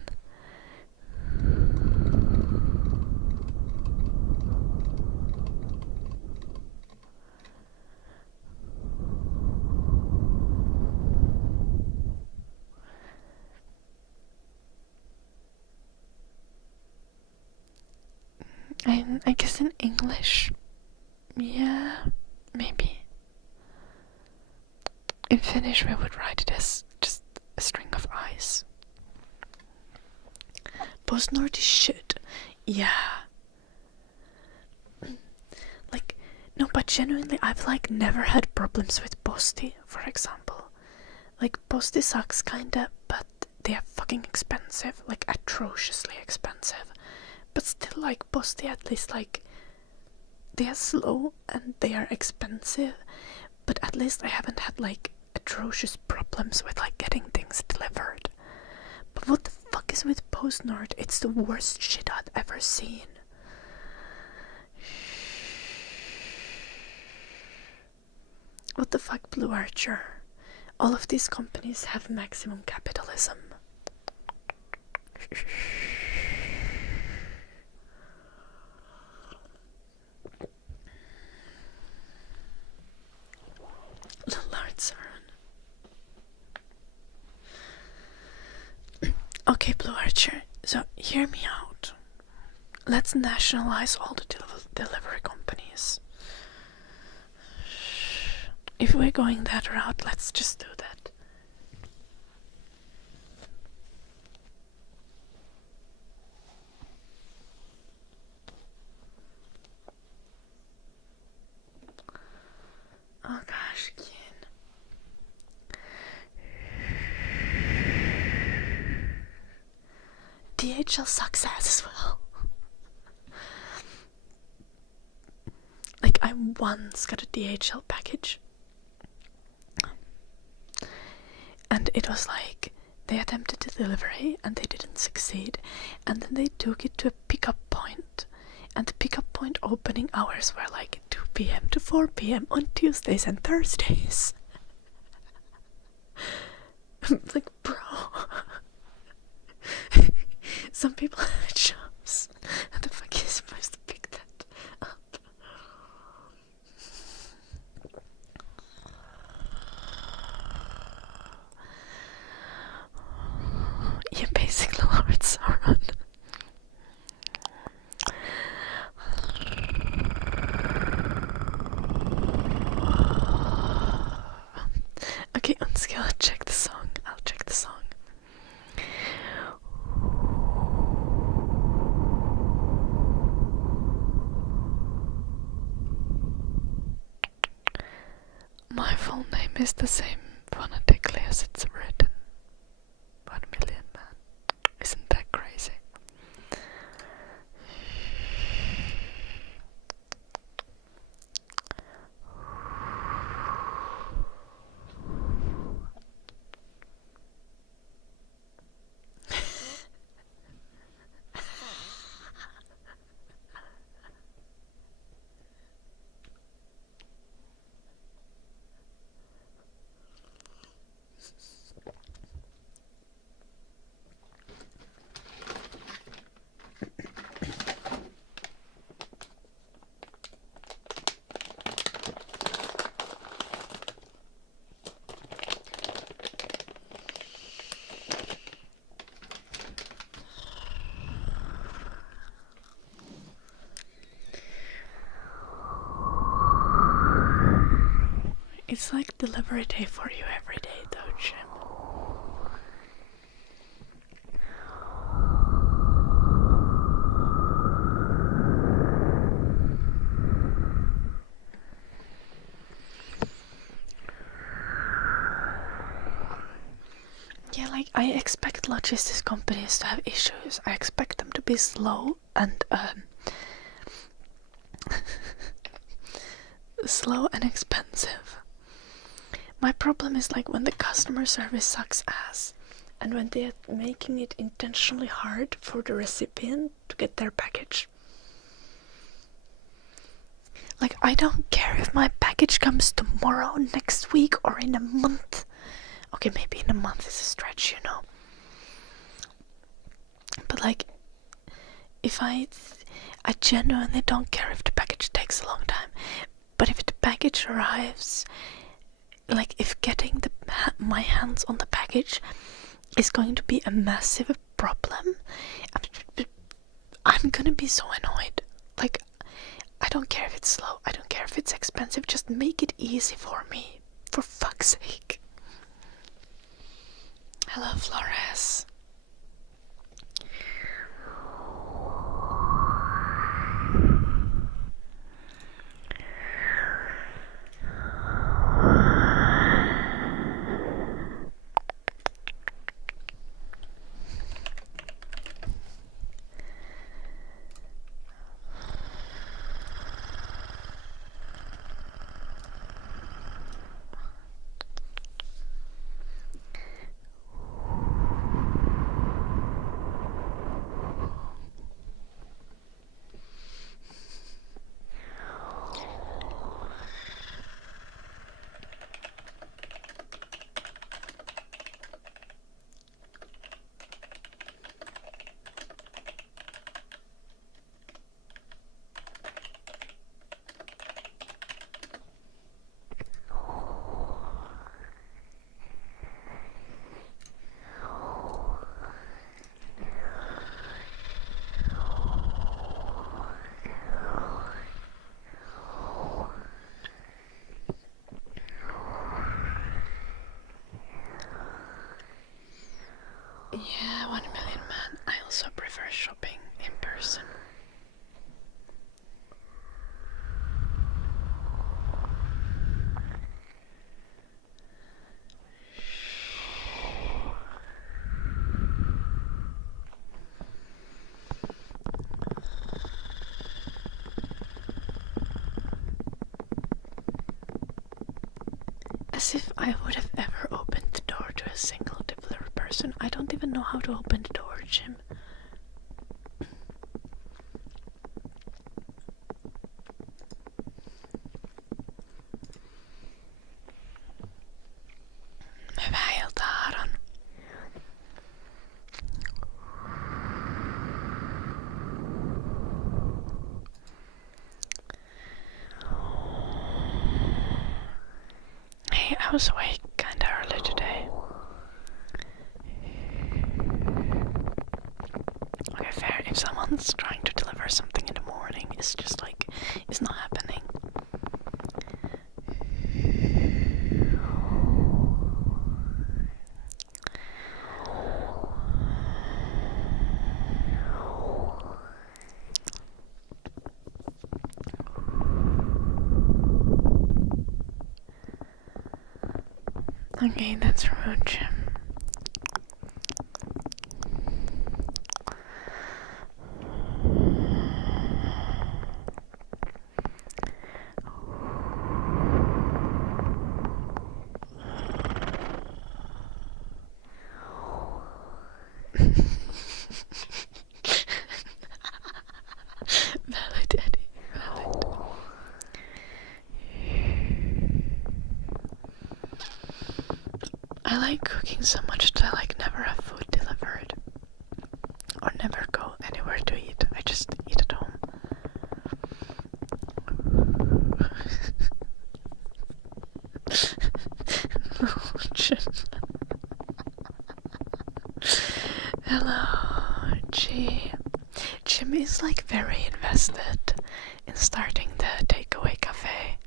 I guess in English, yeah, maybe. In Finnish, we would write it as just a string of ice. PostNord is shit. Yeah. Like, no, but genuinely, I've like never had problems with Posti, for example. Like, Posti sucks kinda, but they are fucking expensive, like atrociously expensive. But still, like, Posti at least, like, they are slow and they are expensive, but at least I haven't had, like, atrocious problems with, like, getting things delivered. But what the fuck is with PostNord? It's the worst shit I've ever seen. What the fuck, Blue Archer? All of these companies have maximum capitalism. Okay, Blue Archer, so hear me out. Let's nationalize all the delivery companies. If we're going that route, let's just do that. Oh gosh, again. DHL sucks ass as well. Like, I once got a DHL package. And it was like, they attempted to delivery and they didn't succeed. And then they took it to a pickup point. And the pickup point opening hours were like 2 p.m. to 4 p.m. on Tuesdays and Thursdays. Like, bro. Some people have jobs. How the fuck are you supposed to pick that up? Yeah, basically Lord Sauron. Okay, Unskill, I'll check the song. My full name is the same phonetically as it's written. 1 million, man. Isn't that crazy? It's like delivery day for you every day, though, Jim. Yeah, like, I expect logistics companies to have issues. I expect them to be slow and, slow and expensive. My problem is like when the customer service sucks ass and when they're making it intentionally hard for the recipient to get their package. Like, I don't care if my package comes tomorrow, next week, or in a month. Okay, maybe in a month is a stretch, you know. But like, if I genuinely don't care if the package takes a long time. But if the package arrives, like if getting my hands on the package is going to be a massive problem, I'm gonna be so annoyed. Like, I don't care if it's slow, I don't care if it's expensive, just make it easy for me, for fuck's sake. Hello, Flores. Yeah, 1 million man. I also prefer shopping in person. As if I would have ever opened the door to a single delivery person. I don't even know how to open the door, Jim. Med vad är helt här? Hey, I was awake kinda early today. Okay, fair. If someone's trying to deliver something in the morning, it's just like, it's not happening. Okay, that's rude, Jim. Valid, Eddie. Valid. I like cooking so much that I like never have food delivered. Or never go anywhere to eat. I just eat at home. Oh, Jim. Hello, G. Jim is like very invested in starting the takeaway cafe.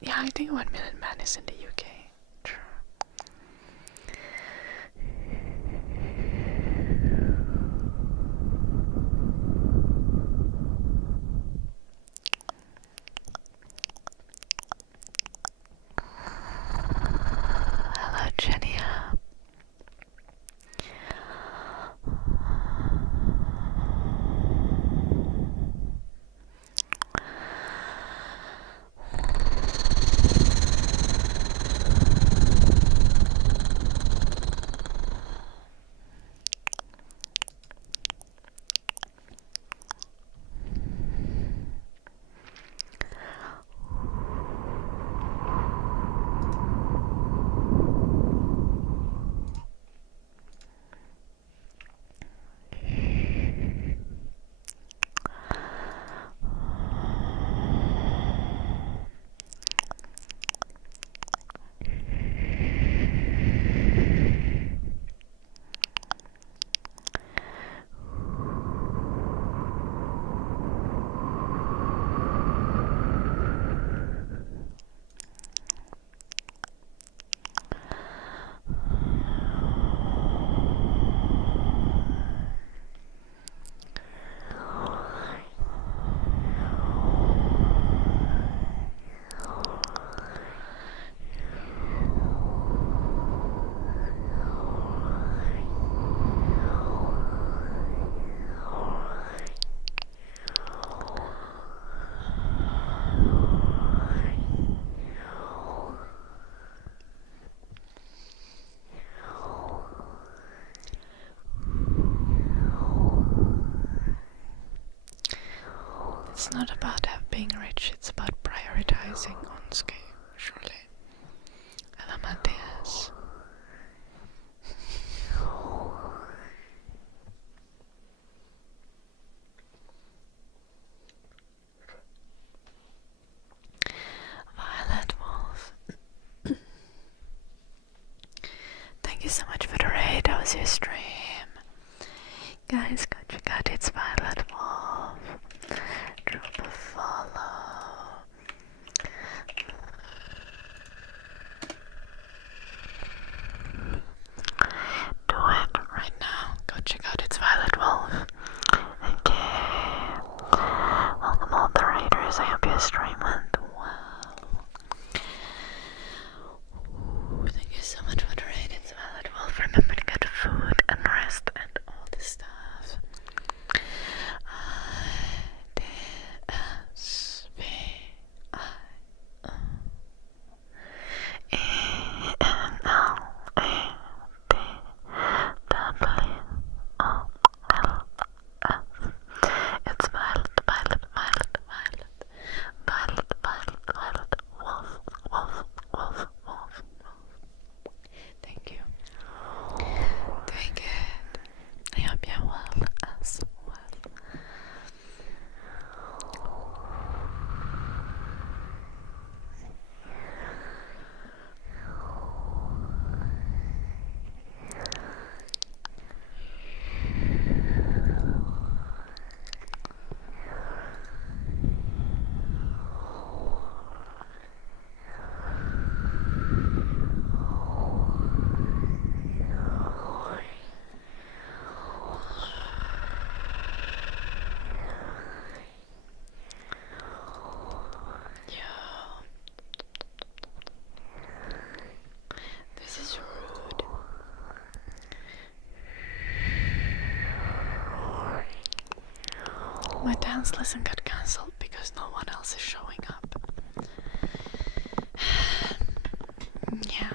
Yeah, I think 1 million man is in the UK. True. Hello, Jenny. not about being rich, it's about prioritizing on scale, surely. Matthias. Violet Wolf. Thank you so much for the raid. How was your stream? Guys, go check out It's Violet Wolf. Drop a follow. Do it right now. Go check out It's Violet Wolf. Okay. Welcome all the raiders. I hope your stream went well. Ooh, thank you so much for the raid. It's Violet Wolf. Remember to get food and rest and all this stuff. Thank you. Doing good. I hope you're well as well. This is rude. My dance lesson got cancelled because no one else is showing up. Yeah.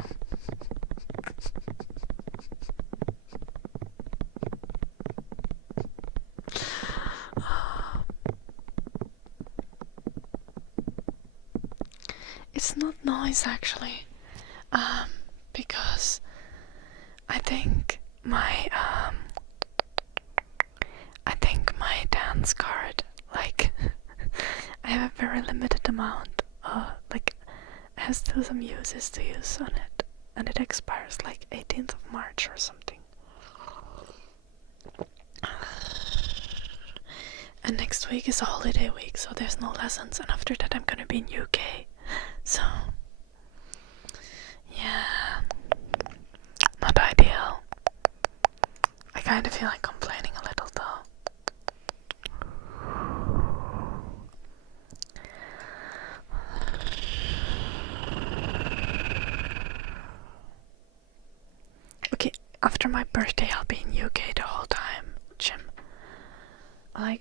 It's not noise actually, because I think my dance card, like, I have a very limited amount, like, it has still some uses to use on it, and it expires like 18th of March or something. And next week is a holiday week, so there's no lessons, and after that I'm gonna be in UK, so yeah, not ideal. I kind of feel like complaining a little though. Okay, after my birthday I'll be in UK the whole time, Jim. I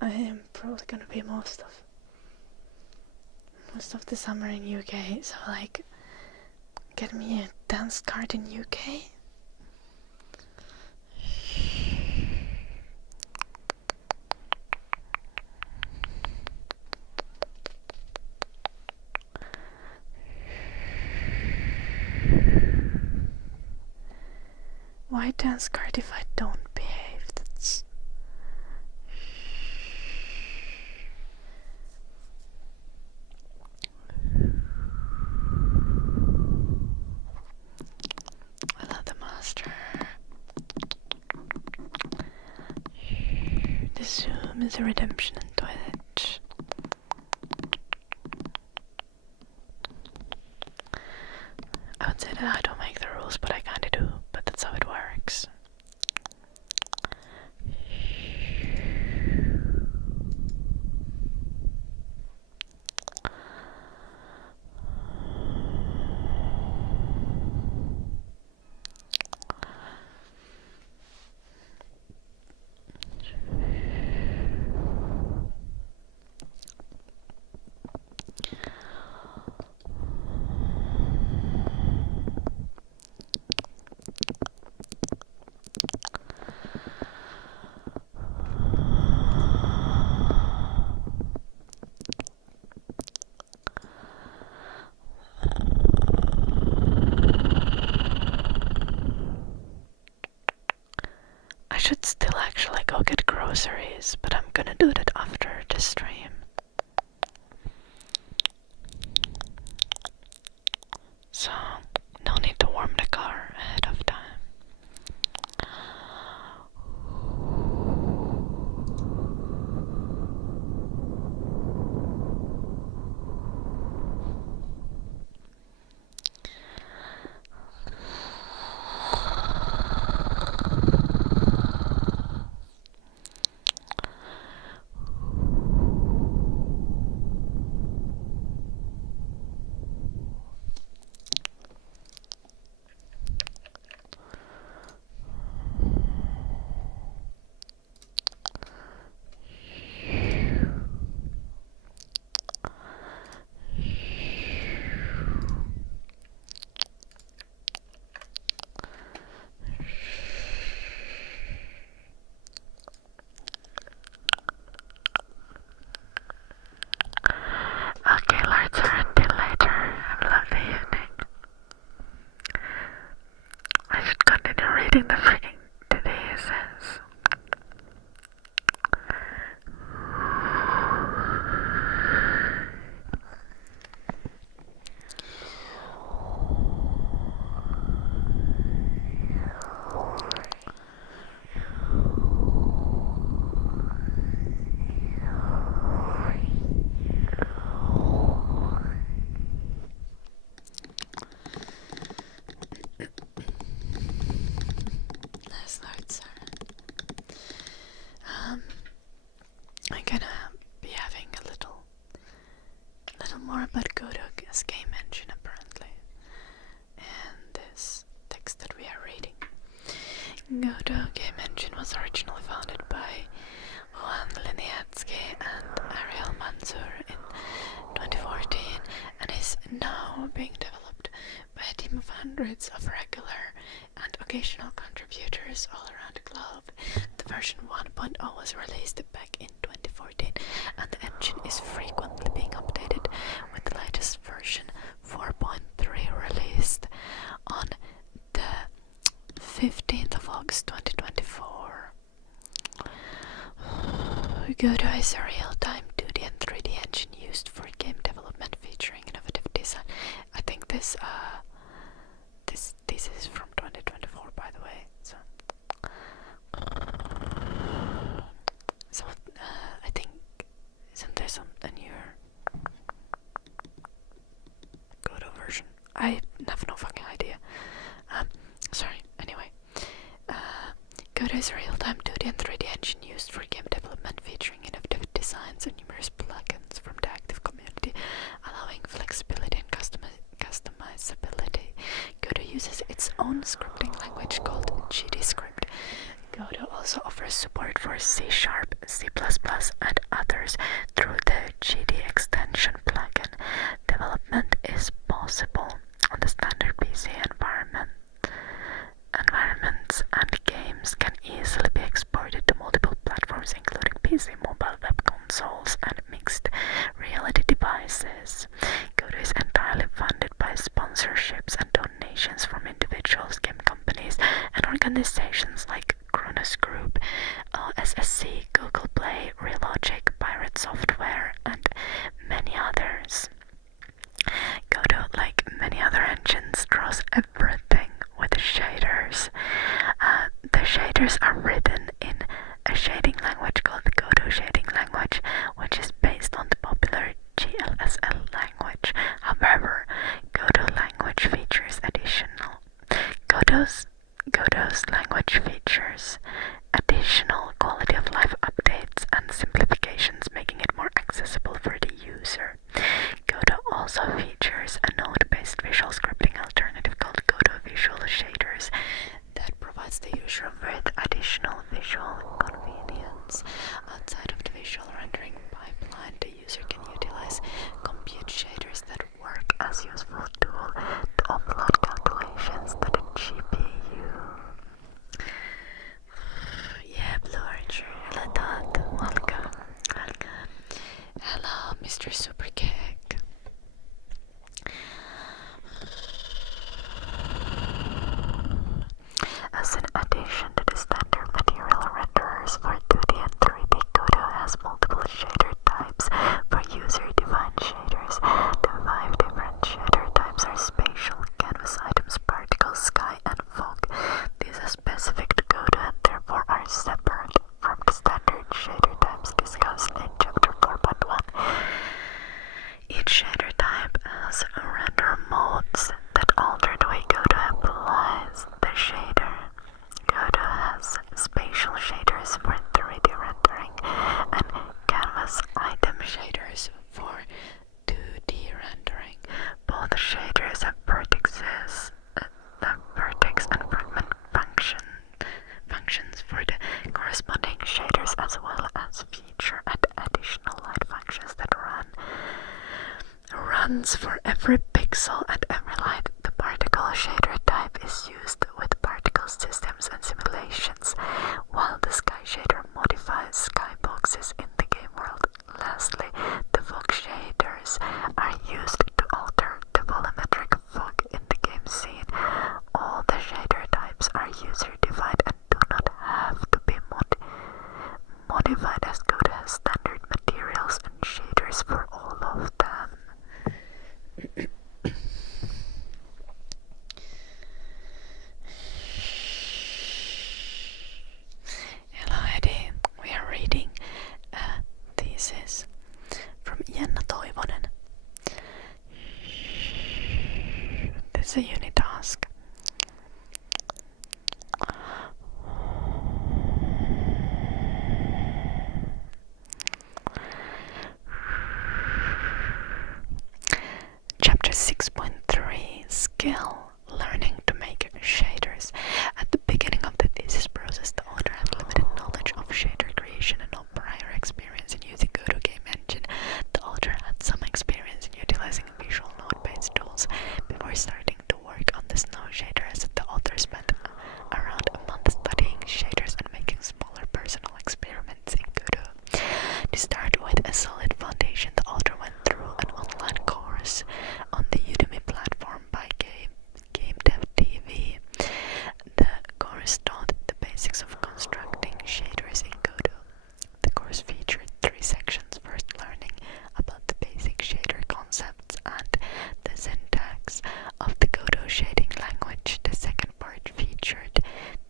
am probably gonna be most of the summer in UK, so like, get me a dance card in UK. Why dance card if I don't behave? That's... I love the master. The Zoom is a redemption in Twitch. I would say that I don't make the rules, but I kinda do. But that's how it works. should still actually go get groceries, but I'm gonna do that after the stream. So, no need to warm the car ahead of time. Okay, let's until later. Have a lovely evening. I should continue reading the freaking today essays. Last night, sir. I'm gonna be having a little more about Godot as game engine apparently, and this text that we are reading. Godot game engine was originally founded by Juan Liniatsky and Ariel Mansour in 2014 and is now being developed by a team of hundreds of regular and occasional contributors all around the globe. The version 1.0 was released back in 2014 and the engine is frequently being updated, with the latest version 4.3 released on the 15th of August 2024. Godot is a real-time 2D and 3D engine used for game development featuring innovative design. I think this is from 2024, by the way. So I think isn't there a newer Godot version? I have no fucking idea. Sorry. Anyway, Godot is a real-time 2D and 3D engine used for game development featuring innovative designs and numerous plugins from the active community, allowing flexibility and customizability. Godot uses its own scripting language called GDScript. Godot also offers support for C#, C++, and others through the GD extension plugin. Development is possible on the standard PC environments, and games can easily be exported to multiple platforms including PC, mobile, web consoles, and mixed reality devices. Godot is entirely funded by sponsorships and donations from individuals, game companies, and organizations like Kronos Group, SSC, Google Play, Relogic, Pirate Software, and many others. Godot, like many other engines, draws everything with shaders. The shaders are written in a shading language called the Godot shading language, which is based on the popular GLSL language. However, Godot language features Godot's language features additional quality of life updates and simplifications, making it more accessible for the user. Godot also features a node-based visual scripting alternative called Godot Visual Shaders that provides the user with additional visual convenience. Outside of the visual rendering pipeline, the user can utilize compute shaders that work as useful tool to upload calculations to the GPU. Yeah, Blue Archer, welcome. Hello, Mr. Supercake. As an addition to Once for every pixel and every light, the particle shader type is used with particle systems and simulations, while the sky shader modifies skyboxes in the game world. Lastly, the fog shaders are used to alter the volumetric fog in the game scene. All the shader types are user-defined and do not have to be modified, as Coda has standard materials and shaders for all of them. Hello Eddie, we are reading a thesis from Jenna Toivonen. This is a unit task. Chapter 6.3 Skill. Learning to make shaders. At the beginning of the thesis process, the author had limited knowledge of shader creation and no prior experience in using Godot game engine. The author had some experience in utilizing visual node-based tools. Before starting to work on the snow shader, the author spent around a month studying shaders and making smaller personal experiments in Godot. To start with a solid foundation, the author went through an online course on the Udemy platform by Game Dev TV. The course taught the basics of constructing shaders in Godot. The course featured 3 sections. First, learning about the basic shader concepts and the syntax of the Godot shading language. The second part featured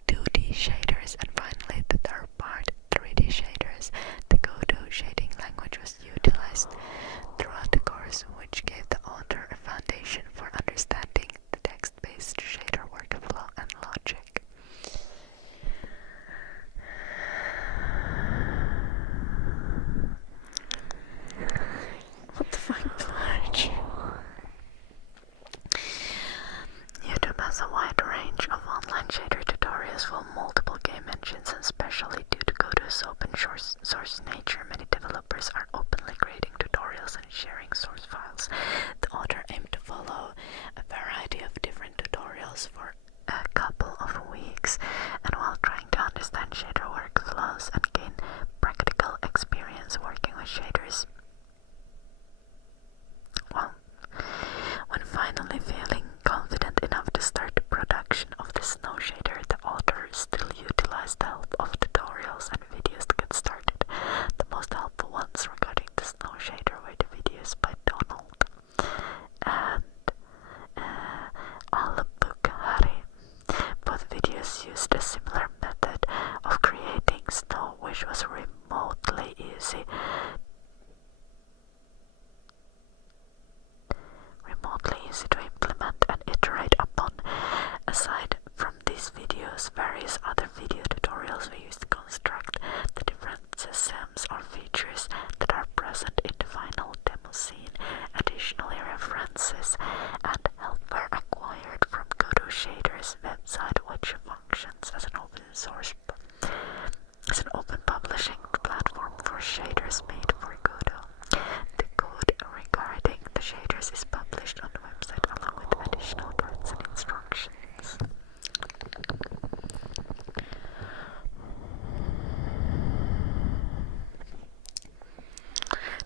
2D shaders, and finally the third part, 3D shaders. The Godot shading language was utilized throughout the course, which gave the author a foundation for understanding the text-based shader workflow and logic. What the fuck, George? YouTube has a wide range of online shader tutorials for multiple game engines, and especially due to Godot's open source nature, many developers are openly creating tutorials and sharing source files. The author aimed to follow a variety of different tutorials for a couple of weeks, and while trying to understand shader workflows and gain practical experience working with shaders, when finally feeling confident enough to start the production of the snow shader, the author still utilized the help of tutorials and videos to get started. The most helpful ones regarding the snow shader were the videos by Donald and Albukhari. Both videos used a similar method of creating snow, which was remotely easy to implement and iterate upon. Aside from these videos, various other video tutorials were used to construct the different systems or features that are present in the final demo scene. Additionally, references and help were acquired from Godot Shaders website, which functions as an open publishing platform for shaders made for Godot. The code regarding the shaders is published on the website along with additional guides and instructions.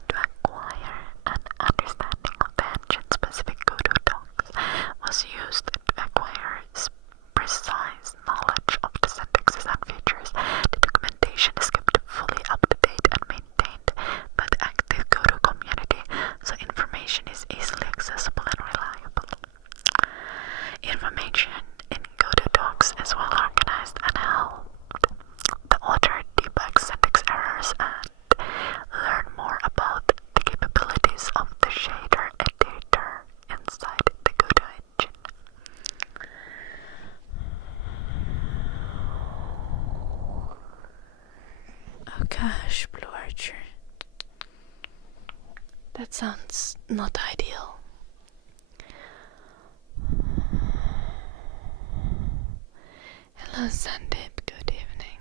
To acquire an understanding of the engine-specific Godot docs was used to acquire precise knowledge of the syntaxes and features. The documentation is kept fully up to date and maintained by the active Godot community, so information is easily accessible and reliable. Information in Godot docs is well organized and helped the author debug syntax errors and learn more about the capabilities of the shader editor inside the Godot engine. Oh gosh, Blue Archer. That sounds not ideal. Hello Sandip, good evening.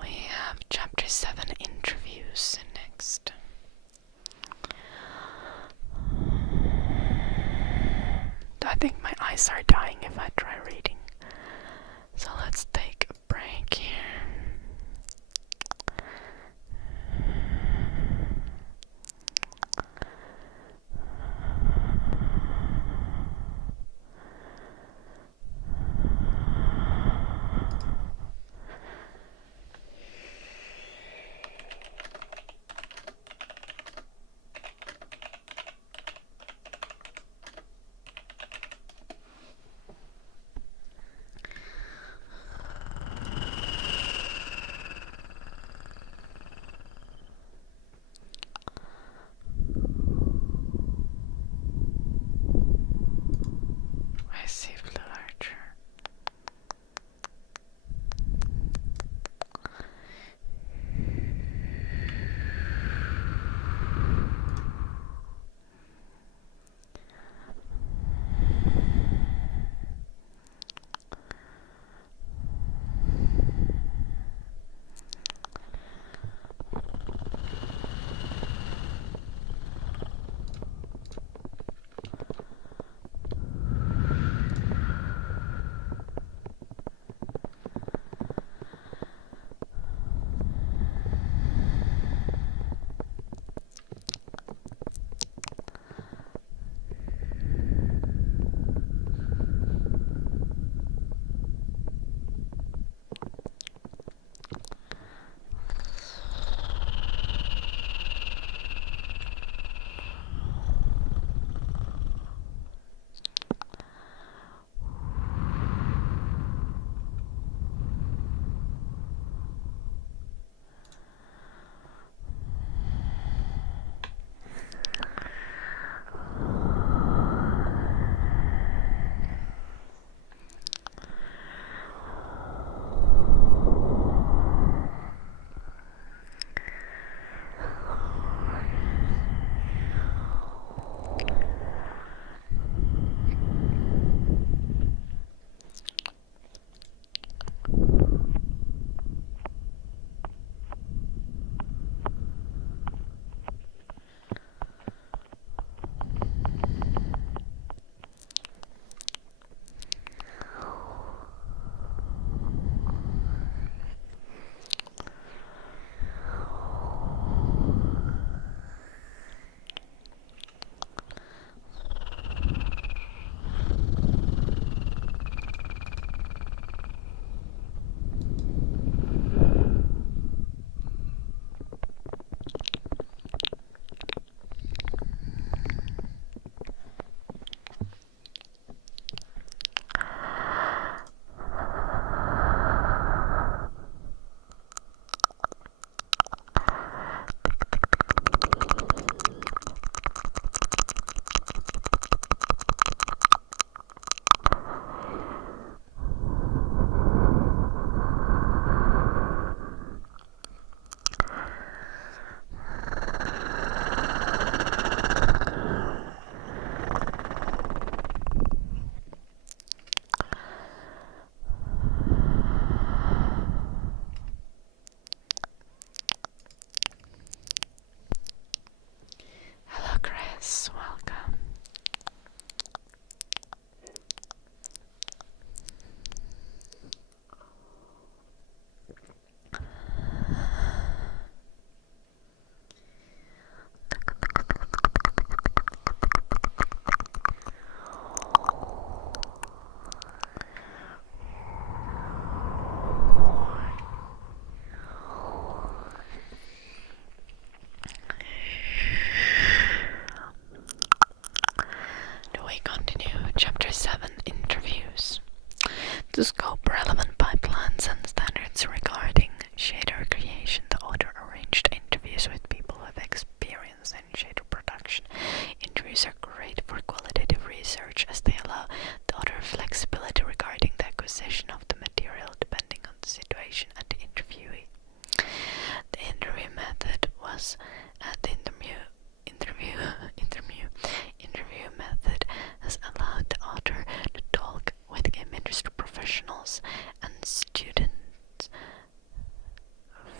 We have chapter 7 interviews next. might try reading. So let's take a break here. I see blue archer. Hello Chris, welcome. Do we continue? Chapter 7, Interviews. To scope relevant pipelines and standards regarding shader creation, the author arranged interviews with people with experience in shader production. Interviews are great for qualitative research as they allow the author flexibility regarding the acquisition of the material depending on the situation and the interviewee. The interview method was the interview method has allowed the author to talk with game industry professionals and students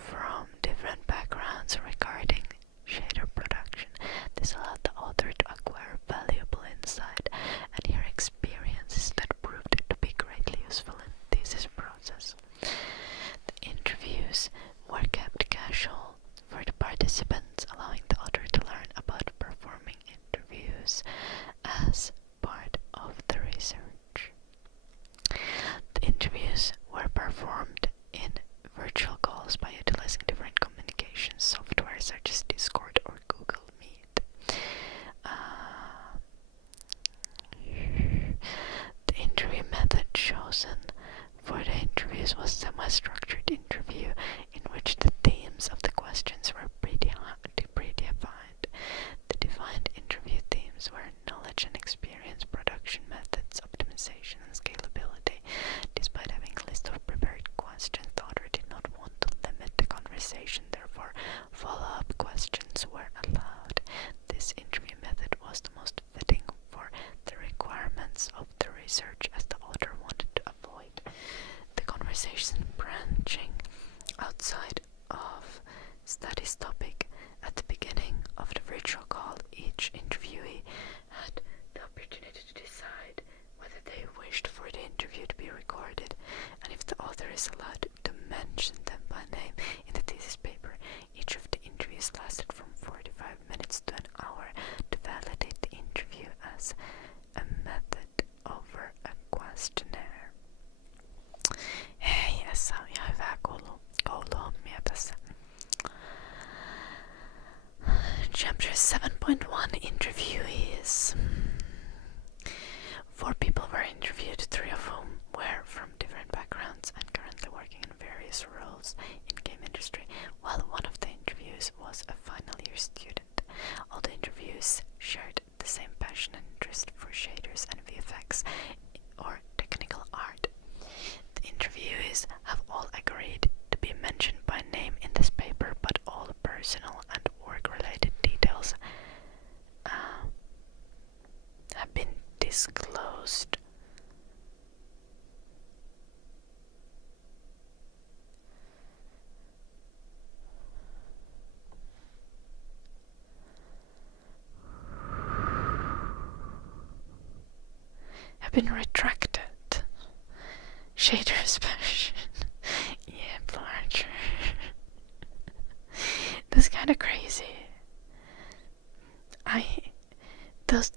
from different backgrounds regarding shader production. This allowed the author to acquire valuable insight and hear experiences that proved to be reason for the interviews was semi-structured interview in which the themes of the questions were predefined. The defined interview themes were knowledge and experience, production methods, optimization, and scalability. Despite having a list of prepared questions, the author did not want to limit the conversation, therefore follow-up questions were allowed. This interview method was the most fitting for the requirements of the research, as the author wanted to avoid the conversation branching outside of study's topic. At the beginning of the virtual call, each interviewee had the opportunity to decide whether they wished for the interview to be recorded, and if the author is allowed to mention them by name in the thesis paper. Each of the interviews lasted from 45 minutes to an hour. To validate the interview as a method over a questionnaire. Yes, jag har iväg kouluhommia tässä. Chapter 7.1 Interviewees. 4 people were interviewed, 3 of whom were from different backgrounds and currently working in various roles in game industry, while one of the interviews was a final year student. All the interviews shared the same passion and interest for shaders and VFX or technical art. The interviewees have all agreed to be mentioned by name in this paper, but all personal and work-related details have been disclosed. Have been retracted. Shaders passion. Yeah, Blarger. That's kind of crazy.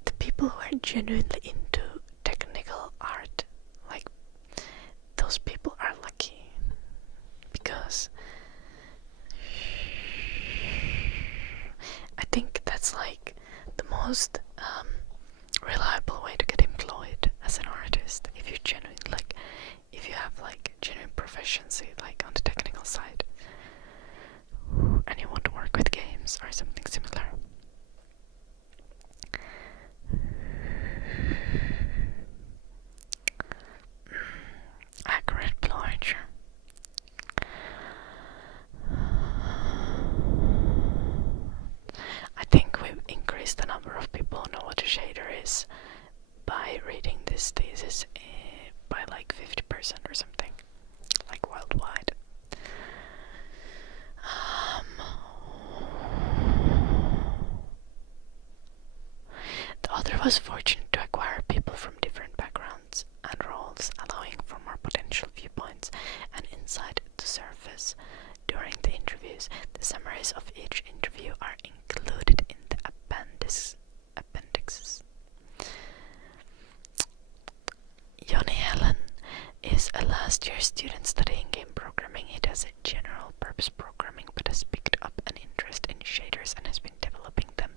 The people who are genuinely into technical art, like, those people are lucky, because I think that's like the most reliable way to get employed as an artist. If you have like genuine proficiency, like on the technical side, and you want to work with games or something similar. Accurate Blarger. I think we've increased the number of people who know what a shader is by reading this thesis by like 50% or something, like worldwide. The author was fortunate to acquire people from different backgrounds and roles, allowing for more potential viewpoints and insight to surface during the interviews. The summaries of each interview are included in the appendixes. Joni Helen is a last-year student studying game programming. He does a general-purpose programming, but has picked up an interest in shaders and has been developing them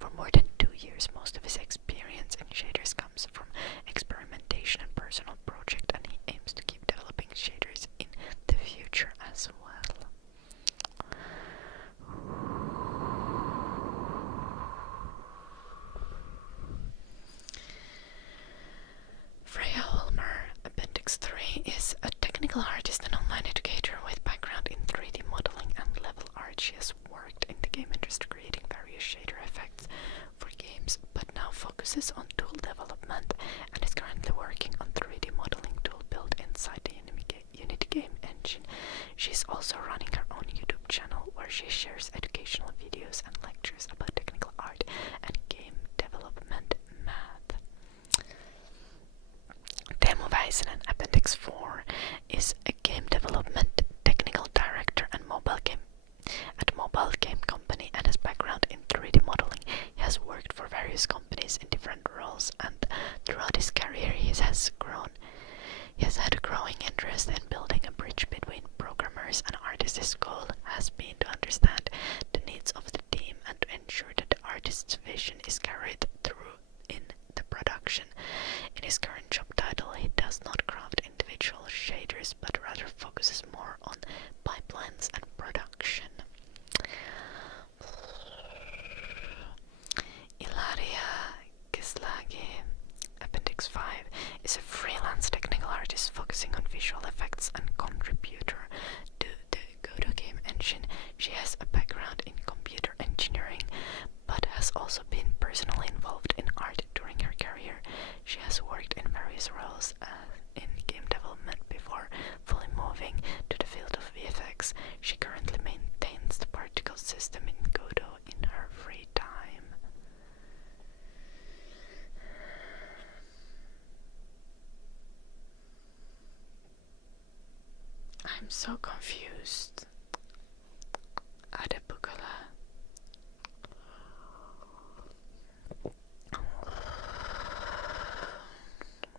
for more than 2 years. Most of his experience in shaders comes from experimentation and personal project, and he aims to keep developing shaders in the future as well. Freya Holmer, Appendix 3, is a technical artist and online educator with background in 3D modeling and level art. She has worked in the game industry creating various shader effects for games, but now focuses on tool development and is currently working on 3D modeling tool built inside the Unity game engine. She's also running her own YouTube channel where she shares educational videos and lectures about technical art and game development math. Teemu Väisänen, Appendix 4, is a game development technical director and mobile game company and has background in 3D modeling. He has worked for various companies in different roles, and throughout his career he has had a growing interest in building a bridge between programmers and artists. His goal has been to understand the needs of the team and to ensure that the artist's vision is carried through in the production. In his current job title, he does not craft individual I'm so confused. Adebukala.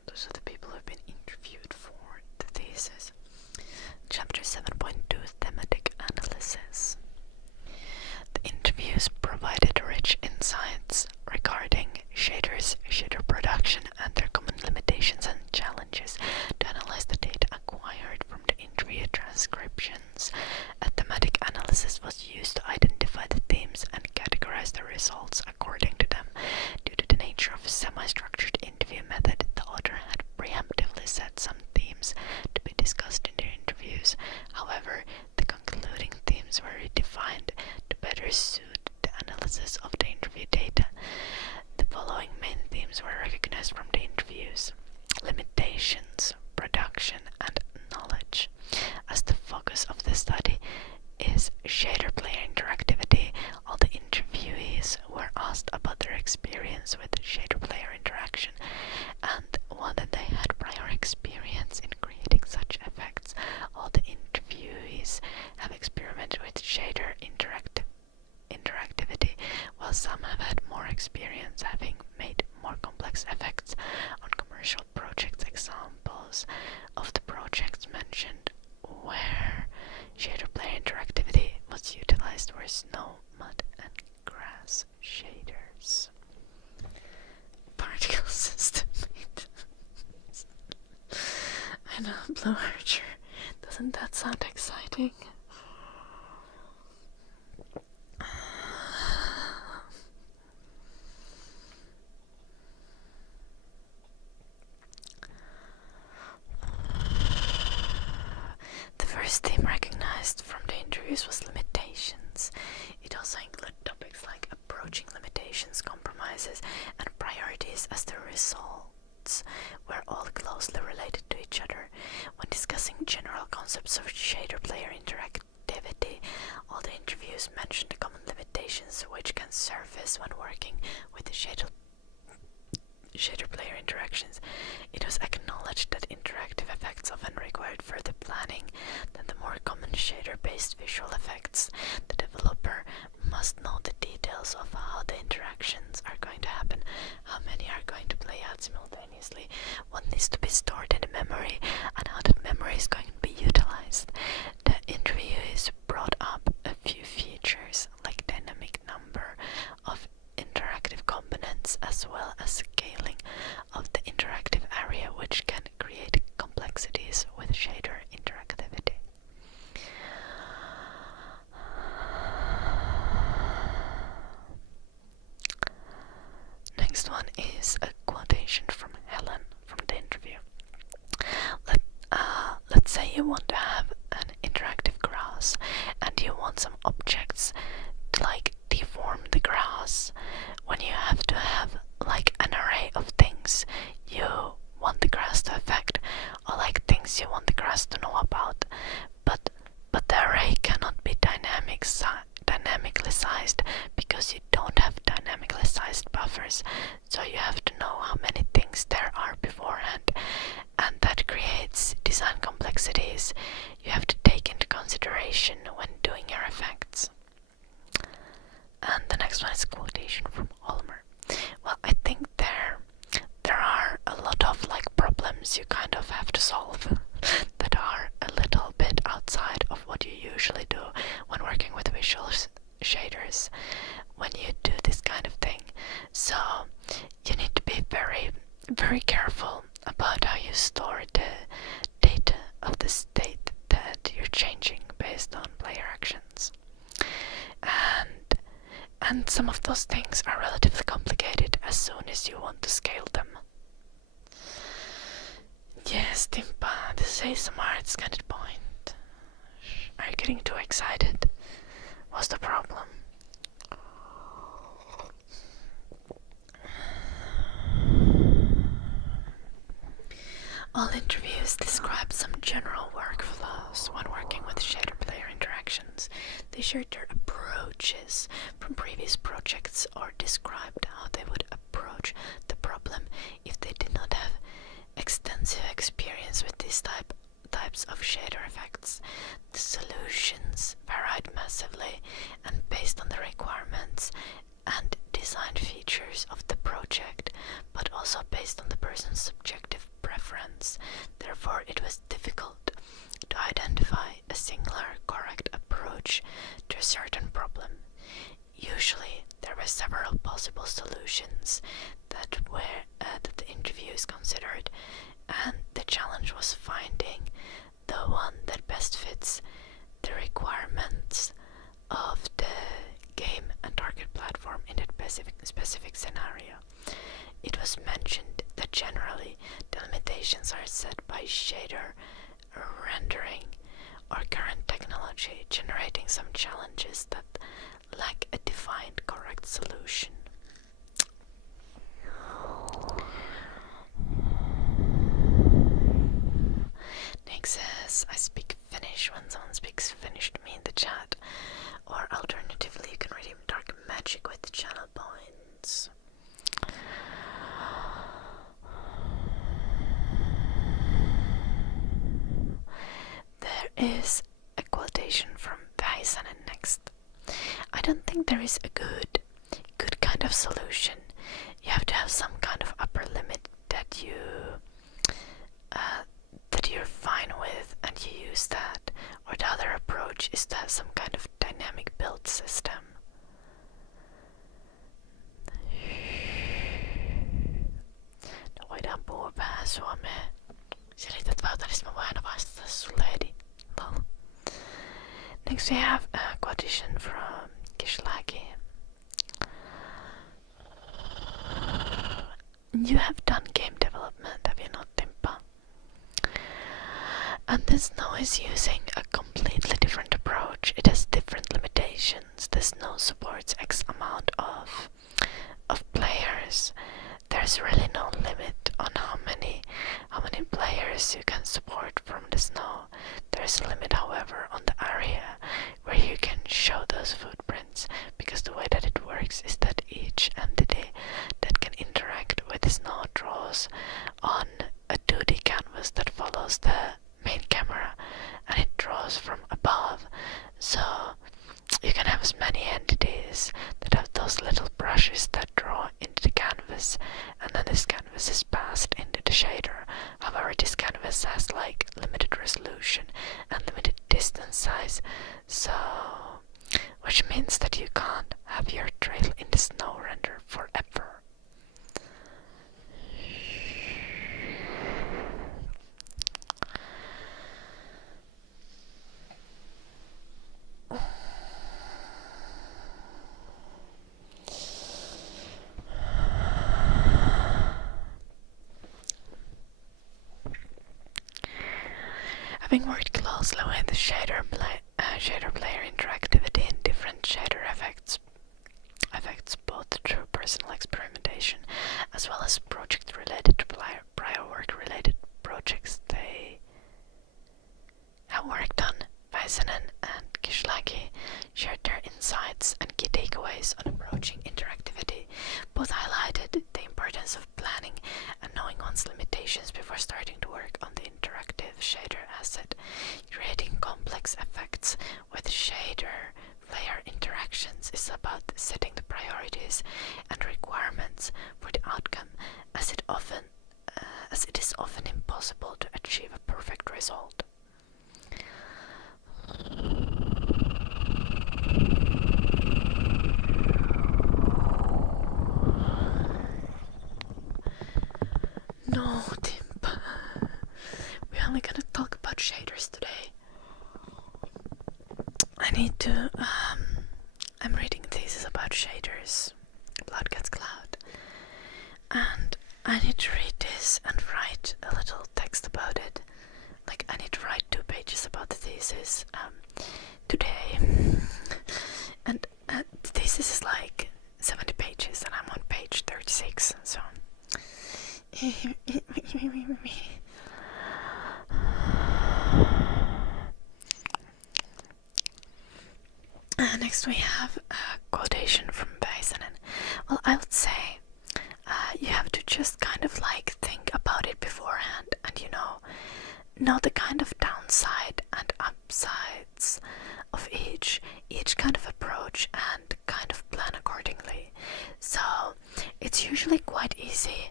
Those are the people who have been interviewed for the thesis. Chapter 7.2 Thematic Analysis. The interviews provided rich insights regarding shaders, shader production, and their common limitations and challenges. To analyze the data acquired from the interview transcriptions, a thematic analysis was used to identify the themes and categorize the results according to them. Due to the nature of a semi-structured interview method, the author had preemptively set some themes to be discussed in their interviews. However, the concluding themes were redefined to better suit the analysis of the interview data. The following main themes were recognized from the interviews: limitations, production, and knowledge. As the focus of the study is shader player interactivity, all the interviewees were asked about their experience with shader player interaction and whether they had prior experience in creating such effects. All the interviewees have experimented with shader interactivity, while some have had more experience having made more complex effects on commercial projects. Examples of the projects mentioned where shader player interactivity was utilized were snow, mud, and grass shaders. Particle system. I know, Blue Archer. Doesn't that sound exciting? The first theme recognized from the interviews was limitations. It also included topics like approaching limitations, compromises, and priorities, as the results were all closely related to each other. When discussing general concepts of shader player interactivity, all the interviews mentioned the common limitations which can surface when working with the shader player interactions. It was acknowledged that interactive effects often required further planning than the more common shader-based visual effects. The developer must know the details of how the interactions are going to happen, how many are going to play out simultaneously, what needs to be stored in the memory, and how that memory is going to be utilized. The interviewees brought up a few features like dynamic number of interactive components as well as scaling of the interactive area, which can create complexities with shader interactivity. Next one is a quotation from Helen from the interview. Let's say you want to have an interactive grass and you want some objects to like deform the grass. When you have to have like an array of things you want the grass to affect, or like things you want the grass to know about, but the array cannot be dynamically sized because you don't have dynamically sized buffers, so you have to know how many things there are beforehand, and that creates design complexities you have to take into consideration when doing your effects. And the next one is a quotation from Olmer. Well, I think there are a lot of like problems you kind of have to solve that are a little bit outside of what you usually do when working with visual shaders when you do this kind of thing. So you need to be very, very careful about how you store the data of the state that you're changing based on player actions. And some of those things are relatively complicated as soon as you want to scale them. Yes, Timpa, this is ASMR, it's kind of the point. Are you getting too excited? What's the problem? All interviews describe some general workflows when working with shader player interactions. They shared their approaches from previous projects or described how they would approach the problem if they did not have extensive experience with this type types of shader effects. The solutions varied massively and based on the requirements and design features of the project, but also based on the person's subjective preference. Therefore, it was difficult to identify a singular correct approach to a certain problem. Usually, there were several possible solutions that the interviews considered, and the challenge was finding the one that best fits the requirements of the game and target platform in that specific scenario. It was mentioned that generally the limitations are set by shader rendering or current technology, generating some challenges that lack a defined correct solution. Nick says, I speak Finnish when someone speaks Finnish to me in the chat, or alternatively you can redeem dark magic with channel points. There is a quotation from Väisänen next. I don't think there is a good kind of solution. You have to have some kind of upper limit that you're fine with, and you use that. Or the other approach is to have some kind of dynamic build system. No voidaan puhua vähän suomea. Selität vaan, niin mä voin aina vastata sulle, Edi. Lol. Next we have a quotation from Kishlaki. You have done game development, have you not, Timpa? And this Snow is using a completely different approach. It has different limitations. The Snow supports X amount of players. There's really no limit on how many players you can support from the Snow. There's a limit, however, on the area where you can show those footprints, because the way that it works is that each entity that can interact with the Snow draws on a 2D canvas that follows the main camera, and it draws from above. So you can have as many entities that have those little brushes that draw into the canvas, and then this canvas is passed into the shader. However, this canvas has like limited resolution and limited distance size, so which means that you can't have your trail in the Snow render forever. Having worked closely with the shader player interactivity and different shader effects both through personal experimentation as well as project related to prior work related projects they have worked on, Väisänen and Kishlaki shared their insights and key takeaways on approaching interactivity. Both highlighted the importance of planning and knowing one's limitations before starting to work on the interactive shader asset. Creating complex effects with shader player interactions is about setting the priorities and requirements for the outcome, as it is often impossible to achieve a perfect result. No, Timpa. We're only gonna talk about shaders today. I need to, I'm reading a thesis about shaders, Blood Gets Cloud, and I need to read this and write a little text about it. Like, I need to write 2 pages about the thesis, today, and the thesis is like 70 pages, and I'm on page 36, so... Next we have a quotation from Väisänen. Well, I would say you have to just kind of like think about it beforehand and, you know, know the kind of downside and upsides of each kind of approach and kind of plan accordingly. So it's usually quite easy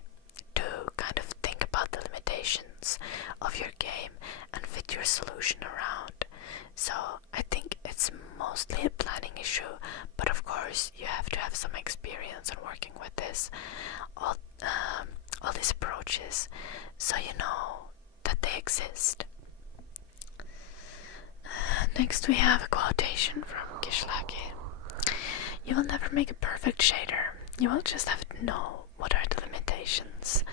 to kind of think about the limitations of your game and fit your solution around. So I think it's mostly a planning issue, but of course you have to have some experience in working with this, all these approaches, so you know that they exist. Next we have a quotation from Kishlaki. You will never make a perfect shader. You will just have to know what are the limitations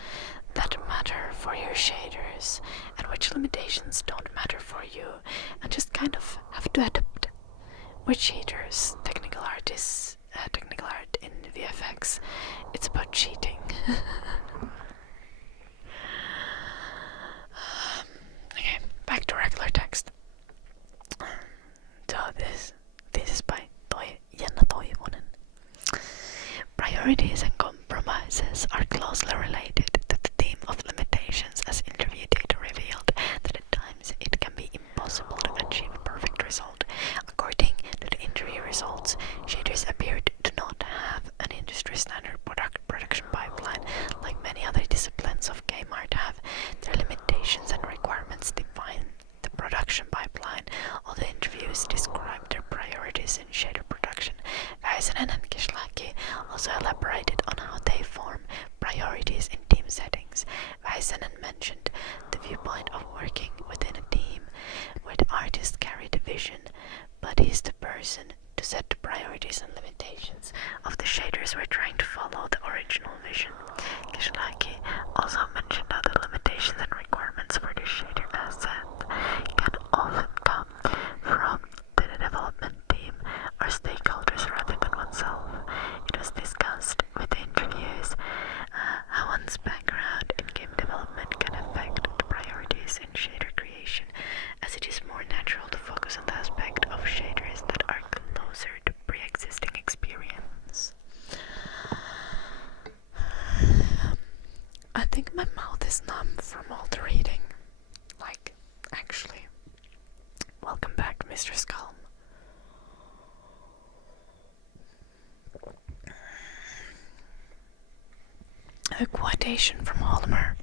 that matter for your shaders and which limitations don't matter for you, and just kind of have to adapt. With shaders, technical art in VFX, it's about cheating. Okay, back to regular text. So this is by Jenna Toivonen. Priorities and compromises are closely related to the theme of limitations, as interview data revealed that at times it can be impossible to achieve a perfect result. According to the interview results, shaders appeared to not have an industry standard production pipeline like many other disciplines of game art have. Their limitations and requirements define the production pipeline. All the interviews described their priorities in shader production. Väisänen and Kishlaki also elaborated on how they form priorities in team settings. Väisänen mentioned the viewpoint of working within a team where the artist carried the vision, but he's the person to set the priorities and limitations of the shaders we're trying to follow the original vision. Kishlaki also mentioned how the limitations and requirements for the shader asset can often come from the development team or stakeholders rather than oneself. It was discussed with the interviews how one's background in game development can affect the priorities in shader creation, as it is more natural to focus on the aspect of shaders that are closer to pre-existing experience. I think my mouth is numb from all the reading. Like, actually. Welcome back, Mr. Scalm. A quotation from Holmer.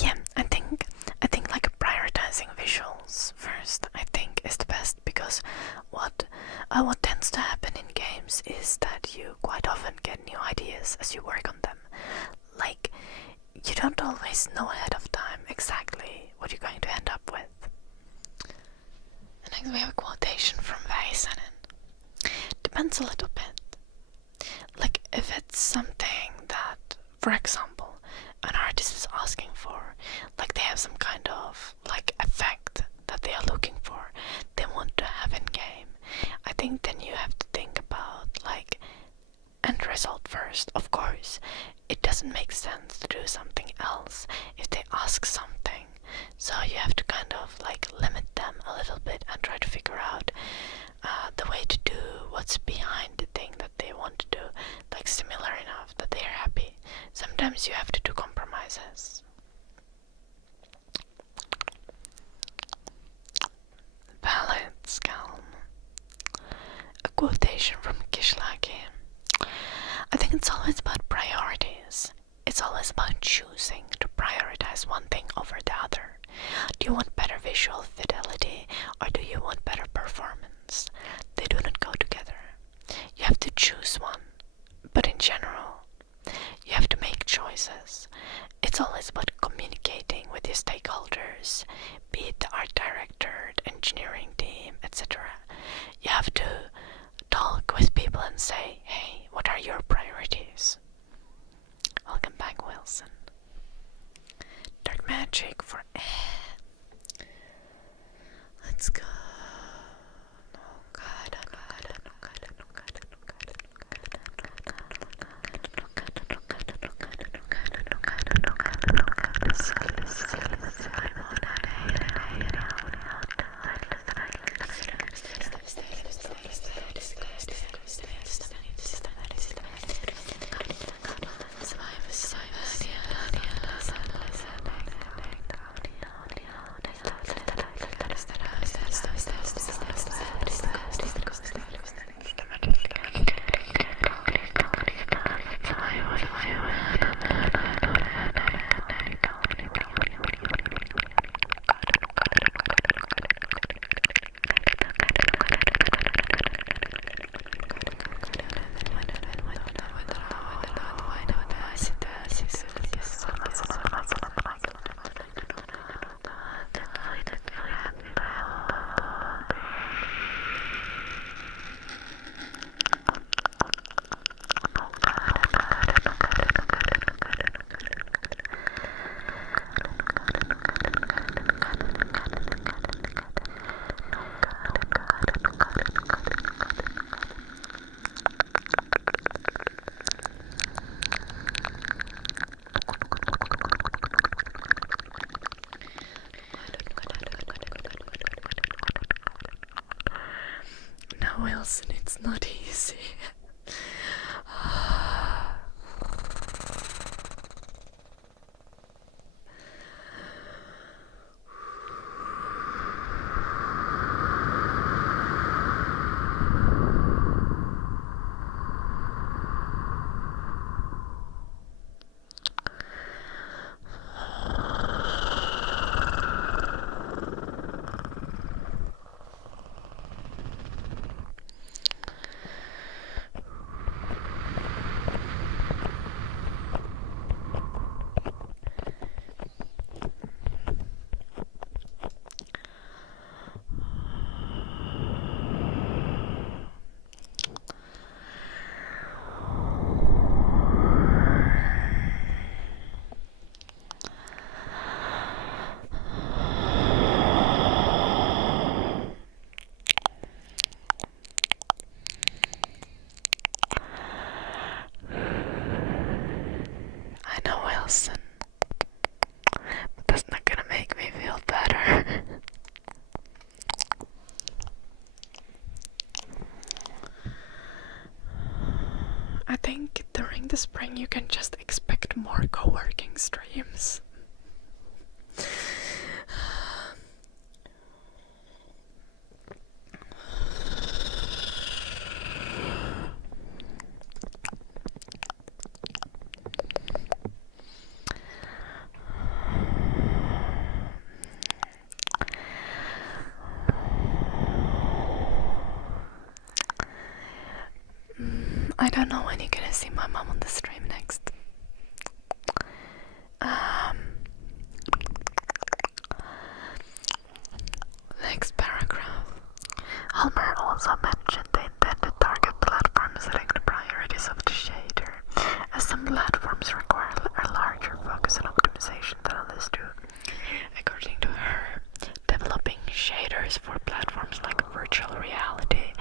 Yeah, I think like prioritizing visuals first, I think, is the best, because what tends to happen in games is that you quite often get new ideas as you work on them. Like, you don't always know ahead of time exactly what you're going to end up with. And next we have a quotation from Väisänen. Depends a little bit. Like, if it's something that, for example, an artist is asking for, like they have some kind of like effect that they are looking for, they want to have in game, I think then know, Wilson, it's not easy. I know, Wilson, but that's not gonna make me feel better. I think during the spring you can just expect more co-working streams. I don't know when you're gonna see my mom on the stream next. Next paragraph. Halmer also mentioned the intended target platform setting the priorities of the shader, as some platforms require a larger focus on optimization than others do. According to her, developing shaders for platforms like virtual reality,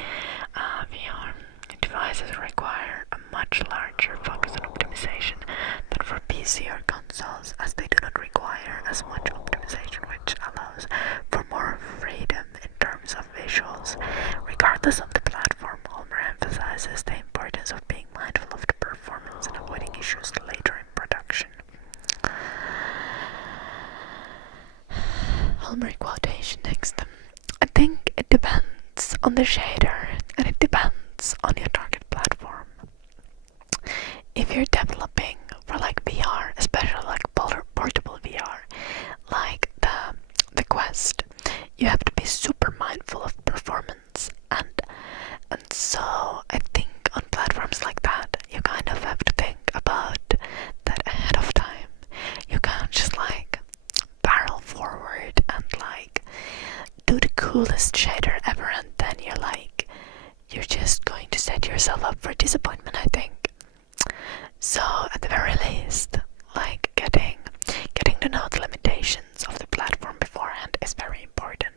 VR devices require a much larger focus on optimization than for PC or consoles, as they do not require as much optimization, which allows for more freedom in terms of visuals. Regardless of the platform, Ulmer emphasizes the importance of being mindful of the performance and avoiding issues later in production. Ulmer quotation next. I think it depends on the shader, and it depends on your target platform. If you're developing for like VR, especially like portable VR, like the Quest, you have to be super mindful of performance, and so I think on platforms like that you kind of have to think about that ahead of time. You can't just like barrel forward and like do the coolest shader ever, and then you're just going to set yourself up for disappointment, I think. So at the very least, like getting to know the limitations of the platform beforehand is very important.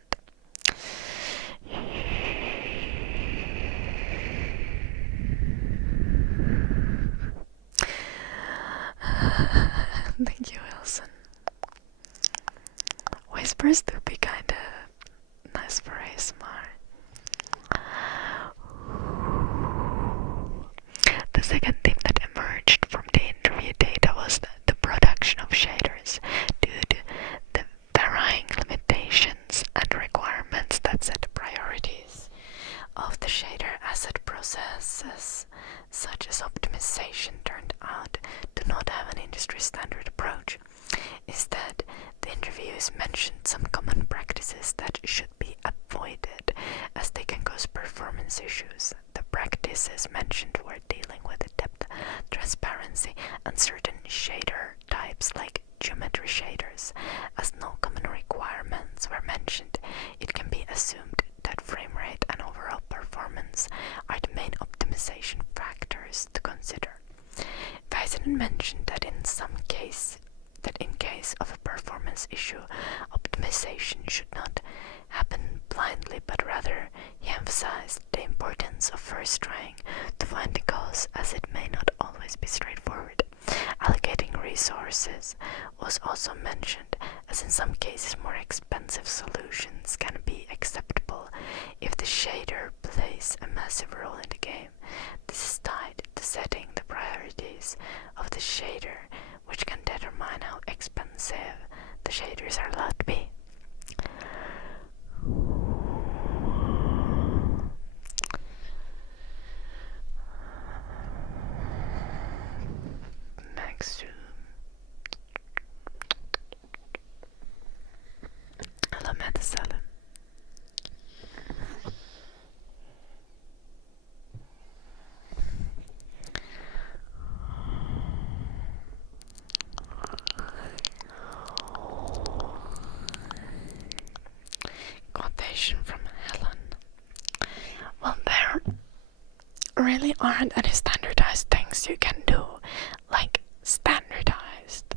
Thank you, Wilson. Whispers do be kinda nice for ASMR. The second theme that emerged from the interview data was the production of shaders due to the varying limitations and requirements that set the priorities of the shader asset processes, such as optimization, turned out to not have an industry standard approach. Instead, the interviewers mentioned some common practices that should be avoided, as they can cause performance issues. The practices mentioned were dealing with depth, transparency, and certain shader types like geometry shaders. As no common requirements were mentioned, it can be assumed that frame rate and overall performance are the main optimization factors to consider. Väisänen mentioned that in case of a performance issue, optimization should not happen blindly, but rather he emphasized the importance of first trying to find the cause, as it may not always be straightforward. Allocating resources was also mentioned, as in some cases more expensive solutions can be acceptable if the shader plays a decisive role in the game. This is tied to setting the priorities of the shader, which can determine how expensive the shaders are allowed to be. Max zoom. Hello, Metacellum. Quotation from Helen. Well, there really aren't any standardized things you can do. Like, standardized.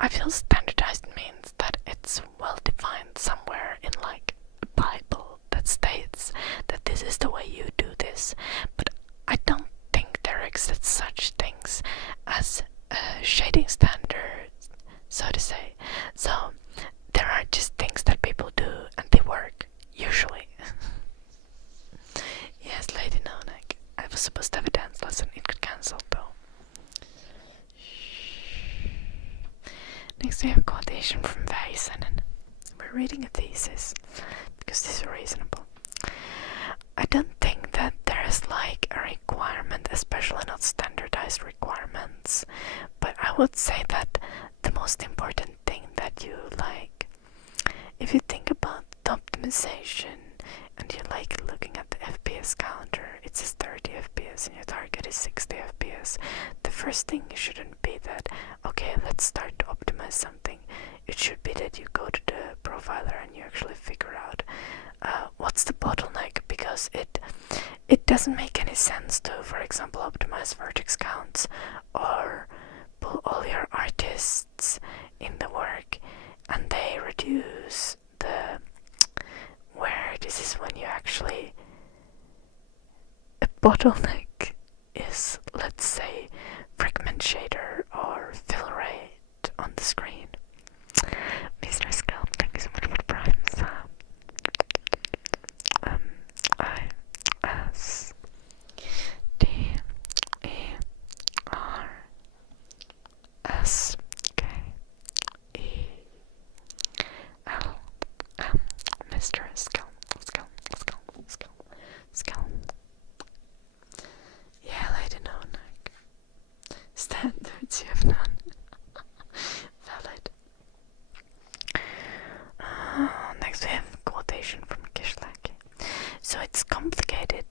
I feel standardized means that it's well defined somewhere in like a Bible that states that this is the way you do this. But I don't think there exist such things as shading standards, so to say. So there are just things that people do and they work, usually. Yes, Lady Nonek. I was supposed to have a dance lesson, it got cancelled though. Next we have a quotation from Väisänen. We're reading a thesis, because this is reasonable. I don't think that there is like a requirement, especially not standardized requirements, but I would say that the most important thing that you like, if you think about the optimization and you like looking at the FPS counter, it says 30 FPS and your target is 60 FPS, the first thing shouldn't be that, okay, let's start to optimize something. It should be that you go to the profiler and you actually figure out what's the bottleneck, because it doesn't make any sense to, for example, optimize vertex counts or pull all your artists in the work and they reduce the where this is when you actually a bottleneck is, let's say, fragment shader or fill rate on the screen. Mr. Scalp, thank you so much for the prime sub. I-S D-E-R-S-K-E-L-M. Mr. Scalp. Yeah, Lady Nonek. Standards you have none. Valid. Next we have a quotation from Kishlaki. So it's complicated.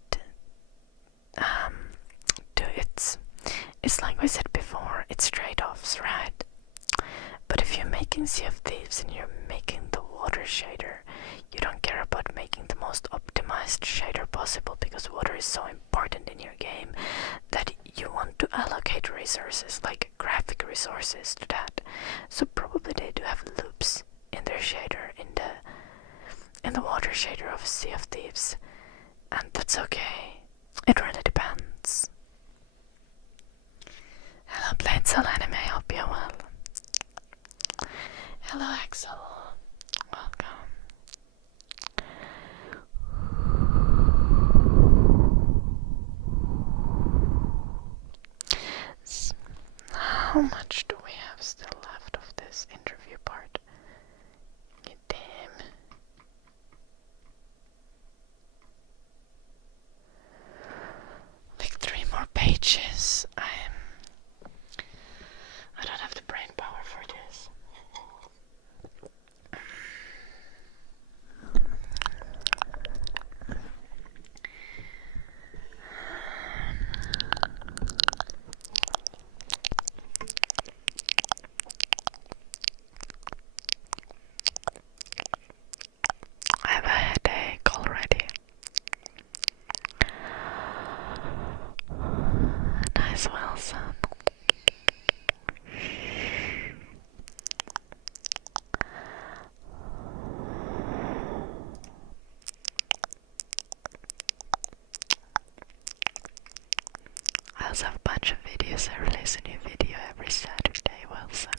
It's like we said before, it's trade-offs, right? But if you're making Sea of Thieves and you're making the water shader, you don't care about making the most optimized shader possible, because water is so important in your game that you want to allocate resources, like graphic resources, to that. So probably they do have loops in their shader, in the water shader of Sea of Thieves, and that's okay. It really depends. Hello Bladesell Anime, I hope you're well. Hello Axel, welcome. How much do we have still left of this interview part? Damn. Like 3 more pages. I don't have the brain power for this. I have a headache already. Nice, Wilson. I also have a bunch of videos. I release a new video every Saturday, Wilson.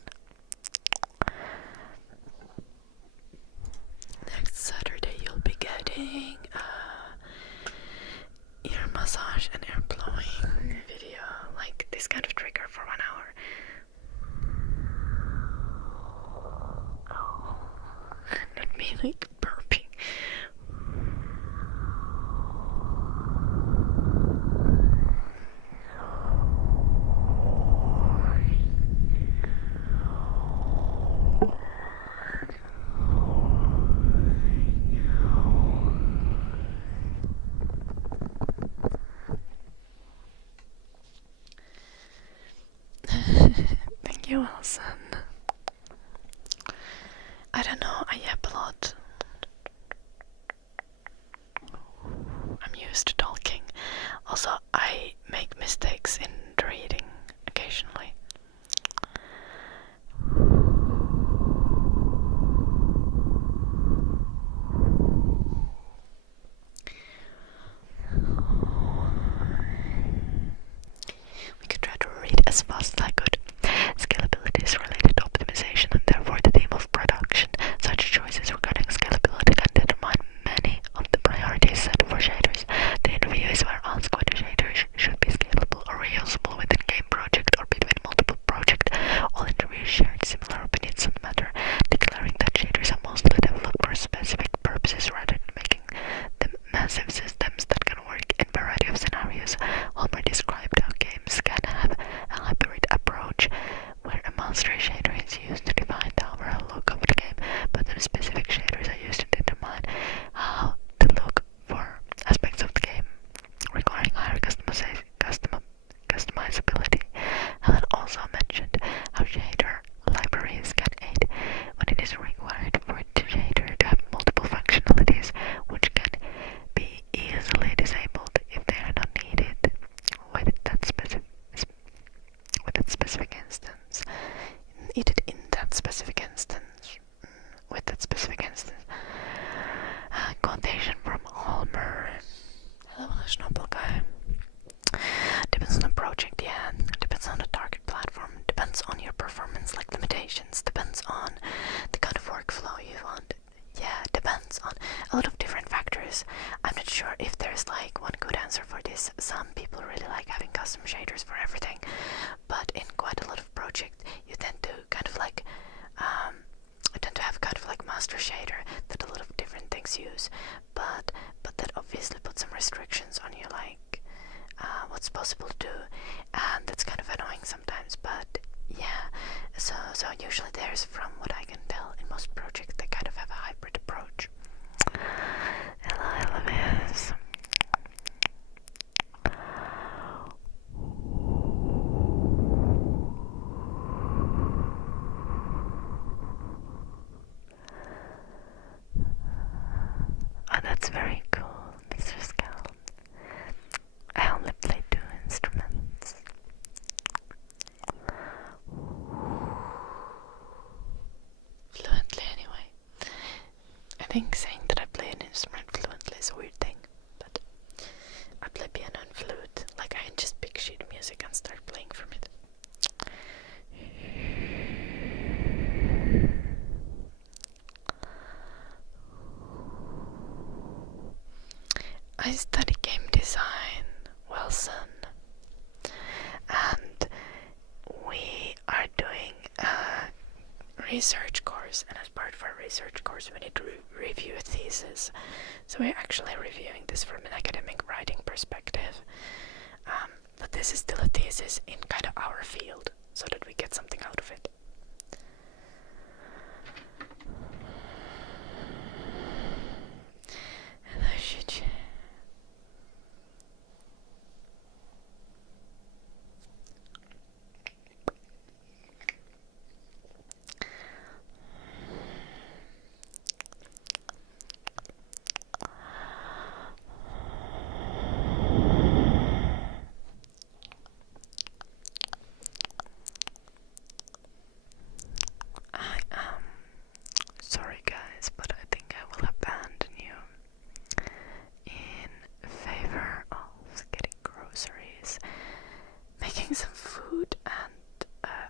Next Saturday you'll be getting Irma's massive systems that can work in a variety of scenarios. Homer described how games can have a hybrid approach, where a master shader is used to define the overall look of the game, but then specific shaders are used to determine how to look for aspects of the game, requiring higher customizability. Helen also mentioned how shader libraries can aid when it is required for the shader to have multiple functionalities, which can be easily disabled if they are not needed with that specific instance. Needed in that specific instance. With that specific instance. Quotation from Homer. Hello, Noble guy. Depends on the project, yeah. Depends on the target platform. Depends on your performance like limitations. Depends on the kind of workflow you want. Yeah, depends on a lot of different factors. I'm not sure if there's like one good answer for this. Some people really like having custom shaders for everything, but in quite a lot of projects you tend to kind of like have kind of like master shader that a lot of different things use, but that obviously puts some restrictions on you, like what's possible to do, and that's kind of annoying sometimes. But yeah, so usually there's, from what I can tell, in most projects they kind of have a hybrid approach. Hello, Elvis. Oh, that's very cool, Mr. Skull. I only play 2 instruments. Fluently, anyway. I think saying that I play an instrument fluently is a weird thing, but I play piano and flute. Like, I just pick sheet music and start playing from it. I study game design, Wilson, and we are doing a research course, and as part of our research course we need to review a thesis. So we're actually reviewing this from an academic writing perspective, but this is still a thesis in kind of our field, so that we get something out of it. Hello, Shuji. Sorry guys, but I think I will abandon you in favor of getting groceries, making some food, and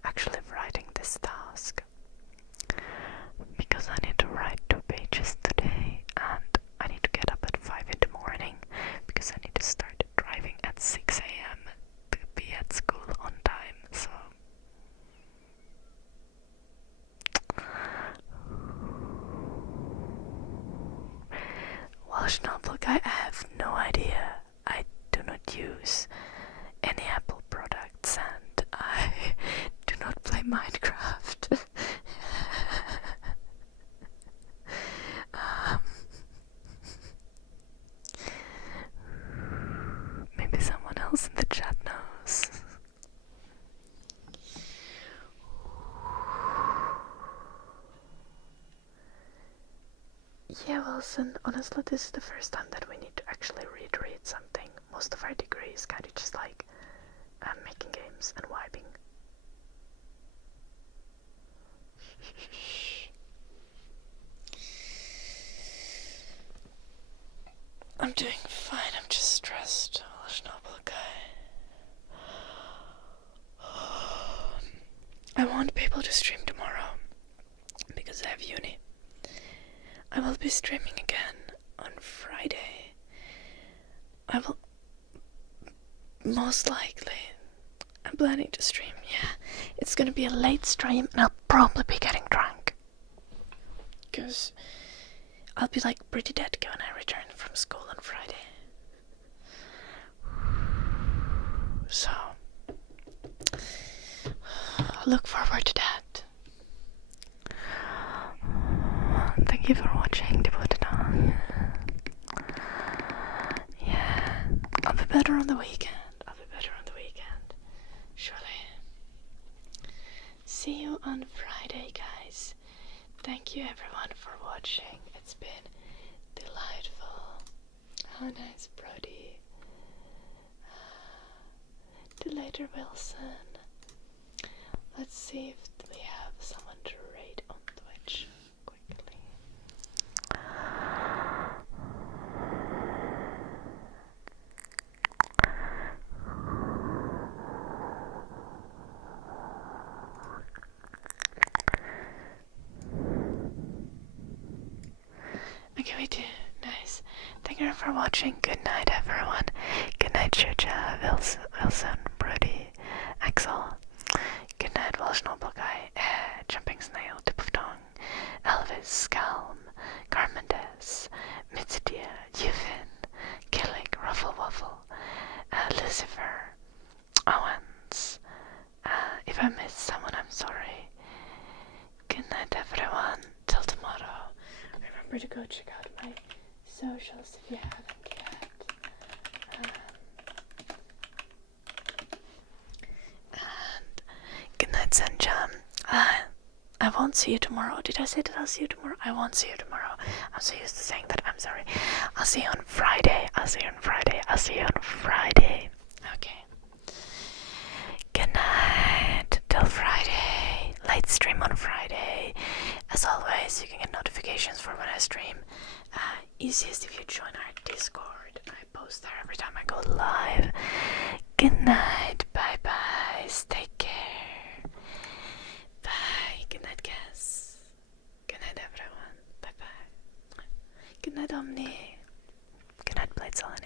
actually writing this task, because I need to write 2 pages today, and I need to get up at 5 in the morning because I need to start driving at 6 a.m. to be at school on time. So Welsh Notebook, I have no idea. I do not use any Apple products, and I do not play Minecraft. Maybe someone else in the chat knows. Yeah, Wilson, honestly, this is the first time that we need to actually read something. Most of our degree is kind of just like making games and vibing. I'm doing fine, I'm just stressed. Noble guy. I won't be able to stream tomorrow because I have uni. I will be streaming again on Friday. I will most likely, I'm planning to stream, yeah. It's gonna be a late stream and I'll probably be getting drunk, because I'll be like pretty dead when I return from school on Friday. look forward to that. Thank you for watching the put it on. Yeah, I'll be better on the weekend. Surely. See you on Friday, guys. Thank you everyone for watching. It's been delightful. How nice, Brody. To later, Wilson. Let's see if we have someone to rate on Twitch quickly. Okay, we do. Nice. Thank you for watching. Good night, everyone. Good night, Chucha, Wilson, Brody, Axel. Good night, Welsh Noble Guy, Jumping Snail, Tip of Tongue, Elvis, Calm, Garmendes, Mitsudia, Yufin, Killick, Ruffle Waffle, Lucifer, Owens. If I missed someone, I'm sorry. Good night, everyone. Till tomorrow. Remember to go check out my socials if you haven't yet. And good night, Sanjam. I won't see you tomorrow. Did I say that I'll see you tomorrow? I won't see you tomorrow. I'm so used to saying that. I'm sorry. I'll see you on Friday. Okay. Good night. Till Friday. Late stream on Friday. As always, you can get notifications for when I stream. Easiest if you join our Discord. I post there every time I go live. Good night. Bye bye. Take care. Bye. Good night, guys. Good night, everyone. Bye bye. Good night, Omni.